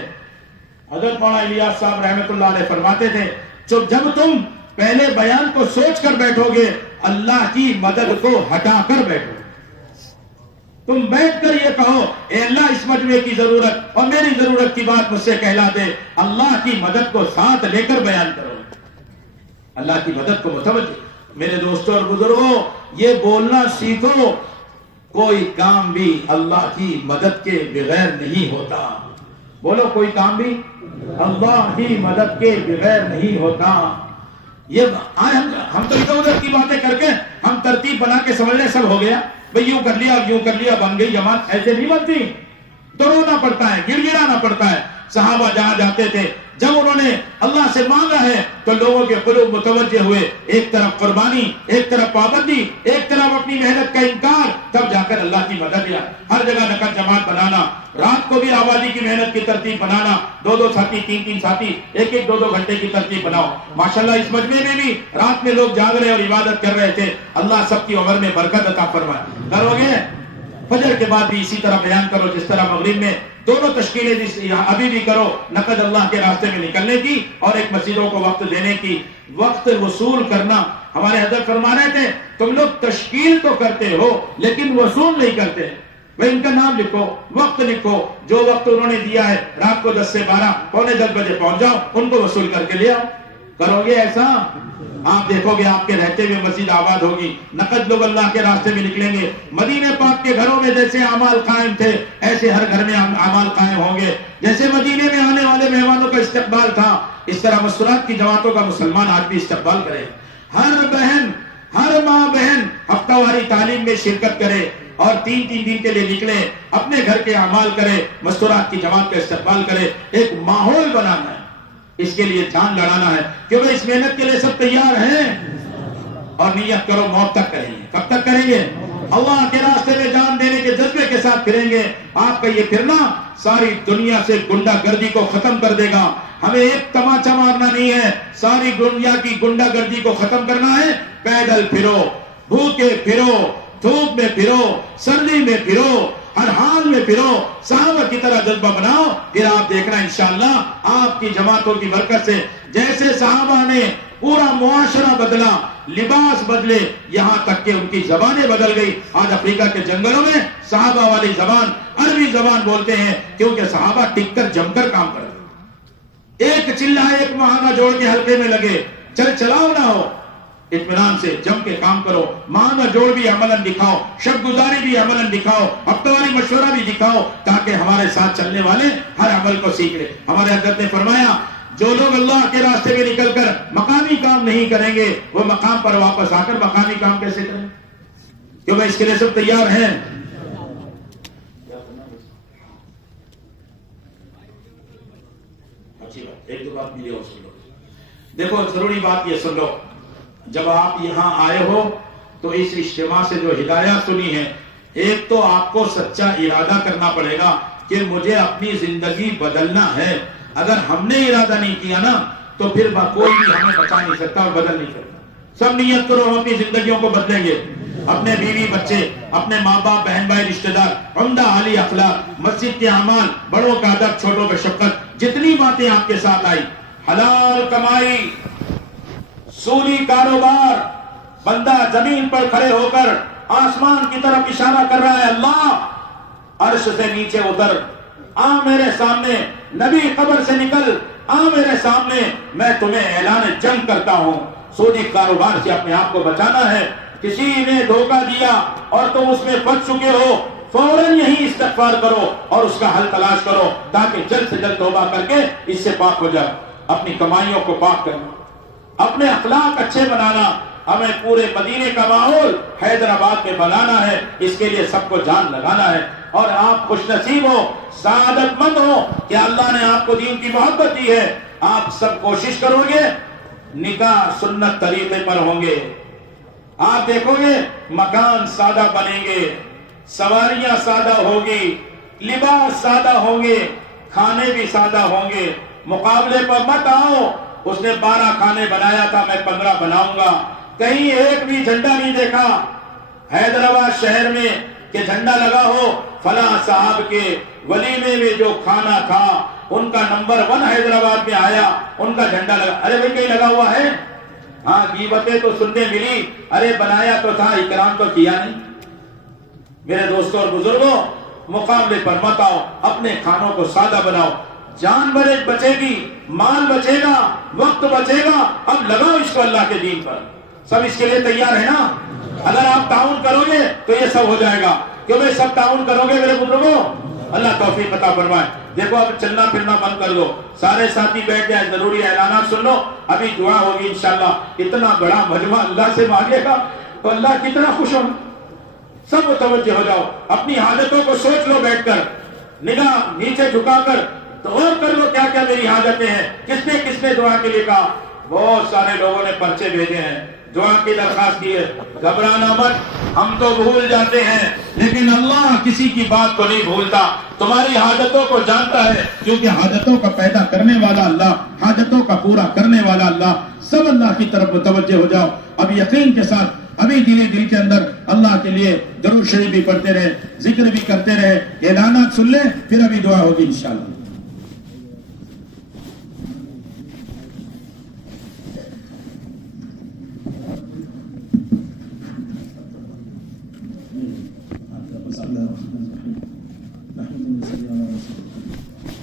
حضرت مولانا الیاس صاحب رحمۃ اللہ علیہ فرماتے تھے, جب تم پہلے بیان کو سوچ کر بیٹھو گے اللہ کی مدد کو ہٹا کر بیٹھو. تم بیٹھ کر یہ کہو اے اللہ اس مجمع کی ضرورت اور میری ضرورت کی بات مجھ سے کہلا دے, اللہ کی مدد کو ساتھ لے کر بیان کرو, اللہ کی مدد کو متوجہ. میرے دوستوں اور بزرگوں, یہ بولنا سیکھو, کوئی کام بھی اللہ کی مدد کے بغیر نہیں ہوتا. بولو, کوئی کام بھی اللہ کی مدد کے بغیر نہیں ہوتا. یہ ہم تو ادھر ادھر کی باتیں کر کے ہم ترتیب بنا کے سمجھ لیں سب ہو گیا, بھئی یوں کر لیا بن گئی جماعت. ایسے نہیں بنتی, تو رونا پڑتا ہے, گڑ گڑانا پڑتا ہے. صحابہ جہاں جاتے تھے جب انہوں نے اللہ سے مانگا ہے تو لوگوں کے قلوب متوجہ ہوئے, ایک طرف قربانی, ایک طرف پابندی, ایک طرف اپنی محنت کا انکار, تب جا کر اللہ کی مدد ملا. ہر جگہ نقد جماعت بنانا, رات کو بھی آبادی کی محنت کی ترتیب بنانا, 2 ساتھی 3 ساتھی 1-2 گھنٹے کی ترتیب بناؤ. ماشاءاللہ اس مجمع میں بھی رات میں لوگ جاگ رہے اور عبادت کر رہے تھے. اللہ سب کی عمر میں برکت عطا فرمائے. کرو گے؟ فجر کے بعد بھی اسی طرح بیان کرو جس طرح مغرب میں. دونوں تشکیلیں ابھی بھی کرو, نقد اللہ کے راستے میں نکلنے کی اور ایک مسجدوں کو وقت دینے کی. وقت وصول کرنا, ہمارے حضرت فرما رہے تھے تم لوگ تشکیل تو کرتے ہو لیکن وصول نہیں کرتے. بھائی ان کا نام لکھو, وقت لکھو, جو وقت انہوں نے دیا ہے رات کو 10 سے 12 پونے 10 بجے پہنچ جاؤ, ان کو وصول کر کے لے آؤ. کرو گے ایسا؟ آپ دیکھو گے آپ کے رہتے ہوئے مسجد آباد ہوگی, نقد لوگ اللہ کے راستے میں نکلیں گے. مدینے پاک کے گھروں میں جیسے اعمال قائم تھے ایسے ہر گھر میں اعمال قائم ہوں گے. جیسے مدینے میں آنے والے مہمانوں کا استقبال تھا اس طرح مستورات کی جماعتوں کا مسلمان آج بھی استقبال کرے. ہر بہن, ہر ماں بہن ہفتہ واری تعلیم میں شرکت کرے اور 3 دن کے لیے نکلے, اپنے گھر کے اعمال کرے, مستورات کی جماعت کا استقبال کرے. ایک ماحول بنانا ہے, اس کے لیے جان لڑانا ہے. کیونکہ اس محنت کے لیے سب تیار ہیں, اور نیت کرو موت تک کریں گے. کب تک کریں گے؟ اللہ کے راستے میں جان دینے کے جذبے کے ساتھ پھریں گے. آپ کا یہ پھرنا ساری دنیا سے گنڈا گردی کو ختم کر دے گا. ہمیں ایک تماچا مارنا نہیں ہے, ساری دنیا کی گنڈا گردی کو ختم کرنا ہے. پیدل پھرو, بھوکے پھرو, دھوپ میں پھرو, سردی میں پھرو, ہر حال میں پھرو، صحابہ کی طرح جذبہ بناؤ، پھر آپ دیکھنا انشاءاللہ آپ کی جماعتوں کی برکت سے جیسے صحابہ نے پورا معاشرہ بدلا، لباس بدلے، یہاں تک کہ ان کی زبانیں بدل گئی۔ آج افریقہ کے جنگلوں میں صحابہ والی زبان عربی زبان بولتے ہیں، کیونکہ صحابہ ٹک کر جم کر کام کرتے، ایک چلہ ایک معاہدہ جوڑ کے حلقے میں لگے، چلاؤ نہ ہو، اطمینان سے جم کے کام کرو، معاہدہ جوڑ بھی عملاً دکھاؤ، شب گزاری بھی عملاً دکھاؤ، ہفتواری مشورہ بھی دکھاؤ، تاکہ ہمارے ساتھ چلنے والے ہر عمل کو سیکھ لیں۔ ہمارے حضرت نے فرمایا جو لوگ اللہ کے راستے میں نکل کر مقامی کام نہیں کریں گے، وہ مقام پر واپس آ کر مقامی کام کیسے کریں؟ کیوں میں اس کے لیے سب تیار ہیں؟ ایک دو بات میری اور سن لو، دیکھو ضروری بات یہ سن لو، جب آپ یہاں آئے ہو تو اس اجتماع سے جو ہدایات سنی ہے، ایک تو آپ کو سچا ارادہ کرنا پڑے گا کہ مجھے اپنی زندگی بدلنا ہے۔ اگر ہم نے ارادہ نہیں کیا نا تو پھر کوئی بھی ہمیں بچا نہیں سکتا اور بدل نہیں سکتا۔ سب نیت کرو ہم اپنی زندگیوں کو بدلیں گے، اپنے بیوی بچے، اپنے ماں باپ، بہن بھائی، رشتہ دار، عمدہ عالی اخلاق، مسجد کے اعمال، بڑوں کا ادب، چھوٹوں پہ شفقت، جتنی باتیں آپ کے ساتھ آئی، حلال کمائی، سودی کاروبار، بندہ زمین پر کھڑے ہو کر آسمان کی طرف اشارہ کر رہا ہے، اللہ عرش سے نیچے اتر، آ میرے سامنے، نبی قبر سے نکل، آ میرے سامنے، میں تمہیں اعلان جنگ کرتا ہوں۔ سودی کاروبار سے اپنے آپ کو بچانا ہے، کسی نے دھوکہ دیا اور تم اس میں پھنس چکے ہو، فوراً یہی استغفار کرو اور اس کا حل تلاش کرو، تاکہ جلد سے جلد توبہ کر کے اس سے پاک ہو جائے۔ اپنی کمائیوں کو پاک کرنا، اپنے اخلاق اچھے بنانا، ہمیں پورے مدینے کا ماحول حیدرآباد میں بنانا ہے، اس کے لیے سب کو جان لگانا ہے۔ اور آپ خوش نصیب ہو، سعادت مند ہو کہ اللہ نے آپ کو دین کی محبت دی ہے۔ آپ سب کوشش کرو گے، نکاح سنت طریقے پر ہوں گے، آپ دیکھو گے مکان سادہ بنیں گے، سواریاں سادہ ہوگی، لباس سادہ ہوں گے، کھانے بھی سادہ ہوں گے۔ مقابلے پر مت آؤ، اس نے 12 کھانے بنایا تھا، میں 15 بناؤں گا۔ کہیں ایک بھی جھنڈا نہیں دیکھا حیدرآباد شہر میں کہ جھنڈا لگا ہو فلاں صاحب کے ولیمے میں جو کھانا تھا ان کا نمبر 1 حیدرآباد میں آیا، ان کا جھنڈا لگا۔ ارے بھائی کہیں لگا ہوا ہے؟ ہاں غیبتیں تو سننے ملی، ارے بنایا تو تھا، اکرام تو کیا نہیں۔ میرے دوستوں اور بزرگوں، مقابلے پر مت آؤ، اپنے کھانوں کو سادہ بناؤ، جان بچے گی، مال بچے گا، وقت بچے گا، اب لگاؤ اس کو اللہ کے دین پر۔ سب اس کے لیے تیار ہے نا؟ اگر آپ تعاون کرو گے تو یہ سب ہو جائے گا، کیوں میں سب تعاون کرو گے میرے بزرگوں؟ اللہ توفیق عطا فرمائے۔ دیکھو اب چلنا پھرنا بند کر دو، سارے ساتھی بیٹھ جائیں، ضروری اعلانات سن لو، ابھی دعا ہوگی انشاءاللہ۔ اتنا بڑا مجمع اللہ سے مانگے گا تو اللہ کتنا خوش ہوگا۔ سب متوجہ ہو جاؤ، اپنی حاجتوں کو سوچ لو، بیٹھ کر نگاہ نیچے جھکا کر تو اور کر لو کیا کیا میری حاجتیں ہیں، کس نے دعا کے لیے کہا۔ بہت سارے لوگوں نے پرچے بھیجے ہیں، دعا کی درخواست کی ہے۔ گھبرانا مت، ہم تو بھول جاتے ہیں لیکن اللہ کسی کی بات کو نہیں بھولتا، تمہاری حاجتوں کو جانتا ہے، کیونکہ حاجتوں کا پیدا کرنے والا اللہ، حاجتوں کا پورا کرنے والا اللہ۔ سب اللہ کی طرف متوجہ ہو جاؤ، اب یقین کے ساتھ ابھی دل کے اندر اللہ کے لیے درود شریف بھی پڑھتے رہے، ذکر بھی کرتے رہے، اعلانات سن لیں، پھر ابھی دعا ہوگی انشاءاللہ۔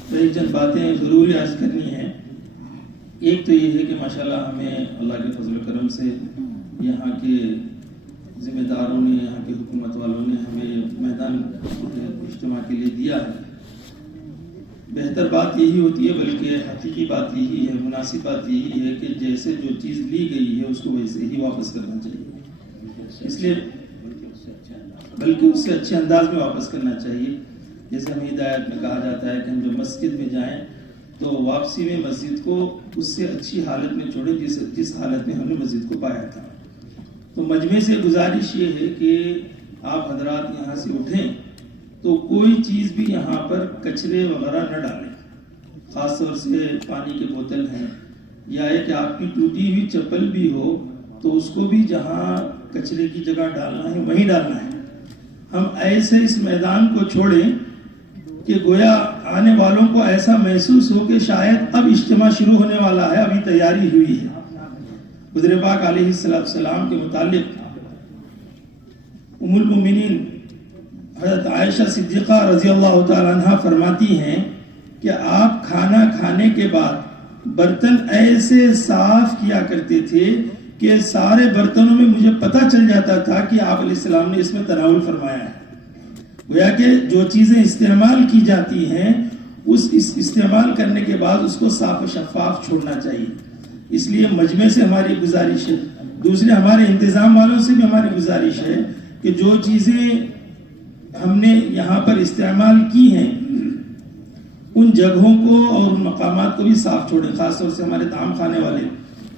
تو ایک چند باتیں ضروری عرض کرنی ہیں۔ ایک تو یہ ہے کہ ماشاءاللہ ہمیں اللہ کے فضل و کرم سے یہاں کے ذمہ داروں نے، یہاں کے حکومت والوں نے ہمیں میدان اجتماع کے لیے دیا ہے۔ بہتر بات یہی ہوتی ہے، بلکہ حقیقی بات یہی ہے، مناسب بات یہی ہے کہ جیسے جو چیز لی گئی ہے اس کو ویسے ہی واپس کرنا چاہیے، اس لیے بلکہ اس سے اچھے انداز میں واپس کرنا چاہیے۔ جیسے ہمیں ہدایت میں کہا جاتا ہے کہ ہم جب مسجد میں جائیں تو واپسی میں مسجد کو اس سے اچھی حالت میں چھوڑیں جس حالت میں ہم نے مسجد کو پایا تھا۔ تو مجمع سے گزارش یہ ہے کہ آپ حضرات یہاں سے اٹھیں تو کوئی چیز بھی یہاں پر کچرے وغیرہ نہ ڈالیں، خاص طور سے پانی کے بوتل ہیں، یا ہے کہ آپ کی ٹوٹی ہوئی چپل بھی ہو تو اس کو بھی جہاں کچرے کی جگہ ڈالنا ہے وہیں ڈالنا ہے۔ ہم ایسے اس میدان کو چھوڑیں کہ گویا آنے والوں کو ایسا محسوس ہو کہ شاید اب اجتماع شروع ہونے والا ہے، ابھی تیاری ہوئی ہے۔ حضور پاک علیہ السلام کے متعلق ام المومنین حضرت عائشہ صدیقہ رضی اللہ تعالی عنہ فرماتی ہیں کہ آپ کھانا کھانے کے بعد برتن ایسے صاف کیا کرتے تھے کہ سارے برتنوں میں مجھے پتہ چل جاتا تھا کہ آپ علیہ السلام نے اس میں تناول فرمایا ہے۔ گویا کہ جو چیزیں استعمال کی جاتی ہیں اس استعمال کرنے کے بعد اس کو صاف و شفاف چھوڑنا چاہیے۔ اس لیے مجمع سے ہماری گزارش ہے، دوسرے ہمارے انتظام والوں سے بھی ہماری گزارش ہے کہ جو چیزیں ہم نے یہاں پر استعمال کی ہیں ان جگہوں کو اور ان مقامات کو بھی صاف چھوڑیں، خاص طور سے ہمارے طعام کھانے والے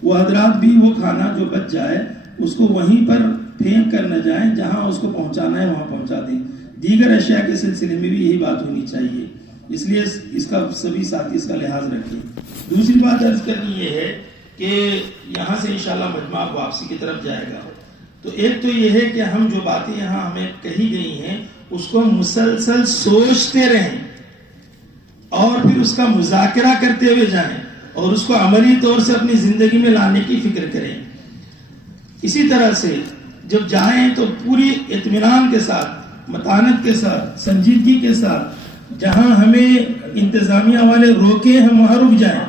وہ حضرات بھی وہ کھانا جو بچ جائے اس کو وہیں پر پھینک کر نہ جائیں، جہاں اس کو پہنچانا ہے وہاں پہنچا دیں۔ دیگر اشیاء کے سلسلے میں بھی یہی بات ہونی چاہیے، اس لیے اس کا سبھی ساتھی اس کا لحاظ رکھیں۔ دوسری بات عرض کرنی یہ ہے کہ یہاں سے انشاءاللہ مجمع واپسی کی طرف جائے گا، تو ایک تو یہ ہے کہ ہم جو باتیں یہاں ہمیں کہی گئی ہیں اس کو مسلسل سوچتے رہیں اور پھر اس کا مذاکرہ کرتے ہوئے جائیں اور اس کو عملی طور سے اپنی زندگی میں لانے کی فکر کریں۔ اسی طرح سے جب جائیں تو پوری اطمینان کے ساتھ، متانت کے ساتھ، سنجیدگی کے ساتھ، جہاں ہمیں انتظامیہ والے روکے ہم وہاں رک جائیں،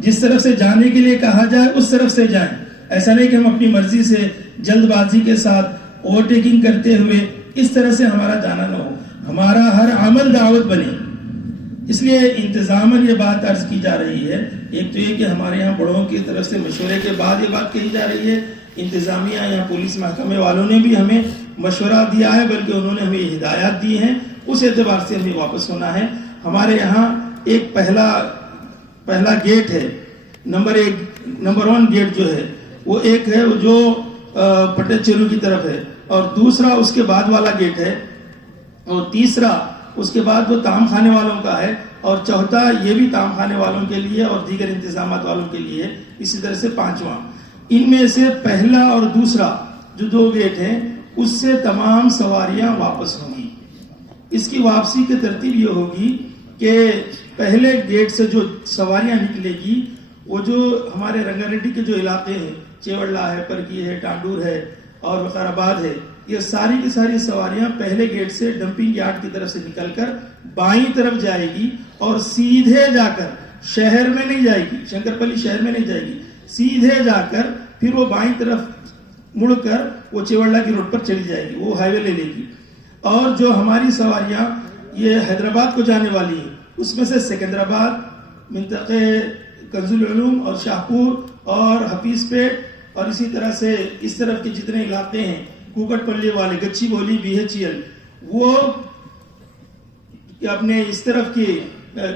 جس طرف سے جانے کے لیے کہا جائے اس طرف سے جائیں۔ ایسا نہیں کہ ہم اپنی مرضی سے جلد بازی کے ساتھ اوورٹیکنگ کرتے ہوئے اس طرح سے ہمارا جانا نہ ہو، ہمارا ہر عمل دعوت بنے۔ اس لیے انتظاماً یہ بات عرض کی جا رہی ہے، ایک تو یہ کہ ہمارے یہاں بڑوں کی طرف سے مشورے کے بعد یہ بات کہی جا رہی ہے، انتظامیہ یا پولیس محکمے والوں نے بھی ہمیں مشورہ دیا ہے، بلکہ انہوں نے ہمیں ہدایات دی ہیں، اس اعتبار سے ہمیں واپس ہونا ہے۔ ہمارے یہاں ایک پہلا گیٹ ہے، نمبر 1 گیٹ جو ہے وہ ایک ہے جو پٹن چیرو کی طرف ہے، اور دوسرا اس کے بعد والا گیٹ ہے، اور تیسرا اس کے بعد وہ طعام کھانے والوں کا ہے، اور چوتھا یہ بھی طعام کھانے والوں کے لیے اور دیگر انتظامات والوں کے لیے، اسی طرح سے 5واں۔ ان میں سے پہلا اور دوسرا جو 2 گیٹ ہیں اس سے تمام سواریاں واپس ہوں گی۔ اس کی واپسی کی ترتیب یہ ہوگی کہ پہلے گیٹ سے جو سواریاں نکلے گی وہ جو ہمارے رنگا ریڈی کے جو علاقے ہیں، چیوڑلا ہے، پرگی ہے، ٹانڈور ہے اور وقار آباد ہے، یہ ساری کی ساری سواریاں پہلے گیٹ سے ڈمپنگ یارڈ کی طرف سے نکل کر بائیں طرف جائے گی اور سیدھے جا کر شہر میں نہیں جائے گی، شنکر پلی شہر میں نہیں جائے گی، سیدھے جا کر پھر وہ بائیں طرف مڑ کر وہ چیوڑلا کی روڈ پر چلی جائے گی، وہ ہائی وے لے لے گی۔ اور جو ہماری سواریاں یہ حیدرآباد کو جانے والی ہیں اس میں سے سکندرآباد، منطقے کنز العلوم اور شاہپور اور حفیظ پیٹ اور اسی طرح سے اس طرف کے جتنے علاقے ہیں، کوکٹ پلی والے، گچی بولی، BHEL، وہ اپنے اس طرف کی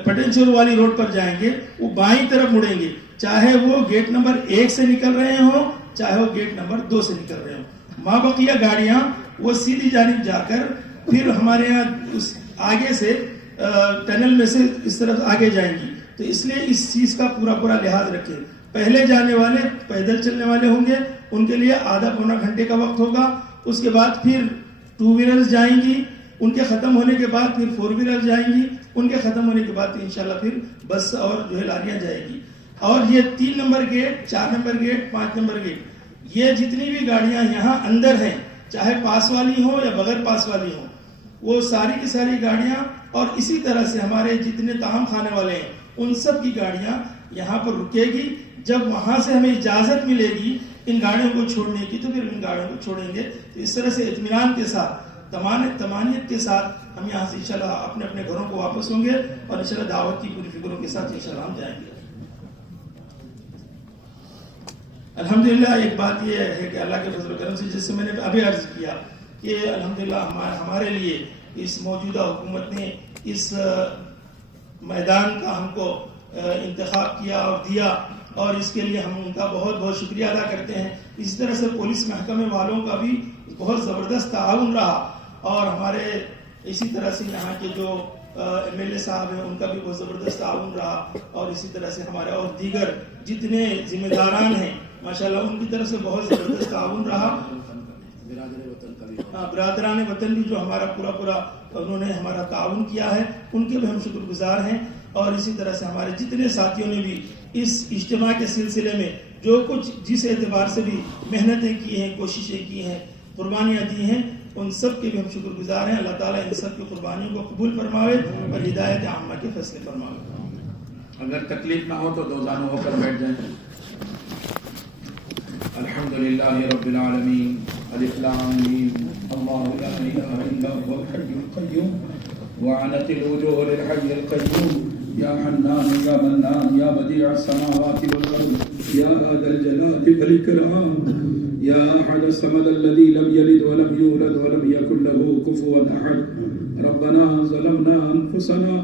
پٹن چیرو والی روڈ پر جائیں گے، وہ بائیں طرف مڑیں گے، چاہے وہ گیٹ نمبر 1 سے نکل رہے ہوں چاہے وہ گیٹ نمبر 2 سے نکل رہے ہوں۔ ماں بقیہ گاڑیاں وہ سیدھی جانب جا کر پھر ہمارے یہاں اس آگے سے ٹنل میں سے اس طرف آگے جائیں گی۔ تو اس لیے اس چیز کا پورا لحاظ رکھیں۔ پہلے جانے والے پیدل چلنے والے ہوں گے، ان کے لیے آدھا پونا گھنٹے کا وقت ہوگا، اس کے بعد پھر 2 ویلرز جائیں گی، ان کے ختم ہونے کے بعد پھر 4 ویلر جائیں گی، ان کے ختم ہونے کے بعد انشاءاللہ پھر بس اور جو ہے لاریاں جائے گی۔ اور یہ 3 number gate, 4 number gate, 5 number gate, یہ جتنی بھی گاڑیاں یہاں اندر ہیں، چاہے پاس والی ہوں یا بغیر پاس والی ہوں، وہ ساری کی ساری گاڑیاں، اور اسی طرح سے ہمارے جتنے طعام کھانے والے ہیں ان سب کی گاڑیاں یہاں پر رکے گی۔ جب وہاں سے ہمیں اجازت ملے گی ان گاڑیوں کو چھوڑنے کی تو پھر ان گاڑیوں کو چھوڑیں گے۔ تو اس طرح سے اطمینان کے ساتھ، تمانیت کے ساتھ ہم یہاں سے انشاءاللہ اپنے اپنے گھروں کو واپس ہوں گے، اور انشاءاللہ دعوت کی پوری فکروں کے ساتھ انشاءاللہ ہم جائیں گے۔ الحمدللہ ایک بات یہ ہے کہ اللہ کے فضل و کرم سے، جس سے میں نے ابھی عرض کیا کہ الحمدللہ ہمارے لیے اس موجودہ حکومت نے اس میدان کا ہم کو انتخاب کیا اور دیا، اور اس کے لیے ہم ان کا بہت شکریہ ادا کرتے ہیں۔ اسی طرح سے پولیس محکمے والوں کا بھی بہت زبردست تعاون رہا، اور ہمارے اسی طرح سے یہاں کے جو MLA صاحب ہیں ان کا بھی بہت زبردست تعاون رہا، اور اسی طرح سے ہمارے اور دیگر جتنے ذمہ داران ہیں ماشاءاللہ ان کی طرف سے بہت زبردست تعاون رہا۔ برادران وطن بھی جو ہمارا پورا انہوں نے ہمارا تعاون کیا ہے، ان کے بھی ہم شکر گزار ہیں. اور اسی طرح سے ہمارے جتنے ساتھیوں نے بھی اس اجتماع کے سلسلے میں جو کچھ جس اعتبار سے بھی محنتیں کی ہیں، کوششیں کی ہیں، قربانیاں دی ہیں، ان سب کے بھی ہم شکر گزار ہیں. اللہ تعالیٰ ان سب کی قربانیوں کو قبول فرماوے اور ہدایت عامہ کے فیصلے فرماوے. اگر تکلیف نہ ہو تو دو زانو ہو کر بیٹھ جائیں. الحمدللہ رب العالمین. الف لام میم. اللہ لا الہ الا هو الحی القیوم وعنت الوجوہ للحی القیوم. یا حنان یا منان یا بدیع السماوات والارض یا ذا الجلال والاکرام یا احد الصمد الذي لم يلد ولم يولد ولم يكن له كفوا احد. ربنا ظلمنا انفسنا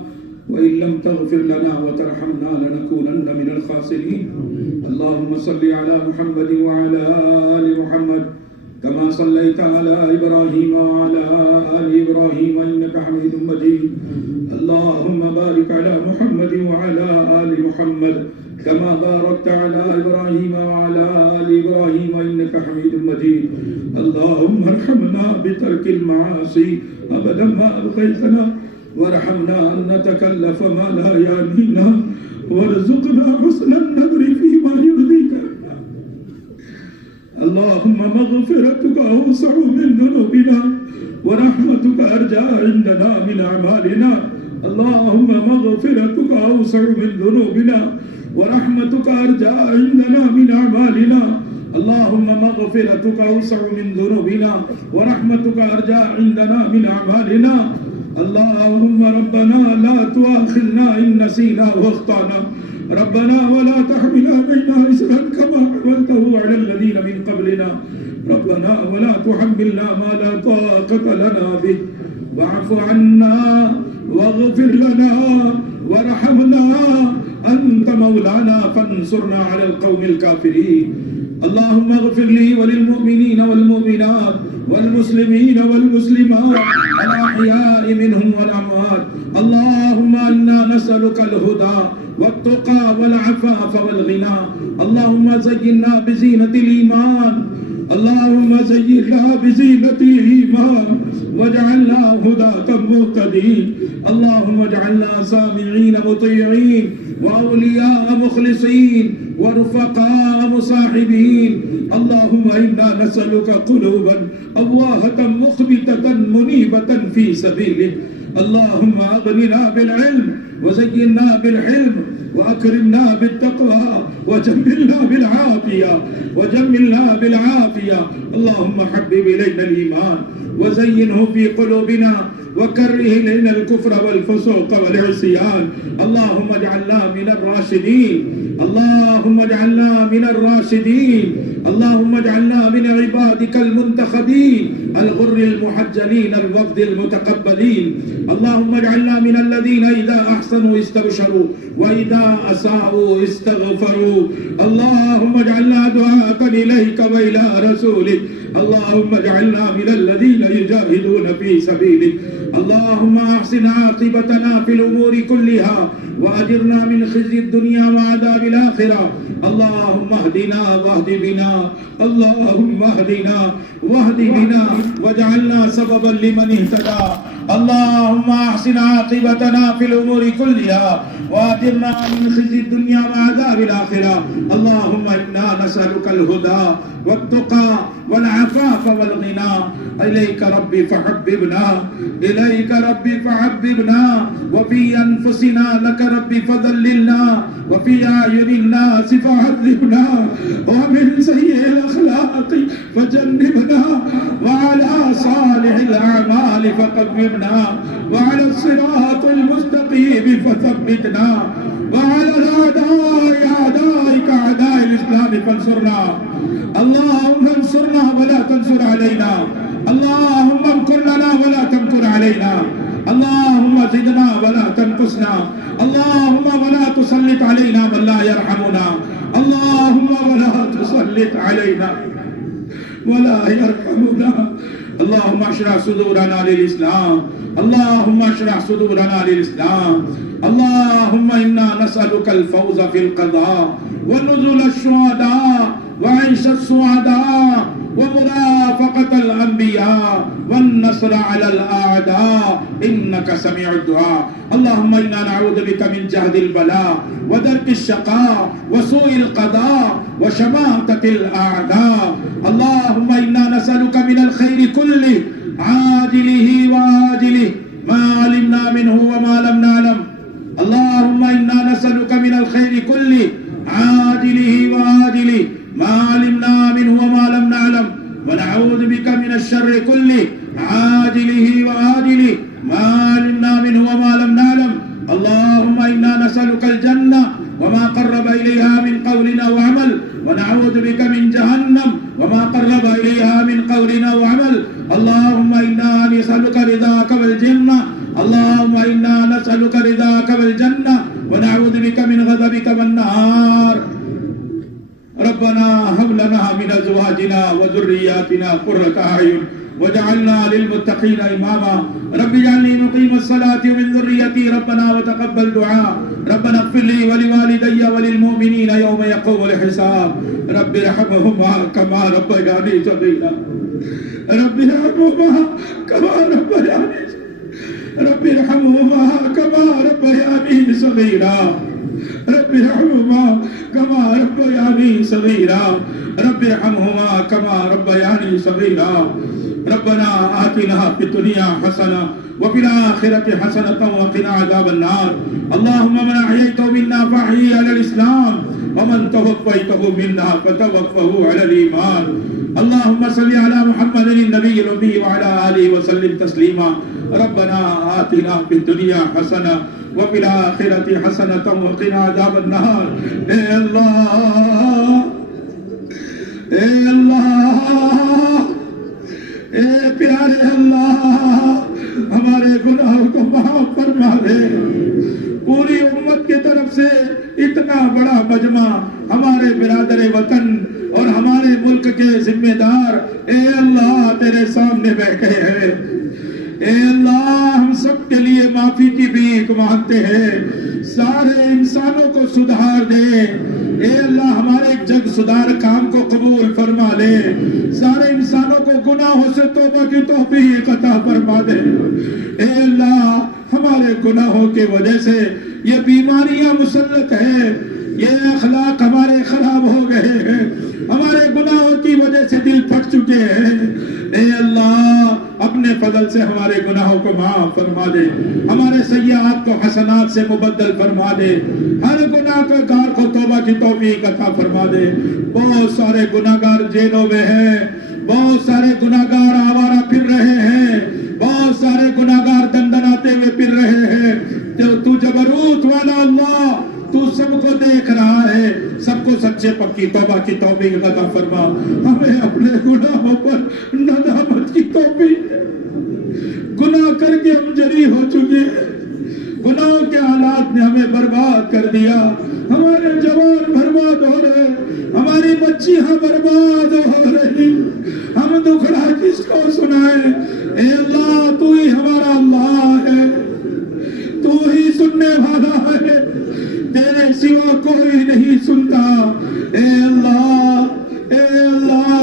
وإن لم تغفر لنا وترحمنا لنكونن من الخاسرين. اللهم صل على محمد وعلى آل محمد كما صليت على إبراهيم وعلى آل إبراهيم إنك حميد مجيد. اللهم بارك على محمد وعلى آل محمد كما باركت على إبراهيم وعلى آل إبراهيم إنك حميد مجيد. اللهم ارحمنا بترك المعاصي أبدا ما أبقيتنا وارحمنا أن نتكلف ما لا يعنينا وارزقنا حسن النظر فيما يرضيك. اللهم مغفرتك أوسع من ذنوبنا ورحمتك أرجى عندنا من أعمالنا. اللهم مغفرتك أوسع من ذنوبنا ورحمتك أرجى عندنا من أعمالنا. اللهم مغفرتك أوسع من ذنوبنا ورحمتك أرجى عندنا من أعمالنا. اللهم ربنا لا تؤاخذنا إن نسينا واخطأنا. ربنا ولا تحمل علينا إصرا كما حملته على الذين من قبلنا. ربنا ولا تحملنا ما لا طاقة لنا به. واعف عنا واغفر لنا وارحمنا أنت مولانا فانصرنا على القوم الكافرين. اللهم اغفر لي وللمؤمنين والمؤمنات والمسلمين والمسلمات الأحياء منهم والأموات. اللهم إنا نسألك الهدى والتقى والعفاف والغنى. اللهم زينا بزينة الإيمان. اللهم زينا بزينة الإيمان واجعلنا هداة مهتدين. اللهم اجعلنا سامعين مطيعين وأولياء مخلصين ورفقاء مصاحبين. اللهم إنا نسألك قلوبا أواهة مخبتة منيبة في سبيلك. اللهم أغننا بالعلم وزينا بالحلم وأكرمنا بالتقوى وجملنا بالعافية. اللهم حبب إلينا الإيمان وزينه في قلوبنا وكره إلينا الكفر والفسوق والعصيان. اللهم اجعلنا من الراشدين. اللهم اجعلنا من الراشدين. اللهم اجعلنا من عبادك المنتخبين الغر المحجلين الوفد المتقبلين. اللهم اجعلنا من الذين إذا أحسنوا استبشروا وإذا أساءوا استغفروا. اللهم اجعلنا دعاء إليك وإلى رسولك. اللهم اجعلنا من الذين يجاهدون في سبيلك. اللهم أحسن عاقبتنا في الأمور كلها وأجرنا من خزي الدنيا وعذاب الآخرة. اللهم اهدنا واهد بنا. اللهم اهدنا واهد بنا واجعلنا سببا لمن اهتدى. اللهم أحسن عاقبتنا في الأمور كلها وأجرنا من خزي الدنيا وعذاب الآخرة. اللهم إنا نسألك الهدى والتقى والعفاف والغنى. إليك ربي فحببنا. إليك ربي فحببنا. وفي أنفسنا لك ربي فذللنا. وفي أعين الناس فعذبنا. ومن سيء الأخلاق فجنبنا. وعلى صالح الأعمال فقومنا. وعلى الصراط المستقيم فثبتنا. وعلى أعدائك أعداء الإسلام فانصرنا. اللهم انصرنا ولا تنصر علينا. اللهم امكر لنا ولا تمكر علينا. اللهم زدنا ولا تنقصنا. اللهم ولا تسلط علينا من لا يرحمنا. اللهم ولا تسلط علينا ولا يرحمنا. اللهم اشرح صدورنا للإسلام. اللهم اشرح صدورنا للإسلام. اللهم إنا نسألك الفوز في القضاء ونزل الشهداء وعيش السعداء ومرافقة الأنبياء النصر على الأعداء إنك سميع الدعاء. اللهم إنا نعوذ بك من جهد البلاء ودرك الشقاء وسوء القضاء وشماتة الأعداء. اللهم إنا نسألك من الخير كله عاجله وآجله ما علمنا منه وما لم نعلم. اللهم إنا نسألك من الخير كله عاجله وآجله ما علمنا منه وما لم نعلم، ونعوذ بك من الشر كله عاجله وآجله ما علمنا منه وما لم نعلم. اللهم إنا نسألك الجنة وما قرب إليها من قول أو عمل، ونعوذ بك من جهنم وما قرب إليها من قول أو عمل. اللهم إنا نسألك رضاك والجنة، اللهم إنا نسألك رضاك والجنة ونعوذ بك من غضبك والنار. ربنا هب لنا من أزواجنا وذرياتنا قرة أعين وجعلنا للمتقين إماما. رب اجعلني مقيم الصلاة ومن ذريتي ربنا وتقبل دعاء. ربنا اغفر لي ولوالدي وللمؤمنين يوم يقوم الحساب. رب ارحمهما كما ربياني صغيرا. رب ارحمهما كما ربياني رب ارحمهما كما ربياني صغيرا. رب ارحمهما كما ربياني صغيرا. رب ارحمهما كما ربياني صغيرا. ربنا آتنا في الدنيا حسنة وفي الآخرة حسنة وقنا عذاب النار. اللهم من أحييته منا فأحييه على الإسلام ومن توفيته منا فتوفه على الإيمان. اللهم صل على محمد النبي الأمي وعلى آله وسلم تسليما. ربنا آتنا في الدنيا حسنة وفي الآخرة حسنة وقنا عذاب النار. اے اللہ، اے اللہ، اے پیارے اللہ، ہمارے گناہوں کو معاف فرما دے. پوری امت کی طرف سے اتنا بڑا مجمع، ہمارے برادر وطن اور ہمارے ملک کے ذمہ دار اے اللہ تیرے سامنے بیٹھے ہیں. اے اللہ ہم سب کے لیے معافی کی بھیک مانگتے ہیں. سارے انسانوں کو سدھار دے. اے اللہ ہمارے جگ سدھار کام کو قبول فرما لے. سارے انسانوں کو گناہوں سے توبہ کی توفیق عطا فرما دے. اے اللہ ہمارے گناہوں کی وجہ سے یہ بیماریاں مسلط ہیں، یہ اخلاق ہمارے خراب ہو گئے ہیں، ہمارے گناہوں کی وجہ سے دل پھٹ چکے ہیں. اے اللہ اپنے فضل سے ہمارے گناہوں کو معاف فرما دے، ہمارے سیئات کو حسنات سے مبدل فرما دے، ہر گناہ کے گار کو توبہ کی توفیق عطا فرما دے. بہت سارے گناہگار جیلوں میں ہیں، بہت سارے گناہگار آوارہ پھر رہے ہیں، بہت سارے گناہگار دندناتے ہوئے پھر رہے ہیں. تو جبروت والا اللہ تو سب کو دیکھ رہا ہے، سب کو سچے پکی توبہ کی توفیق عطا فرما. ہمیں اپنے گناہوں پر ندامت کی توفیق دے. گناہ کر کے ہم جری ہو چکے ہیں، گناہوں کے حالات نے ہمیں برباد کر دیا. ہمارے جوان برباد ہو رہے، ہماری بچیاں برباد ہو رہی. ہم دکھڑا کس کو سنائیں؟ اے اللہ تو ہی ہمارا اللہ ہے، تو ہی سننے والا ہے، تیرے سوا کوئی نہیں سنتا. اے اللہ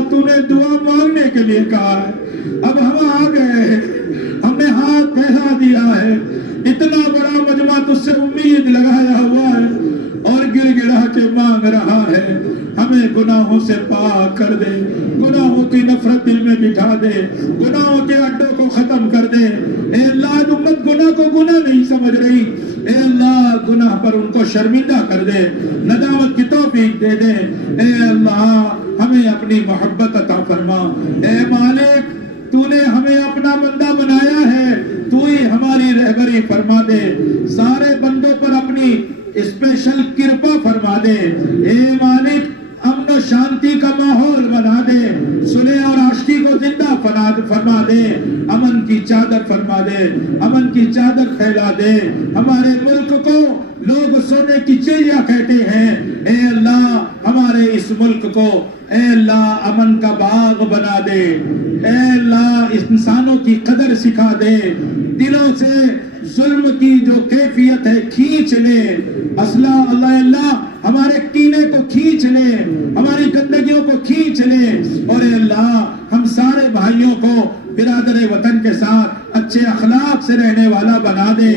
تو نے دعا مانگنے کے لیے کہا ہے، اب ہم آ گئے ہیں، ہم نے ہاتھ پھیلا دیا ہے. اتنا بڑا مجمع تجھ سے امید لگایا ہوا ہے اور گر گڑا کے مانگ رہا ہے. ہمیں گناہوں سے پاک کر دے، گناہوں کی نفرت دل میں بٹھا دے، گناہوں کے اڈوں کو ختم کر دے. اے اللہ امت گناہ کو گناہ نہیں سمجھ رہی، اے اللہ گناہ پر ان کو شرمندہ کر دے، ندامت کی توفیق دے دے. اے اللہ ہمیں اپنی محبت عطا فرما. اے مالک تو نے ہمیں اپنا بندہ بنایا ہے، تو ہی ہماری رہبری فرما دے. سارے بندوں پر اپنی اسپیشل کرپا فرما دے. اے مالک امن و شانتی کا ماحول بنا دے، صلح اور عاشقی کو زندہ فرما دے، امن کی چادر فرما دے، امن کی چادر پھیلا دے. ہمارے ملک کو لوگ سونے کی چڑیا کہتے ہیں، اے اللہ ہمارے اس ملک کو اے اللہ امن کا باغ بنا دے. اے اللہ انسانوں کی قدر سکھا دے، دلوں سے ظلم کی جو کیفیت ہے کھینچ لے. اللہ ہمارے کینے کو کھینچ لے، ہماری گندگیوں کو کھینچ لے. اور اے اللہ ہم سارے بھائیوں کو برادر وطن کے ساتھ اچھے اخلاق سے رہنے والا بنا دے،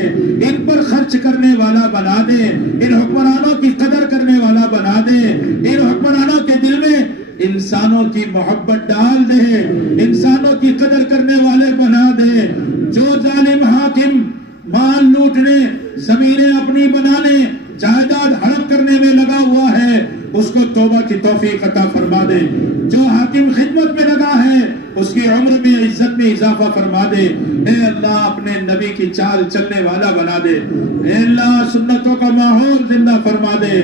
ان پر خرچ کرنے والا بنا دے، ان حکمرانوں کی قدر کرنے والا بنا دے، ان حکمرانوں کے دل میں انسانوں کی محبت ڈال دے، انسانوں کی قدر کرنے والے بنا دے۔ جو ظالم حاکم مال لوٹنے، زمینیں اپنی بنانے، جائیداد ہڑپ کرنے میں لگا ہوا ہے، اس کو توبہ کی توفیق عطا فرما دے۔ جو حاکم خدمت میں لگا ہے، اس کی عمر میں عزت میں اضافہ فرما دے۔ اے اللہ اپنے نبی کی چال چلنے والا بنا دے، اے اللہ سنتوں کا ماحول زندہ فرما دے،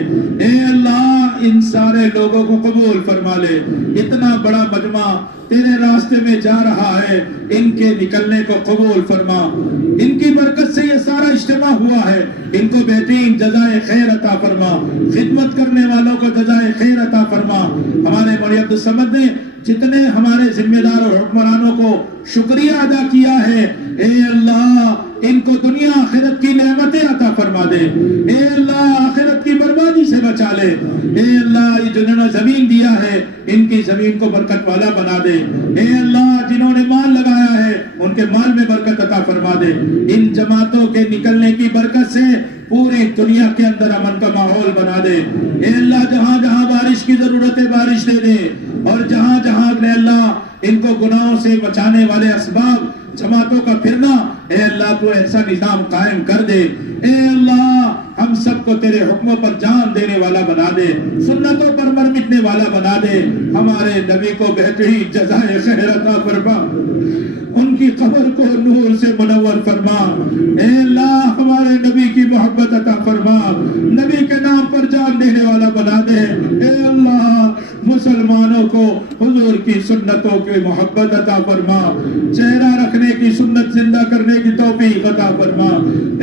اے اللہ ان سارے لوگوں کو قبول فرما لے۔ اتنا بڑا مجمع تیرے راستے میں جا رہا ہے، ان کے نکلنے کو قبول فرما، ان کی برکت سے یہ سارا اجتماع ہوا ہے، ان کو بہترین جزائے خیر عطا فرما، خدمت کرنے والوں کو جزائے خیر عطا فرما۔ ہمارے مولانا عبد الصمد نے جتنے ہمارے ذمہ دار اور حکمرانوں کو شکریہ ادا کیا ہے، اے اللہ ان کو دنیا آخرت کی نعمتیں عطا فرما دے، اے اللہ آخرت کی بربادی سے بچا لے، اے اللہ یہ جنہوں نے زمین دیا ہے ان کی زمین کو برکت والا بنا دے، اے اللہ جنہوں نے مال لگایا ہے ان کے مال میں برکت عطا فرما دے۔ ان جماعتوں کے نکلنے کی برکت سے پوری دنیا کے اندر امن کا ماحول بنا دے، اے اللہ جہاں جہاں بارش کی ضرورت ہے بارش دے دے، اور جہاں جہاں اے اللہ ان کو گناہوں سے بچانے والے اسباب جماعتوں کا پھرنا، اے اللہ تو ایسا نظام قائم کر دے، اے اللہ ہم سب کو تیرے حکموں پر جان دینے والا بنا دے، سنتوں پر مر مٹنے والا بنا دے۔ ہمارے نبی کو بہترین جزائے خیر عطا فرما، ان کی قبر کو نور سے منور فرما، اے اللہ ہمارے نبی کی محبت عطا فرما، نبی کے نام پر جان دینے والا بنا دے، اے اللہ مسلمانوں کو حضور کی سنتوں کی محبت عطا فرما، چہرہ رکھنے کی سنت زندہ کرنے کی توفیق عطا فرما،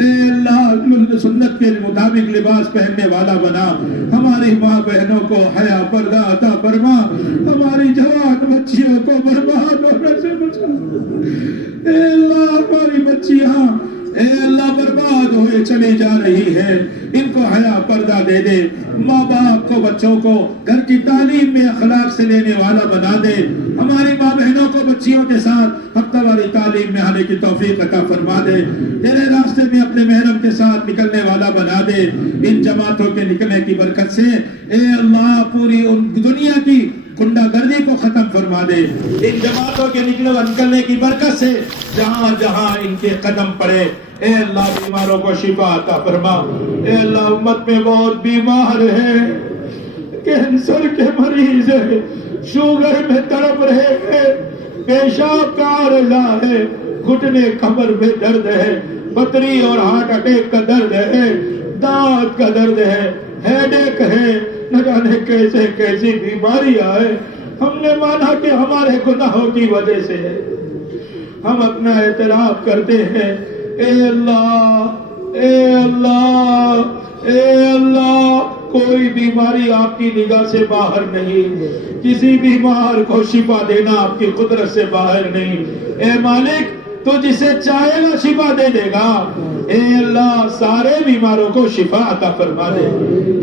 اے اللہ سنت کے مطابق لباس پہننے والا بنا، ہماری ماں بہنوں کو حیا پردہ عطا فرما، ہماری جوان بچیوں کو برباد ہونے سے بچا، اے اللہ ہماری بچیاں اے اللہ برباد ہوئے چلی جا رہی ہے، ان کو حیا پردہ دے دے، ماں باپ کو بچوں کو گھر کی تعلیم میں اخلاق سے لینے والا بنا دے، ہماری ماں بہنوں کو بچیوں کے ساتھ ہفتہ واری تعلیم میں آنے کی توفیق عطا فرما دے، تیرے راستے میں اپنے محرم کے ساتھ نکلنے والا بنا دے۔ ان جماعتوں کے نکلنے کی برکت سے اے اللہ پوری دنیا کی گنڈا گردی کو ختم فرما دے، ان جماعتوں کے نکلنے کی برکت سے جہاں جہاں ان کے قدم پڑے اے اللہ بیماروں کو شفا عطا فرما، اے اللہ امت میں بہت بیمار ہے، کینسر کے مریض ہے، شوگر میں تڑپ رہے ہیں، پیشاب کا عارضہ ہے، گھٹنے کمر میں درد ہے، پتھری اور ہارٹ اٹیک کا درد ہے، دانت کا درد ہے، ہیڈ ایک ہے، نہ جانے کیسے کیسی بیماری آئے، ہم نے مانا کہ ہمارے گناہوں کی وجہ سے ہے، ہم اپنا اعتراف کرتے ہیں، اے اللہ اے اللہ اے اللہ کوئی بیماری آپ کی نگاہ سے باہر نہیں، کسی بیمار کو شفا دینا آپ کی قدرت سے باہر نہیں، اے مالک تو جسے چاہے گا شفا دے دے گا، اے اللہ سارے بیماروں کو شفا عطا فرما دے،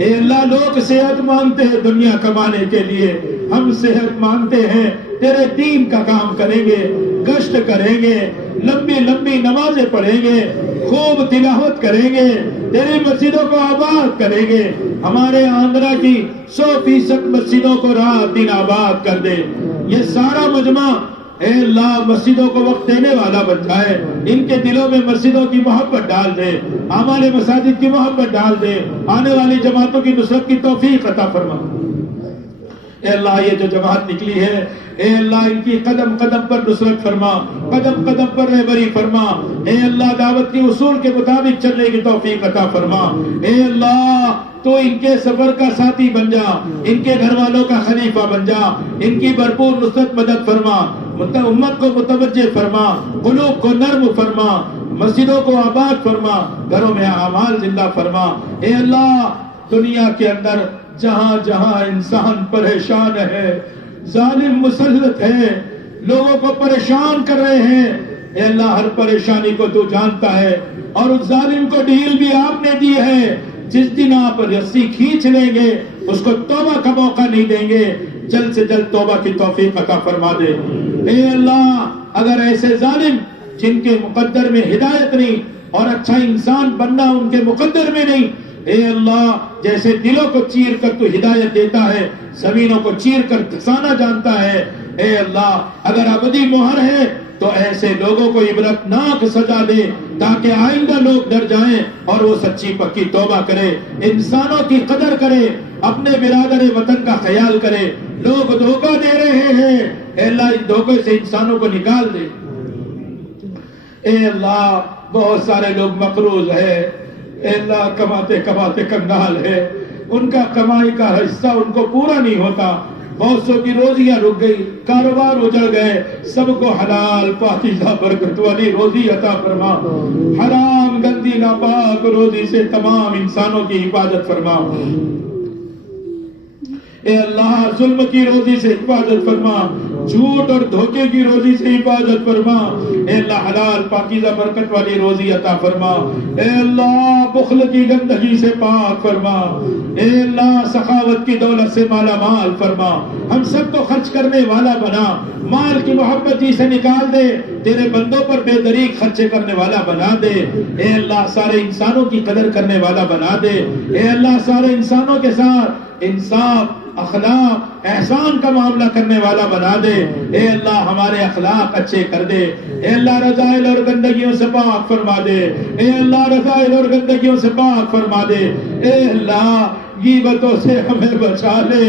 اے اللہ لوگ صحت مانگتے ہیں دنیا کمانے کے لیے، ہم صحت مانگتے ہیں تیرے دین کا کام کریں گے، گشت کریں گے، لمبی لمبی نمازیں پڑھیں گے، خوب تلاوت کریں گے، تیری مسجدوں کو آباد کریں گے، ہمارے آندھرا کی 100% مسجدوں کو رات دن آباد کر دے، یہ سارا مجمع اے اللہ مسجدوں کو وقت دینے والا بن جائے، ان کے دلوں میں مسجدوں کی محبت ڈال دے، ہمارے مساجد کی محبت ڈال دے، آنے والی جماعتوں کی نصرت کی توفیق عطا فرما۔ اے اللہ یہ جو جماعت نکلی ہے اے اللہ ان کی قدم قدم پر نصرت فرما، قدم قدم پر رہبری فرما، اے اللہ دعوت کی اصول کے مطابق چلنے کی توفیق عطا فرما، اے اللہ تو ان کے سفر کا ساتھی بن جا، ان کے گھر والوں کا خلیفہ بن جا، ان کی بھرپور نصرت مدد فرما، امت کو متوجہ فرما، قلوب کو نرم فرما، مسجدوں کو آباد فرما، گھروں میں اعمال زندہ فرما، اے اللہ دنیا کے اندر جہاں جہاں انسان پریشان ہے، ظالم مسلط ہے، لوگوں کو پریشان کر رہے ہیں، اے اللہ ہر پریشانی کو تو جانتا ہے، اور اس ظالم کو ڈھیل بھی آپ نے دی ہے، جس دن آپ رسی کھینچ لیں گے اس کو توبہ کا موقع نہیں دیں گے، جلد سے جلد توبہ کی توفیق عطا فرما دے، اے اللہ اگر ایسے ظالم جن کے مقدر میں ہدایت نہیں اور اچھا انسان بننا ان کے مقدر میں نہیں، اے اللہ جیسے دلوں کو چیر کر تو ہدایت دیتا ہے، زمینوں کو چیر کر دھسانا جانتا ہے، اے اللہ اگر ابدی مہر ہے تو ایسے لوگوں کو عبرتناک سزا دے تاکہ آئندہ لوگ ڈر جائیں اور وہ سچی پکی توبہ کرے، انسانوں کی قدر کرے، اپنے برادر وطن کا خیال کرے۔ لوگ دھوکہ دے رہے ہیں، اے اللہ ان دھوکے سے انسانوں کو نکال دے۔ اے اللہ بہت سارے لوگ مقروض ہے، اے اللہ کماتے کماتے کنگال ہے، ان کا کمائی کا حصہ ان کو پورا نہیں ہوتا، بہت سو کی روزیاں رک گئی، کاروبار اجڑ گئے، سب کو حلال پاکیزہ برکت والی روزی عطا فرما، حرام گندی ناپاک روزی سے تمام انسانوں کی حفاظت فرما۔ اے اللہ ظلم کی روزی سے حفاظت فرما، جھوٹ اور دھوکے کی روزی سے حفاظت فرما، اے اللہ حلال پاکیزہ برکت والی روزی عطا فرما، اے اللہ بخل کی گندگی سے پاک فرما، اے اللہ سخاوت کی دولت سے مالا مال فرما، ہم سب کو خرچ کرنے والا بنا، مال کی محبت ہی سے نکال دے، تیرے بندوں پر بے دریغ خرچے کرنے والا بنا دے، اے اللہ سارے انسانوں کی قدر کرنے والا بنا دے، اے اللہ سارے انسانوں کے ساتھ انصاف اخلاق احسان کا معاملہ کرنے والا بنا دے، اے اللہ ہمارے اخلاق اچھے کر دے، اے اللہ رذائل اور گندگیوں سے پاک فرما دے، اے اللہ رذائل اور گندگیوں سے پاک فرما دے، اے اللہ غیبتوں سے ہمیں بچا لے،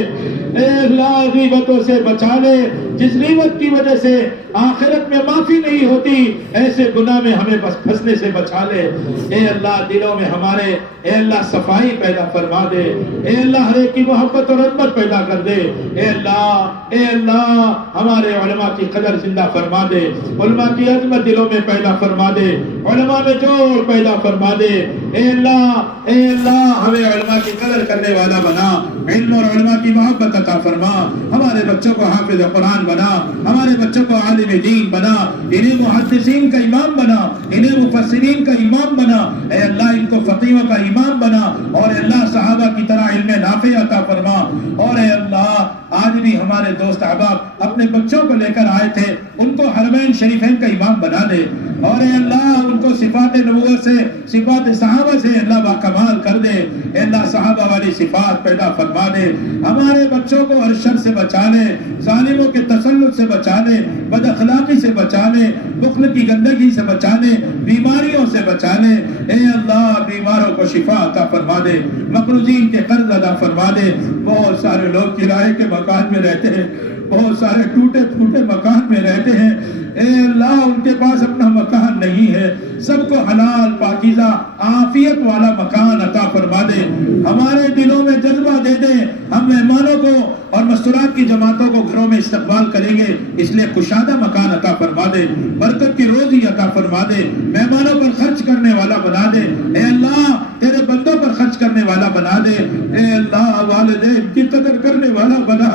اے اللہ غیبتوں سے بچا لے، جس غیبت کی وجہ سے آخرت میں معافی نہیں ہوتی ایسے گناہ میں ہمیں بس پھنسنے سے بچا لے، اے اللہ دلوں میں ہمارے اے اللہ صفائی پیدا فرما دے، اے اللہ ہر ایک کی محبت اور رحمت پیدا کر دے، اے اللہ ہمارے علماء کی قدر زندہ فرما دے، علماء کی عظمت دلوں میں پیدا فرما دے، علماء میں جوڑ پیدا فرما دے، اے اللہ ہمیں علماء کی قدر کرنے والا بنا، علم اور علماء کی محبت عطا فرما، ہمارے بچوں کو حافظ قرآن بنا، ہمارے بچوں کو عالم دین بنا، انہیں محدثین کا امام بنا، انہیں مفسرین کا امام بنا، اے اللہ ان کو فقیہوں کا امام بنا، اور اے اللہ صحابہ کی طرح علم نافع عطا فرما، اور اے اللہ آج بھی ہمارے دوست احباب اپنے بچوں کو لے کر آئے تھے، ان کو حرمین شریفین کا امام بنا دے، اور اے اللہ ان کو صفات نبوت سے صفات صحابہ سے اللہ باکمال کر دے، اے اللہ صحابہ والی صفات پیدا فرما دے، ہمارے بچوں کو ہر شر سے بچا لے، ظالموں کے تسلط سے بچا لے، بد اخلاقی سے بچا لے، بخل کی گندگی سے بچا لے، بیماریوں سے بچا لے، اے اللہ بیماروں کو شفا عطا فرما دے، مقروضین کے قرض ادا فرما دے، بہت سارے لوگ کرائے کے مکان میں رہتے ہیں، بہت سارے ٹوٹے پھوٹے مکان میں رہتے ہیں، اے اللہ ان کے پاس اپنا مکان نہیں ہے، سب کو حلال پاکیزہ عافیت والا مکان عطا فرما دے، ہمارے دلوں میں جذبہ دے دے، ہم مہمانوں کو اور مستورات کی جماعتوں کو گھروں میں استقبال کریں گے، اس لیے کشادہ مکان عطا فرما دے، برکت کی روزی عطا فرما دے، مہمانوں پر خرچ کرنے والا بنا دے، اے اللہ تیرے بندوں پر خرچ کرنے والا بنا دے، اے اللہ والدین کی قدر کرنے والا بنا،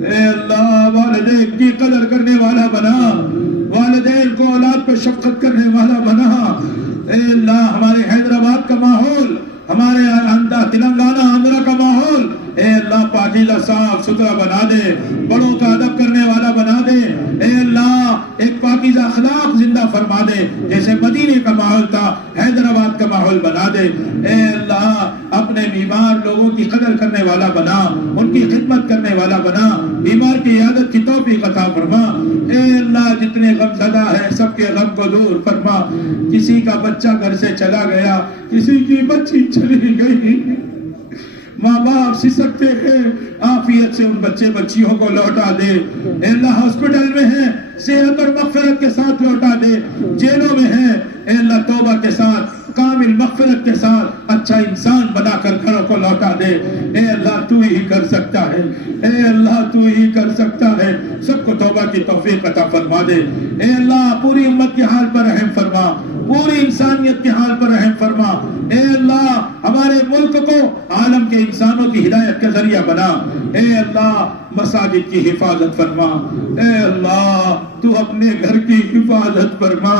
اے اللہ والدین کی قدر کرنے والا بنا، والدین کو اولاد پر شفقت کرنے والا بنا، اے اللہ ہمارے حیدرآباد کا ماحول، ہمارے تلنگانہ آندھرا کا ماحول اے اللہ پاکیزہ صاف ستھرا بنا دے، بڑوں کا ادب کرنے والا بنا دے، اے اللہ ایک پاکیزہ اخلاق زندہ فرما دے، جیسے مدینے کا ماحول تھا حیدرآباد کا ماحول بنا دے، اے اللہ اپنے بیمار لوگوں کی قدر کرنے والا بنا، ان کی خدمت کرنے والا بنا، بیمار کی عیادت کی توفیق عطا فرما، اے اللہ جتنے غم زدہ ہے سب کے غم کو دور فرما، کسی کا بچہ گھر سے چلا گیا، کسی کی بچی چلی گئی، ماں باپ سسکتے ہیں، عافیت سے ان بچے بچیوں کو لوٹا دے، اے اللہ ہاسپٹل میں ہیں صحت اور مغفرت کے ساتھ لوٹا دے، جیلوں میں ہیں اے اللہ توبہ کے ساتھ کامل مغفرت کے ساتھ اچھا انسان بنا کر گھروں کو لوٹا دے، اے اللہ تو ہی کر سکتا ہے، اے اللہ تو ہی کر سکتا ہے، سب کو توبہ کی توفیق عطا فرما دے، اے اللہ پوری امت کے حال پر رحم فرما، پوری انسانیت کے حال پر رحم فرما، اے اللہ ہمارے ملک کو عالم کے انسانوں کی ہدایت کا ذریعہ بنا، اے اللہ مساجد کی حفاظت فرما، اے اللہ تو اپنے گھر کی حفاظت فرما،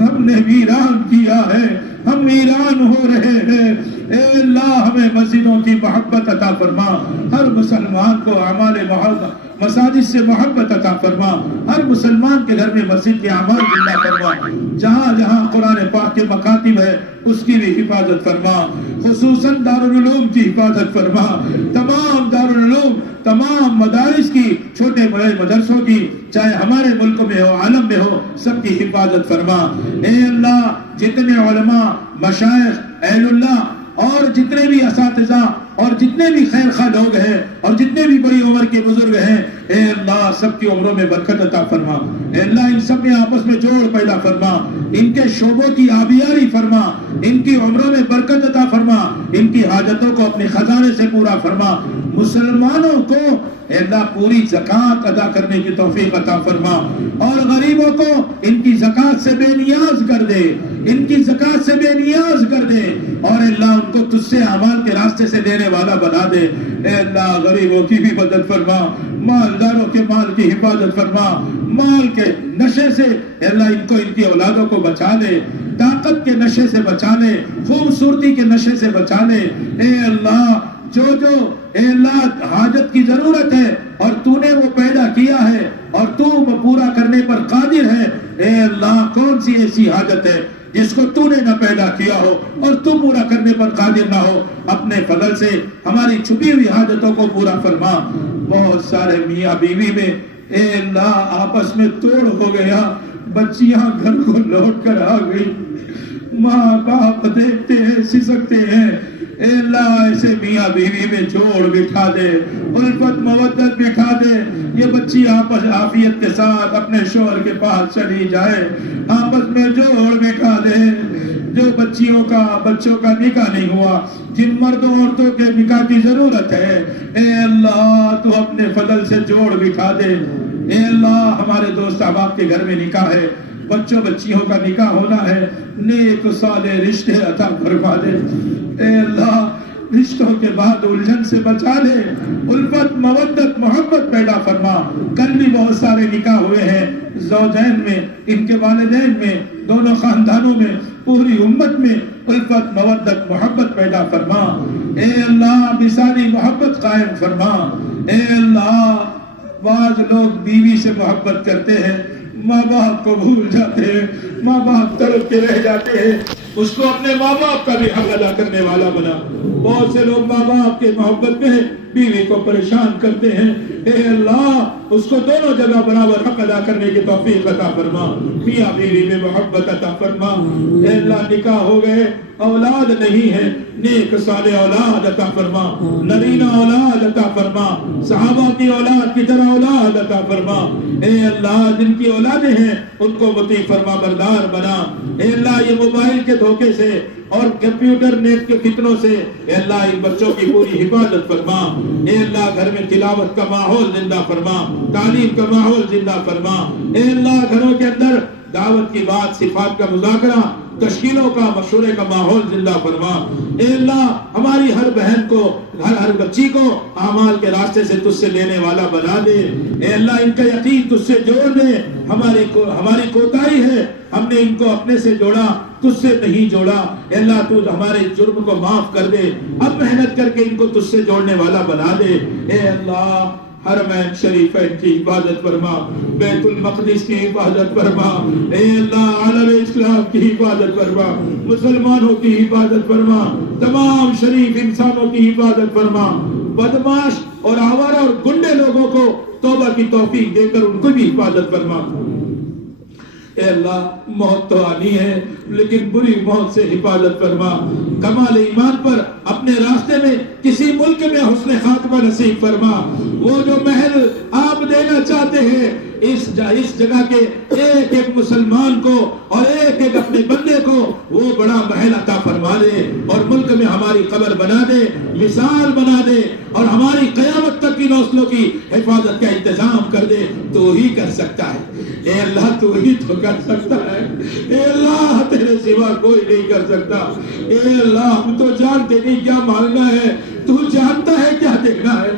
ہم نے ویران کیا ہے، ہم ویران ہو رہے ہیں، اے اللہ ہمیں مسجدوں کی محبت عطا فرما، ہر مسلمان کو اعمال مساجد سے محبت عطا فرما، ہر مسلمان کے گھر میں مسجد کے اعمال زندہ فرما، جہاں جہاں قرآن پاک کے مکاتب ہے اس کی بھی حفاظت فرما، خصوصاً دارالعلوم کی حفاظت فرما، تمام دارالعلوم تمام مدارس کی، چھوٹے بڑے مدرسوں کی، چاہے ہمارے ملک میں ہو عالم میں ہو، سب کی حفاظت فرما۔ اے اللہ جتنے علماء مشائخ اہل اللہ اور جتنے بھی اساتذہ اور جتنے بھی خیر خواہ لوگ ہیں اور جتنے بھی بڑی عمر کے بزرگ ہیں، اے اللہ سب کی عمروں میں برکت عطا فرما، اے اللہ ان سب میں آپس میں جوڑ پیدا فرما، ان کے شعبوں کی آبیاری فرما، ان کی عمروں میں برکت عطا فرما، ان کی حاجتوں کو اپنے خزانے سے پورا فرما، مسلمانوں کو اے اللہ پوری زکوٰۃ ادا کرنے کی توفیق عطا فرما، اور غریبوں کو ان کی زکوٰۃ سے بے نیاز کر دے، ان کی زکوٰۃ سے بے نیاز کر دے، اور اللہ ان کو تجھ سے اعمال کے راستے سے دینے والا بنا دے۔ اے اللہ غریبوں کی بھی مدد فرما، مالداروں کے مال کی حفاظت فرما، مال کے نشے سے اے اللہ ان کو ان کی اولادوں کو بچا لے، طاقت کے نشے سے بچا لے، خوبصورتی کے نشے سے بچا لے۔ اے اللہ جو اے اللہ حاجت کی ضرورت ہے اور تو نے وہ پیدا کیا ہے اور تو وہ پورا کرنے پر قادر ہے، اے اللہ کون سی ایسی حاجت ہے جس کو تو نے نہ پیدا کیا ہو اور تو پورا کرنے پر قادر نہ ہو، اپنے فضل سے ہماری چھپی ہوئی حاجتوں کو پورا فرما۔ بہت سارے میاں بیوی میں اے اللہ آپس میں توڑ ہو گیا، بچیاں گھر کو لوٹ کر آ گئی، ماں باپ دیکھتے ہیں سسکتے ہیں، اے اللہ ایسے میاں بیوی میں جوڑ بٹھا دے، الفت مودت بٹھا دے، یہ بچی آپس عافیت کے ساتھ اپنے شوہر کے پاس چلی جائے، آپس میں جوڑ بٹھا دے۔ جو بچوں کا نکاح نہیں ہوا، جن مردوں عورتوں کے نکاح کی ضرورت ہے، اے اللہ تو اپنے فضل سے جوڑ بٹھا دے۔ اے اللہ ہمارے دوست احباب کے گھر میں نکاح ہے، بچوں بچیوں کا نکاح ہونا ہے، نیک صالح رشتے عطا فرما دے۔ اے اللہ رشتوں کے بعد الجھن سے بچا لے، الفت مودت محبت پیدا فرما۔ کل بھی بہت سارے نکاح ہوئے ہیں، زوجین میں، ان کے والدین میں، دونوں خاندانوں میں، پوری امت میں الفت مودت محبت پیدا فرما۔ اے اللہ مثالی محبت قائم فرما۔ اے اللہ بعض لوگ بیوی سے محبت کرتے ہیں، ماں باپ کو بھول جاتے ہیں، ماں باپ تڑپ کے رہ جاتے ہیں، اس کو اپنے ماں باپ کا بھی حق ادا کرنے والا بنا۔ بہت سے لوگ ماں باپ کے محبت میں بیوی کو پریشان کرتے ہیں، اے اللہ اس کو دونوں جگہ برابر حق ادا کرنے کی توفیق عطا فرما۔ میاں بیوی میں محبت عطا فرما۔ اے اللہ نکاح ہو گئے، اولاد نہیں ہے، نیک صالح اولاد عطا فرما، نرینہ اولاد عطا فرما، صحابہ کی اولاد کی طرح اولاد عطا فرما۔ اے اللہ جن کی اولادیں ہیں ان کو مطیع فرما بردار بنا۔ اے اللہ یہ موبائل کے دھوکے سے اور کمپیوٹر نیٹ کے فتنوں سے اے اللہ ان بچوں کی پوری حفاظت فرما۔ اے اللہ گھر میں تلاوت کا ماحول زندہ فرما، تعلیم کا ماحول زندہ فرما۔ اے اللہ گھروں کے اندر دعوت کی بات، صفات کا مذاکرہ، تشکیلوں کا مشورے کا ماحول زندہ فرما۔ اے اللہ ہماری ہر بہن کو، ہر بچی کو اعمال کے راستے سے تجھ سے لینے والا بنا دے۔ اے اللہ ان کا یقین تجھ سے جوڑ دے۔ ہماری کوتاہی ہے، ہم نے ان کو اپنے سے جوڑا، تجھ سے نہیں جوڑا۔ اے اللہ تو ہمارے جرم کو معاف کر دے، اب محنت کر کے ان کو تجھ سے جوڑنے والا بنا دے۔ اے اللہ حرمین شریفین کی حفاظت فرما، بیت المقدس کی حفاظت فرما۔ اے اللہ عالم اسلام کی حفاظت فرما، مسلمانوں کی حفاظت فرما، تمام شریف انسانوں کی حفاظت فرما۔ بدماش اور آوارہ اور گنڈے لوگوں کو توبہ کی توفیق دے کر ان کو بھی حفاظت فرما۔ اے اللہ موت تو آنی ہے لیکن بری موت سے حفاظت فرما۔ کمال ایمان پر اپنے راستے میں کسی ملک میں حسن خاتمہ نصیب فرما۔ وہ جو محل آپ دینا چاہتے ہیں اس جگہ کے ایک ایک مسلمان کو اور ایک ایک اپنے بندے کو وہ بڑا محل عطا فرما دے، اور ملک میں ہماری قبر بنا دے، مثال بنا دے، اور ہماری قیامت تک کی نسلوں کی حفاظت کا انتظام کر دے۔ تو ہی کر سکتا ہے اے اللہ، تو ہی تو کر سکتا ہے اے اللہ، تیرے سوا کوئی نہیں کر سکتا۔ اے اللہ ہم تو جانتے نہیں کیا مانگنا ہے، تو جانتا ہے کیا دینا ہے۔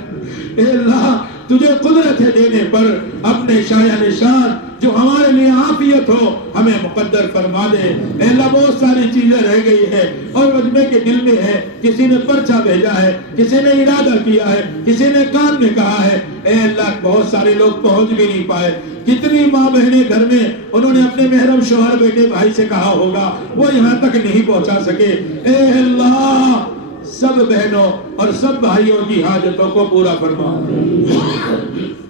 اے اللہ تجھے قدرت ہے دینے پر، اپنے شایان شان جو ہمارے لیے عافیت ہو ہمیں مقدر فرما دے۔ اے اللہ بہت ساری چیزیں رہ گئی ہے اور مجمع کے دل میں ہے، کسی نے پرچہ بھیجا ہے، کسی نے ارادہ کیا ہے، کسی نے کان میں کہا ہے، اے اللہ بہت سارے لوگ پہنچ بھی نہیں پائے۔ کتنی ماں بہنیں گھر میں انہوں نے اپنے محرم شوہر بیٹے بھائی سے کہا ہوگا، وہ یہاں تک نہیں پہنچا سکے۔ اے اللہ سب بہنوں اور سب بھائیوں کی حاجتوں کو پورا فرما۔